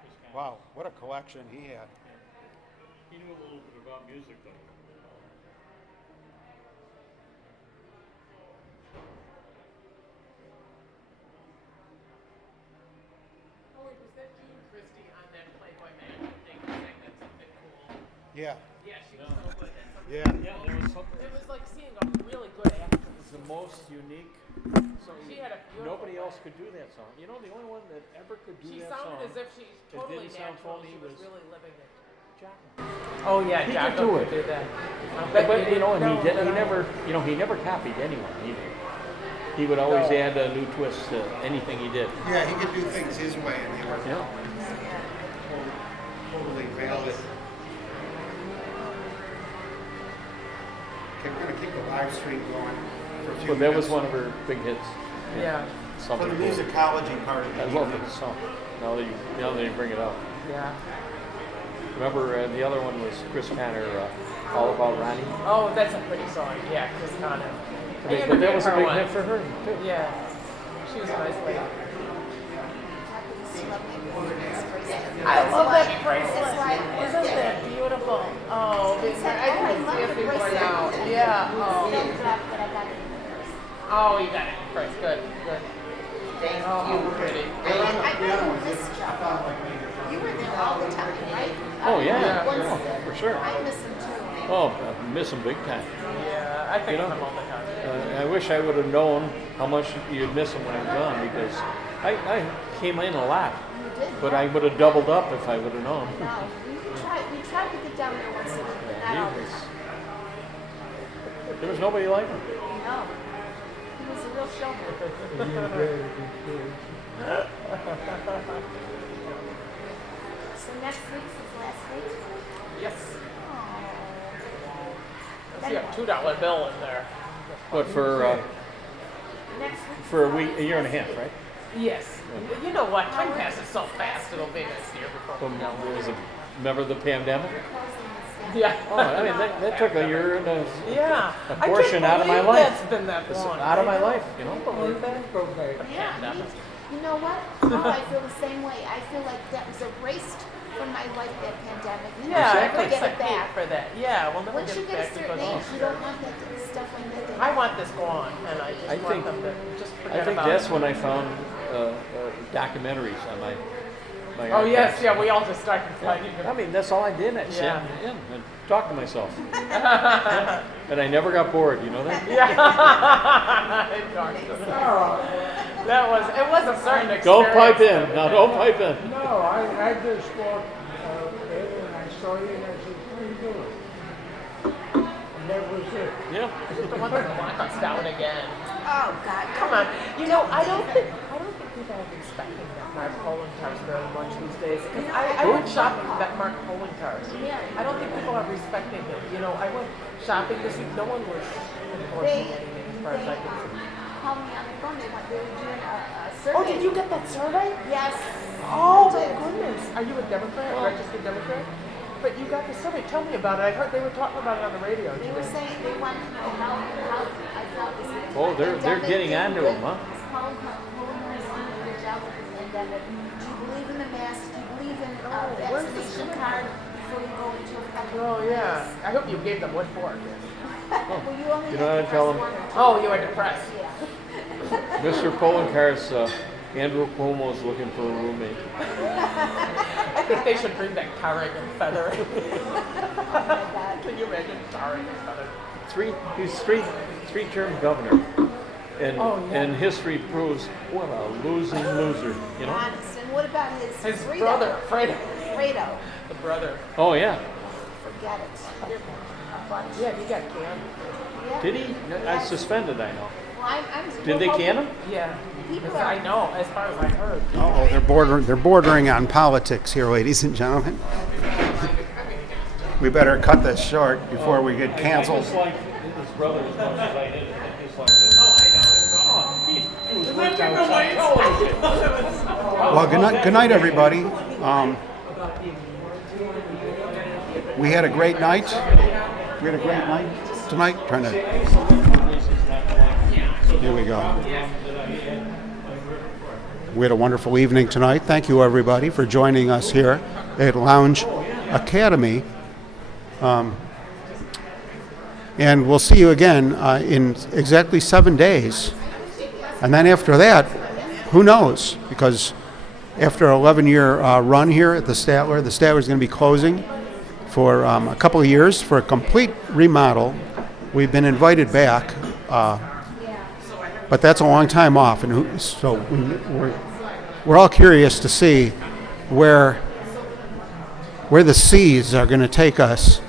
Chris Connors. Wow, what a collection he had. He knew a little bit about music though. Oh, wait, was that June Christie on that Playboy Mansion thing saying that something cool? Yeah. Yeah, she was so good at something. Yeah. Yeah, there was something. It was like seeing a really good actress. It was the most unique. So She had a beautiful nobody else voice. could do that song. You know, the only one that ever could do She that song. sounded as if she's totally didn't sound natural. phony, She was was- really living it. Jacqueline. Oh yeah, He could Jacko do could it. do that. But you know, and he did. He never, you know, he never copied anyone either. He would always No. add a new twist to anything he did. Yeah, he could do things his way and they were Yeah. totally valid. Okay, we're going to keep the live stream going for a few But that was minutes. one of her big hits. Yeah. For Something the cool. musicology part of I it. love the song. Now that you bring it up. Yeah. Remember the other one was Chris Connor, All About Ronnie. Oh, that's a pretty song. Yeah, Chris Connor. But that was a big hit for her too. Yeah. She was a nice lady. I love that bracelet. Isn't that beautiful? Oh, I didn't see it before now. Yeah. Oh, you got it first. Good. Good. Oh, pretty. You were there all the time, right? Oh yeah, Once- yeah, for sure. I miss him too. Oh, I miss him big time. Yeah, I think You of know, him all the time. I wish I would have known how much you'd miss him when I'm gone because I came in a lot, You did. but I would have doubled up if I would have known. No, we tried to get down there once a week, but He not always. was- there was nobody like him. No. He was a real showman. So next week's his last week? Yes. Oh. I see a $2 bill in there. But Next week. for a year and a half, right? Yes. You know what? Time passes so fast. It'll be next year before we know. Remember the pandemic? Yeah. Oh, I mean that took a year and a Yeah. portion I can't out of my believe life. That's been that It's long. out of my life, you know. Believe that? Yeah, Pandemic. you know what? Oh, I feel the same way. I feel like that was erased from my life, that pandemic. You Yeah, never I think get I it back. for that. Yeah, we'll never Once get you it get a back certain because age, you don't want that stuff like that. I want this gone, and I just I want think- them to just forget I think about that's it. when I found documentaries on my Oh yes, iPad. yeah, we all just started fighting. I mean, that's all I did. I Yeah. sat in and talked to myself. And I never got bored, you know that? Yeah. It was a certain experience. Don't pipe in. Now, don't pipe in. No, I just walked in and I saw you and I said, how you doing? And that was it. Yeah. The one that lock us down again. Oh, God. Come on. You know, I don't think people are respecting that Mark Poland cars very much these days. 'Cause I went shopping with that Mark Poland cars. Yeah. I don't think people are respecting him. You know, I went shopping this week. No one was enforcing anything as far as I could see. Called me on the phone. They were doing a survey. Oh, did you get that survey? Yes. Oh my goodness. Are you a Democrat? Registered Democrat? but you got the survey. Tell me about it. I heard they were talking about it on the radio They were today. saying they wanted to know how I felt this. Oh, they're getting onto them, huh? Paul Coleman is doing a good job with the pandemic. Do you believe in the mask? Do you believe in where's the vaccination survey? card before you go into a country? Oh yeah. I hope you gave them what for. Well, you only You have know to what I tell press them? one. Oh, you were depressed. Yeah. Mr. Poloncarz, Andrew Cuomo's looking for a roommate. I think they should bring back tarring and feathering. Oh my God. Can you imagine tarring and feathering? He's three-term governor. And Oh, yeah. and history proves what a losing loser, you know? Honest. And what about his His Frito? brother, Fredo. Fredo. The brother. Oh yeah. Forget it. A bunch. Yeah, he got canned. Yeah. Did he? I suspended, I know. Well, I'm Did they can him? Yeah. People Because are- I know, as far as I heard. Oh, they're bordering on politics here, ladies and gentlemen. We better cut this short before we get canceled. I dislike his brother as much as I did. I dislike this. He was worked out on television. Well, good night, everybody. We had a great night. We had a great night tonight. Here we go. We had a wonderful evening tonight. Thank you, everybody, for joining us here at Lounge Academy. And we'll see you again in exactly 7 days. And then after that, who knows? Because after an 11-year run here at the Statler is going to be closing for a couple of years for a complete remodel. We've been invited back, but that's a long time off, and so we're all curious to see where the seas are going to take us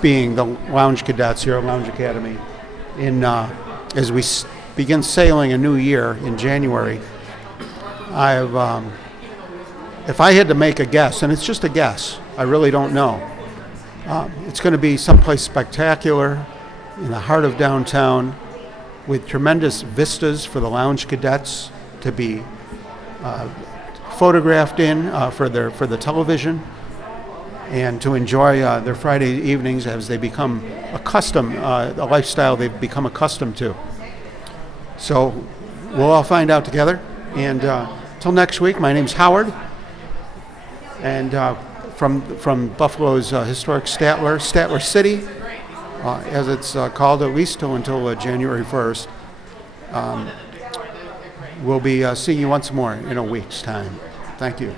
being the Lounge Cadets here at Lounge Academy, as we begin sailing a new year in January. If I had to make a guess, and it's just a guess, I really don't know. It's going to be someplace spectacular in the heart of downtown with tremendous vistas for the Lounge Cadets to be photographed in for the television and to enjoy their Friday evenings as they become accustomed, a lifestyle they've become accustomed to. So we'll all find out together. And till next week, my name's Howard. And from Buffalo's historic Statler City, as it's called, at least until January 1st. We'll be seeing you once more in a week's time. Thank you.